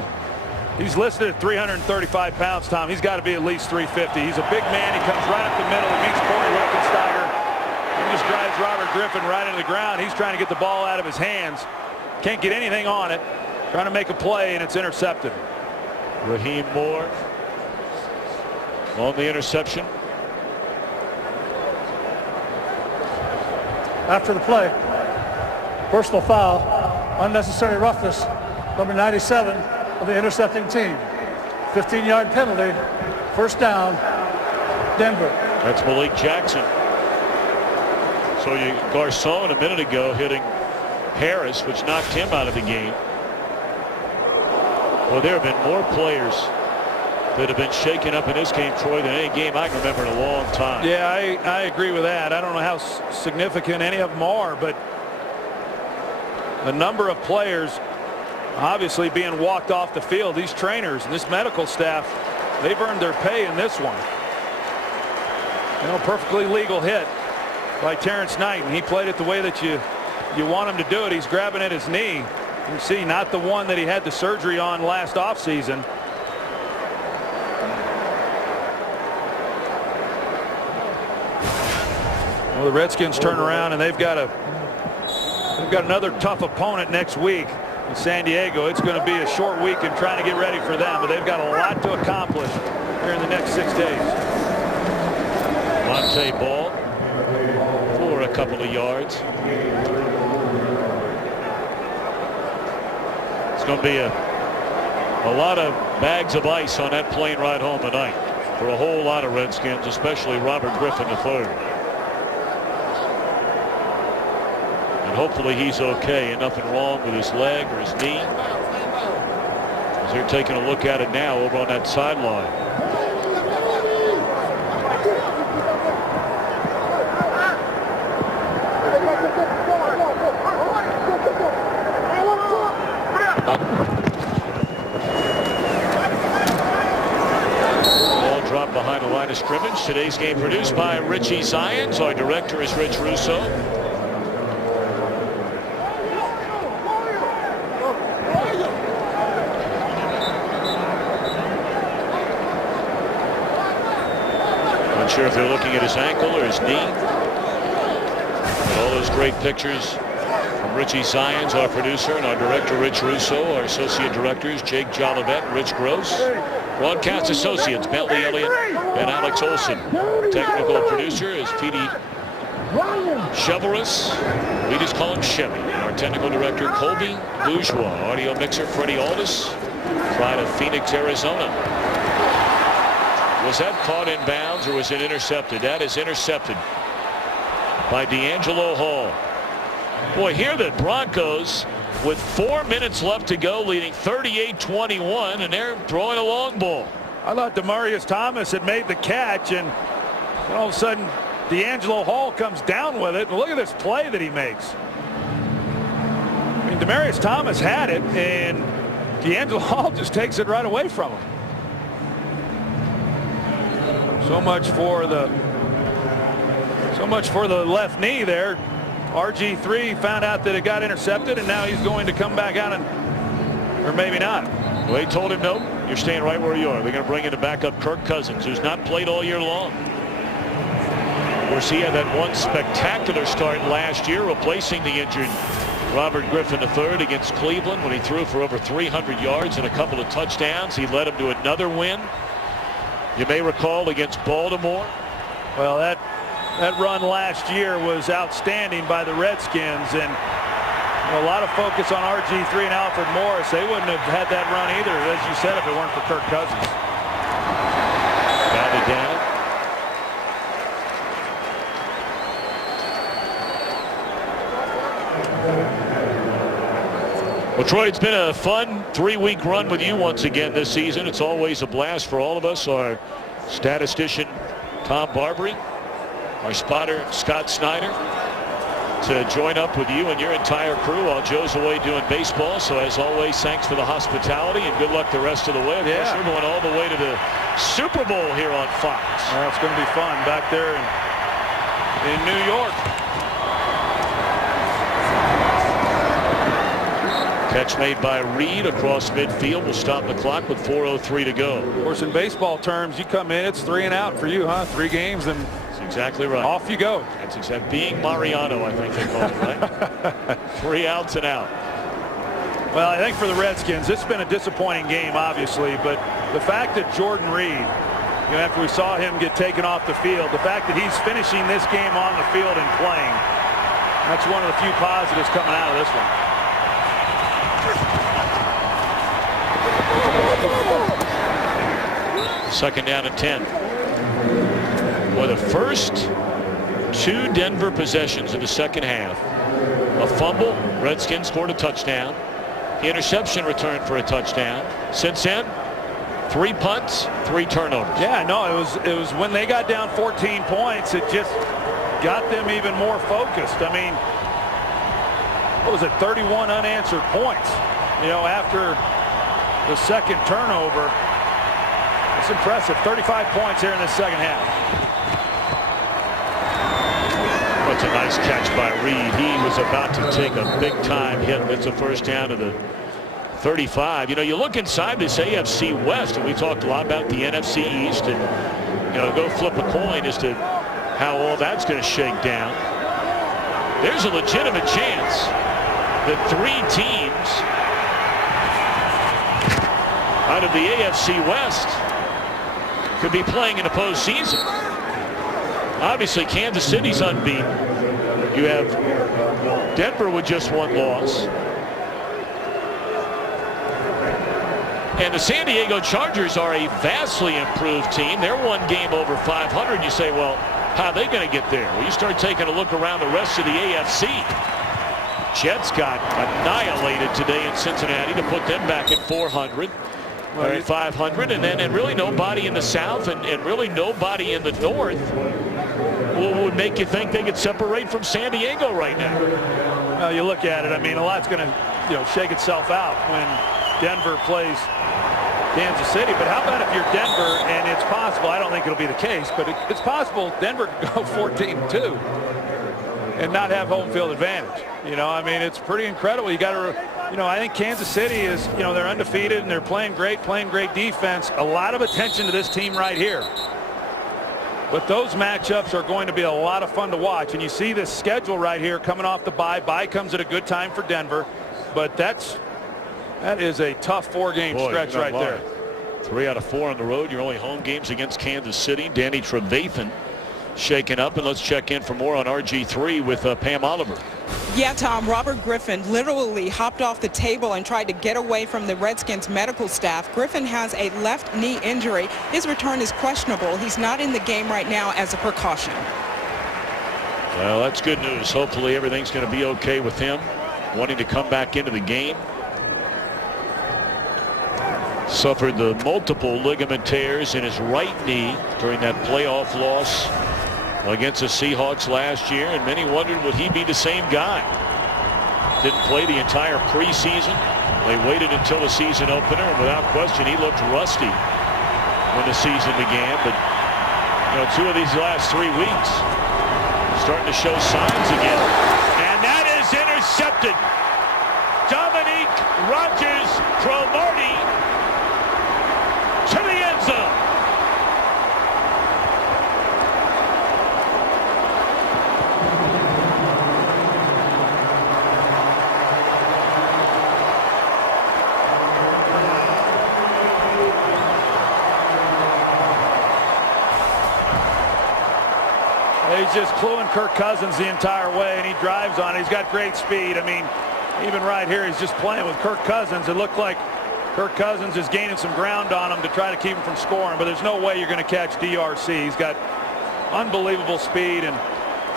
He's listed at 335 pounds, Tom. He's got to be at least 350. He's a big man. He comes right up the middle. He meets Corey Wilkensteiger. He just drives Robert Griffin right into the ground. He's trying to get the ball out of his hands. Can't get anything on it. Trying to make a play, and it's intercepted. Raheem Moore on the interception. After the play, personal foul, unnecessary roughness number 97 of the intercepting team. 15-yard penalty, first down, Denver. That's Malik Jackson. So Garcon a minute ago hitting Harris, which knocked him out of the game. Well, there have been more players that have been shaken up in this game, Troy, than any game I can remember in a long time. Yeah, I agree with that. I don't know how significant any of them are, but the number of players obviously being walked off the field, these trainers and this medical staff, they've earned their pay in this one. You know, perfectly legal hit by Terrence Knight, and he played it the way that you want him to do it. He's grabbing at his knee. You can see not the one that he had the surgery on last offseason. Well, the Redskins turn around and they've got another tough opponent next week in San Diego. It's going to be a short week in trying to get ready for them, but they've got a lot to accomplish here in the next 6 days. Monte Ball for a couple of yards. It's going to be a lot of bags of ice on that plane ride home tonight for a whole lot of Redskins, especially Robert Griffin III. And hopefully he's okay and nothing wrong with his leg or his knee, as they're taking a look at it now over on that sideline. Behind the line of scrimmage. Today's game produced by Richie Zions. Our director is Rich Russo. Not sure if they're looking at his ankle or his knee. But all those great pictures from Richie Zions, our producer, and our director Rich Russo. Our associate directors Jake Jolivet, Rich Gross. Broadcast associates Bentley Elliott and Alex Olson. Technical producer is Petey Cheverus. We just call him Chevy. Our technical director Colby Bourgeois. Audio mixer Freddie Aldis. Pride of Phoenix, Arizona. Was that caught in bounds or was it intercepted? That is intercepted by D'Angelo Hall. Boy, here the Broncos with 4 minutes left to go, leading 38-21, and they're throwing a long ball. I thought Demaryius Thomas had made the catch, and all of a sudden D'Angelo Hall comes down with it. And look at this play that he makes. I mean, Demaryius Thomas had it, and D'Angelo Hall just takes it right away from him. So much for the left knee there. RG3 found out that it got intercepted, and now he's going to come back out, or maybe not. Well, he told him, nope, you're staying right where you are. They're going to bring in the backup Kirk Cousins, who's not played all year long. Of course, he had that one spectacular start last year, replacing the injured Robert Griffin III against Cleveland when he threw for over 300 yards and a couple of touchdowns. He led him to another win. You may recall against Baltimore. Well, that run last year was outstanding by the Redskins, and a lot of focus on RG3 and Alfred Morris. They wouldn't have had that run either, as you said, if it weren't for Kirk Cousins. Batted down. Well, Troy, it's been a fun 3-week run with you once again this season. It's always a blast for all of us. Our statistician, Tom Barbary, our spotter, Scott Snyder, to join up with you and your entire crew while Joe's away doing baseball. So, as always, thanks for the hospitality and good luck the rest of the way. Of course, you're going all the way to the Super Bowl here on Fox. Well, it's going to be fun back there in New York. Catch made by Reed across midfield will stop the clock with 4:03 to go. Of course, in baseball terms, you come in, it's 3 and out for you, huh? 3 games, and that's exactly right. Off you go. That's exactly being Mariano, I think they call it, right? 3 outs and out. Well, I think for the Redskins, it's been a disappointing game, obviously, but the fact that Jordan Reed, after we saw him get taken off the field, the fact that he's finishing this game on the field and playing, that's one of the few positives coming out of this one. Second down and 10. Well, the first 2 Denver possessions in the second half. A fumble, Redskins scored a touchdown. Interception returned for a touchdown. Since then, 3 punts, 3 turnovers. Yeah, no, it was when they got down 14 points, it just got them even more focused. I mean, what was it, 31 unanswered points, after the second turnover. It's impressive. 35 points here in the second half. That's a nice catch by Reed. He was about to take a big-time hit. It's a first down to the 35. You look inside this AFC West, and we talked a lot about the NFC East, and, go flip a coin as to how all that's going to shake down. There's a legitimate chance that 3 teams out of the AFC West could be playing in the postseason. Obviously, Kansas City's unbeaten. You have Denver with just 1 loss. And the San Diego Chargers are a vastly improved team. They're 1 game over 500. You say, well, how are they going to get there? Well, you start taking a look around the rest of the AFC. Jets got annihilated today in Cincinnati to put them back at 400. Or at 500, and really nobody in the South and really nobody in the North would make you think they could separate from San Diego right now. Well, you look at it, I mean, a lot's going to shake itself out when Denver plays Kansas City. But how about if you're Denver, and it's possible, I don't think it'll be the case, but it's possible Denver could go 14-2 and not have home field advantage. I mean, it's pretty incredible. You got to, I think Kansas City is, they're undefeated and they're playing great defense. A lot of attention to this team right here. But those matchups are going to be a lot of fun to watch. And you see this schedule right here coming off the bye. Bye comes at a good time for Denver. But that is a tough 4-game stretch right there. 3 out of 4 on the road. Your only home games against Kansas City. Danny Trevathan shaken up, and let's check in for more on RG3 with Pam Oliver. Yeah, Tom, Robert Griffin literally hopped off the table and tried to get away from the Redskins medical staff. Griffin has a left knee injury. His return is questionable. He's not in the game right now as a precaution. Well, that's good news. Hopefully everything's going to be okay with him wanting to come back into the game. Suffered the multiple ligament tears in his right knee during that playoff loss against the Seahawks last year, and many wondered would he be the same guy. Didn't play the entire preseason. They waited until the season opener, and without question he looked rusty when the season began. But 2 of these last 3 weeks starting to show signs again, and that is intercepted. Dominique Rodgers-Cromartie to the end zone. He's just cluing Kirk Cousins the entire way, and he drives on it. He's got great speed. I mean, even right here, he's just playing with Kirk Cousins. It looked like Kirk Cousins is gaining some ground on him to try to keep him from scoring, but there's no way you're going to catch DRC. He's got unbelievable speed, and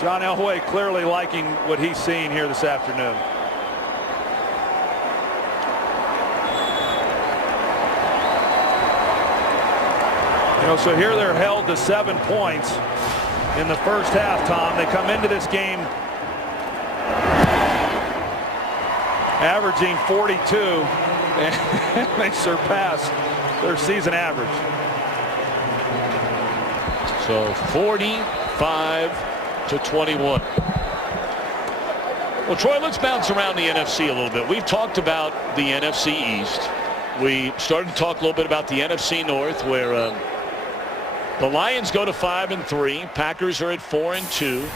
John Elway clearly liking what he's seeing here this afternoon. So here they're held to 7 points in the first half, Tom. They come into this game averaging 42, and they surpass their season average. So 45 to 21. Well, Troy, let's bounce around the NFC a little bit. We've talked about the NFC East. We started to talk a little bit about the NFC North, where the Lions go to 5-3. Packers are at 4-2.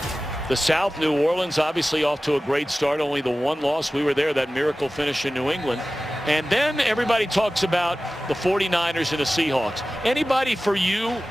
The South, New Orleans, obviously off to a great start. Only the 1 loss. We were there, that miracle finish in New England. And then everybody talks about the 49ers and the Seahawks. Anybody for you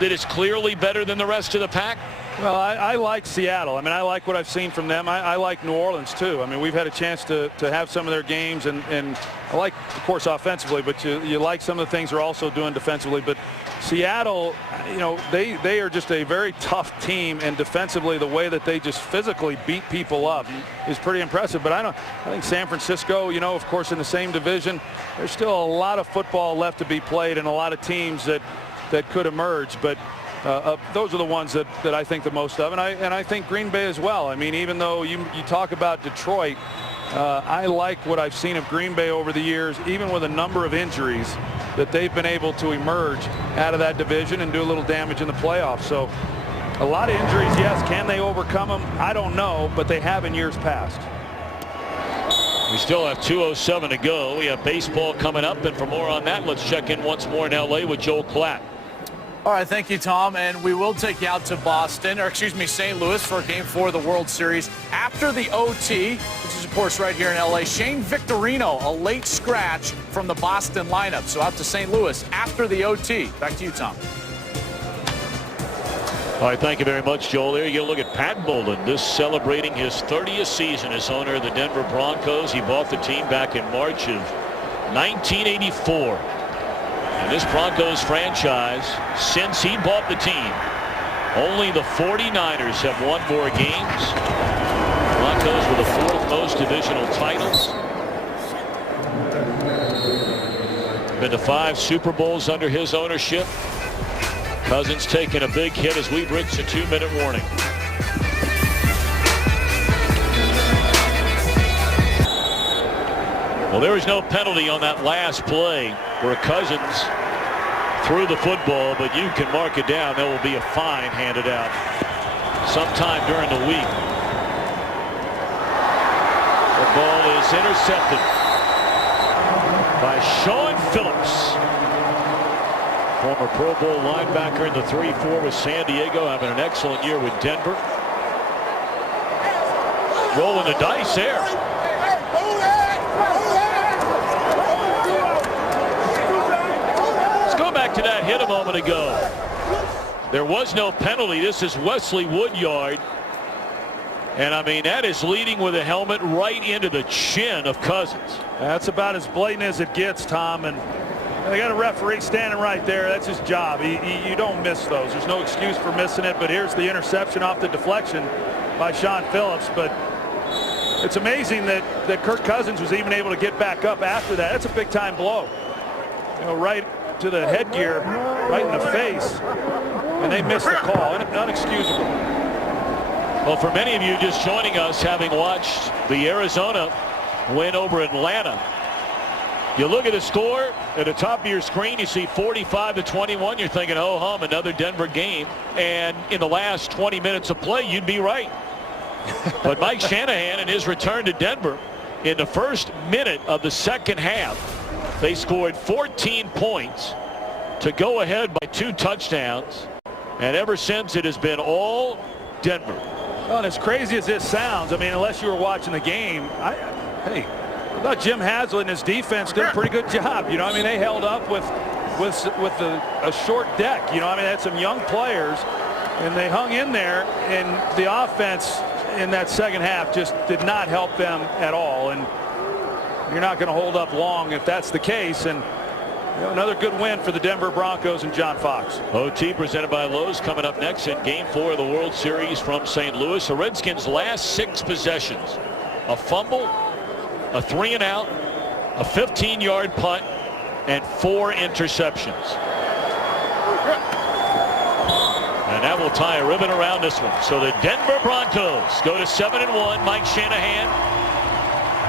that is clearly better than the rest of the pack? Well, I like Seattle. I mean, I like what I've seen from them. I like New Orleans, too. I mean, we've had a chance to have some of their games, and I like, of course, offensively, but you like some of the things they're also doing defensively. But Seattle, you know, they are just a very tough team, and defensively, the way that they just physically beat people up is pretty impressive. But I think San Francisco, you know, of course, in the same division, there's still a lot of football left to be played and a lot of teams that could emerge. But those are the ones that I think the most of, and I think Green Bay as well. I mean, even though you talk about Detroit, I like what I've seen of Green Bay over the years, even with a number of injuries, that they've been able to emerge out of that division and do a little damage in the playoffs. So a lot of injuries, yes. Can they overcome them? I don't know, but they have in years past. We still have 2:07 to go. We have baseball coming up, and for more on that, let's check in once more in L.A. with Joel Klatt. All right, thank you, Tom. And we will take you out to Boston, or excuse me, St. Louis for Game 4 of the World Series. After the OT, which is, of course, right here in L.A., Shane Victorino, a late scratch from the Boston lineup. So out to St. Louis after the OT. Back to you, Tom. All right, thank you very much, Joel. There you get a look at Pat Bowlen, this celebrating his 30th season as owner of the Denver Broncos. He bought the team back in March of 1984. And this Broncos franchise, since he bought the team, only the 49ers have won more games. Broncos with the 4th most divisional titles. Been to 5 Super Bowls under his ownership. Cousins taking a big hit as we reach a 2-minute warning. Well, there was no penalty on that last play where Cousins threw the football, but you can mark it down. There will be a fine handed out sometime during the week. The ball is intercepted by Sean Phillips, former Pro Bowl linebacker in the 3-4 with San Diego, having an excellent year with Denver. Rolling the dice there. To that hit a moment ago. There was no penalty. This is Wesley Woodyard, and I mean, that is leading with a helmet right into the chin of Cousins. That's about as blatant as it gets, Tom, and they got a referee standing right there. That's his job. You don't miss those. There's no excuse for missing it. But here's the interception off the deflection by Sean Phillips. But it's amazing that Kirk Cousins was even able to get back up after that. That's a big time blow, you know, right to the headgear, right in the face, and they missed the call. Unexcusable. Well, for many of you just joining us, having watched the Arizona win over Atlanta, you look at the score at the top of your screen, you see 45-21. You're thinking, oh hum, another Denver game, and in the last 20 minutes of play, you'd be right. But Mike Shanahan, in his return to Denver, in the first minute of the second half, they scored 14 points to go ahead by 2 touchdowns, and ever since it has been all Denver. Well, and as crazy as this sounds, I mean, unless you were watching the game, I thought Jim Haslett and his defense did a pretty good job. You know, I mean, they held up with a short deck. You know, I mean, they had some young players, and they hung in there, and the offense in that second half just did not help them at all. And you're not going to hold up long if that's the case. And you know, another good win for the Denver Broncos and John Fox. OT presented by Lowe's coming up next in Game 4 of the World Series from St. Louis. The Redskins' last 6 possessions: a fumble, a 3-and-out, a 15-yard punt, and 4 interceptions. And that will tie a ribbon around this one. So the Denver Broncos go to 7-1. Mike Shanahan,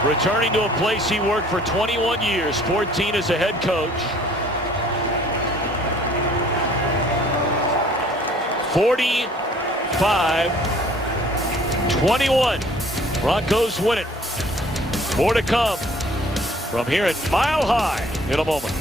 returning to a place he worked for 21 years, 14 as a head coach. 45-21. Broncos win it. More to come from here at Mile High in a moment.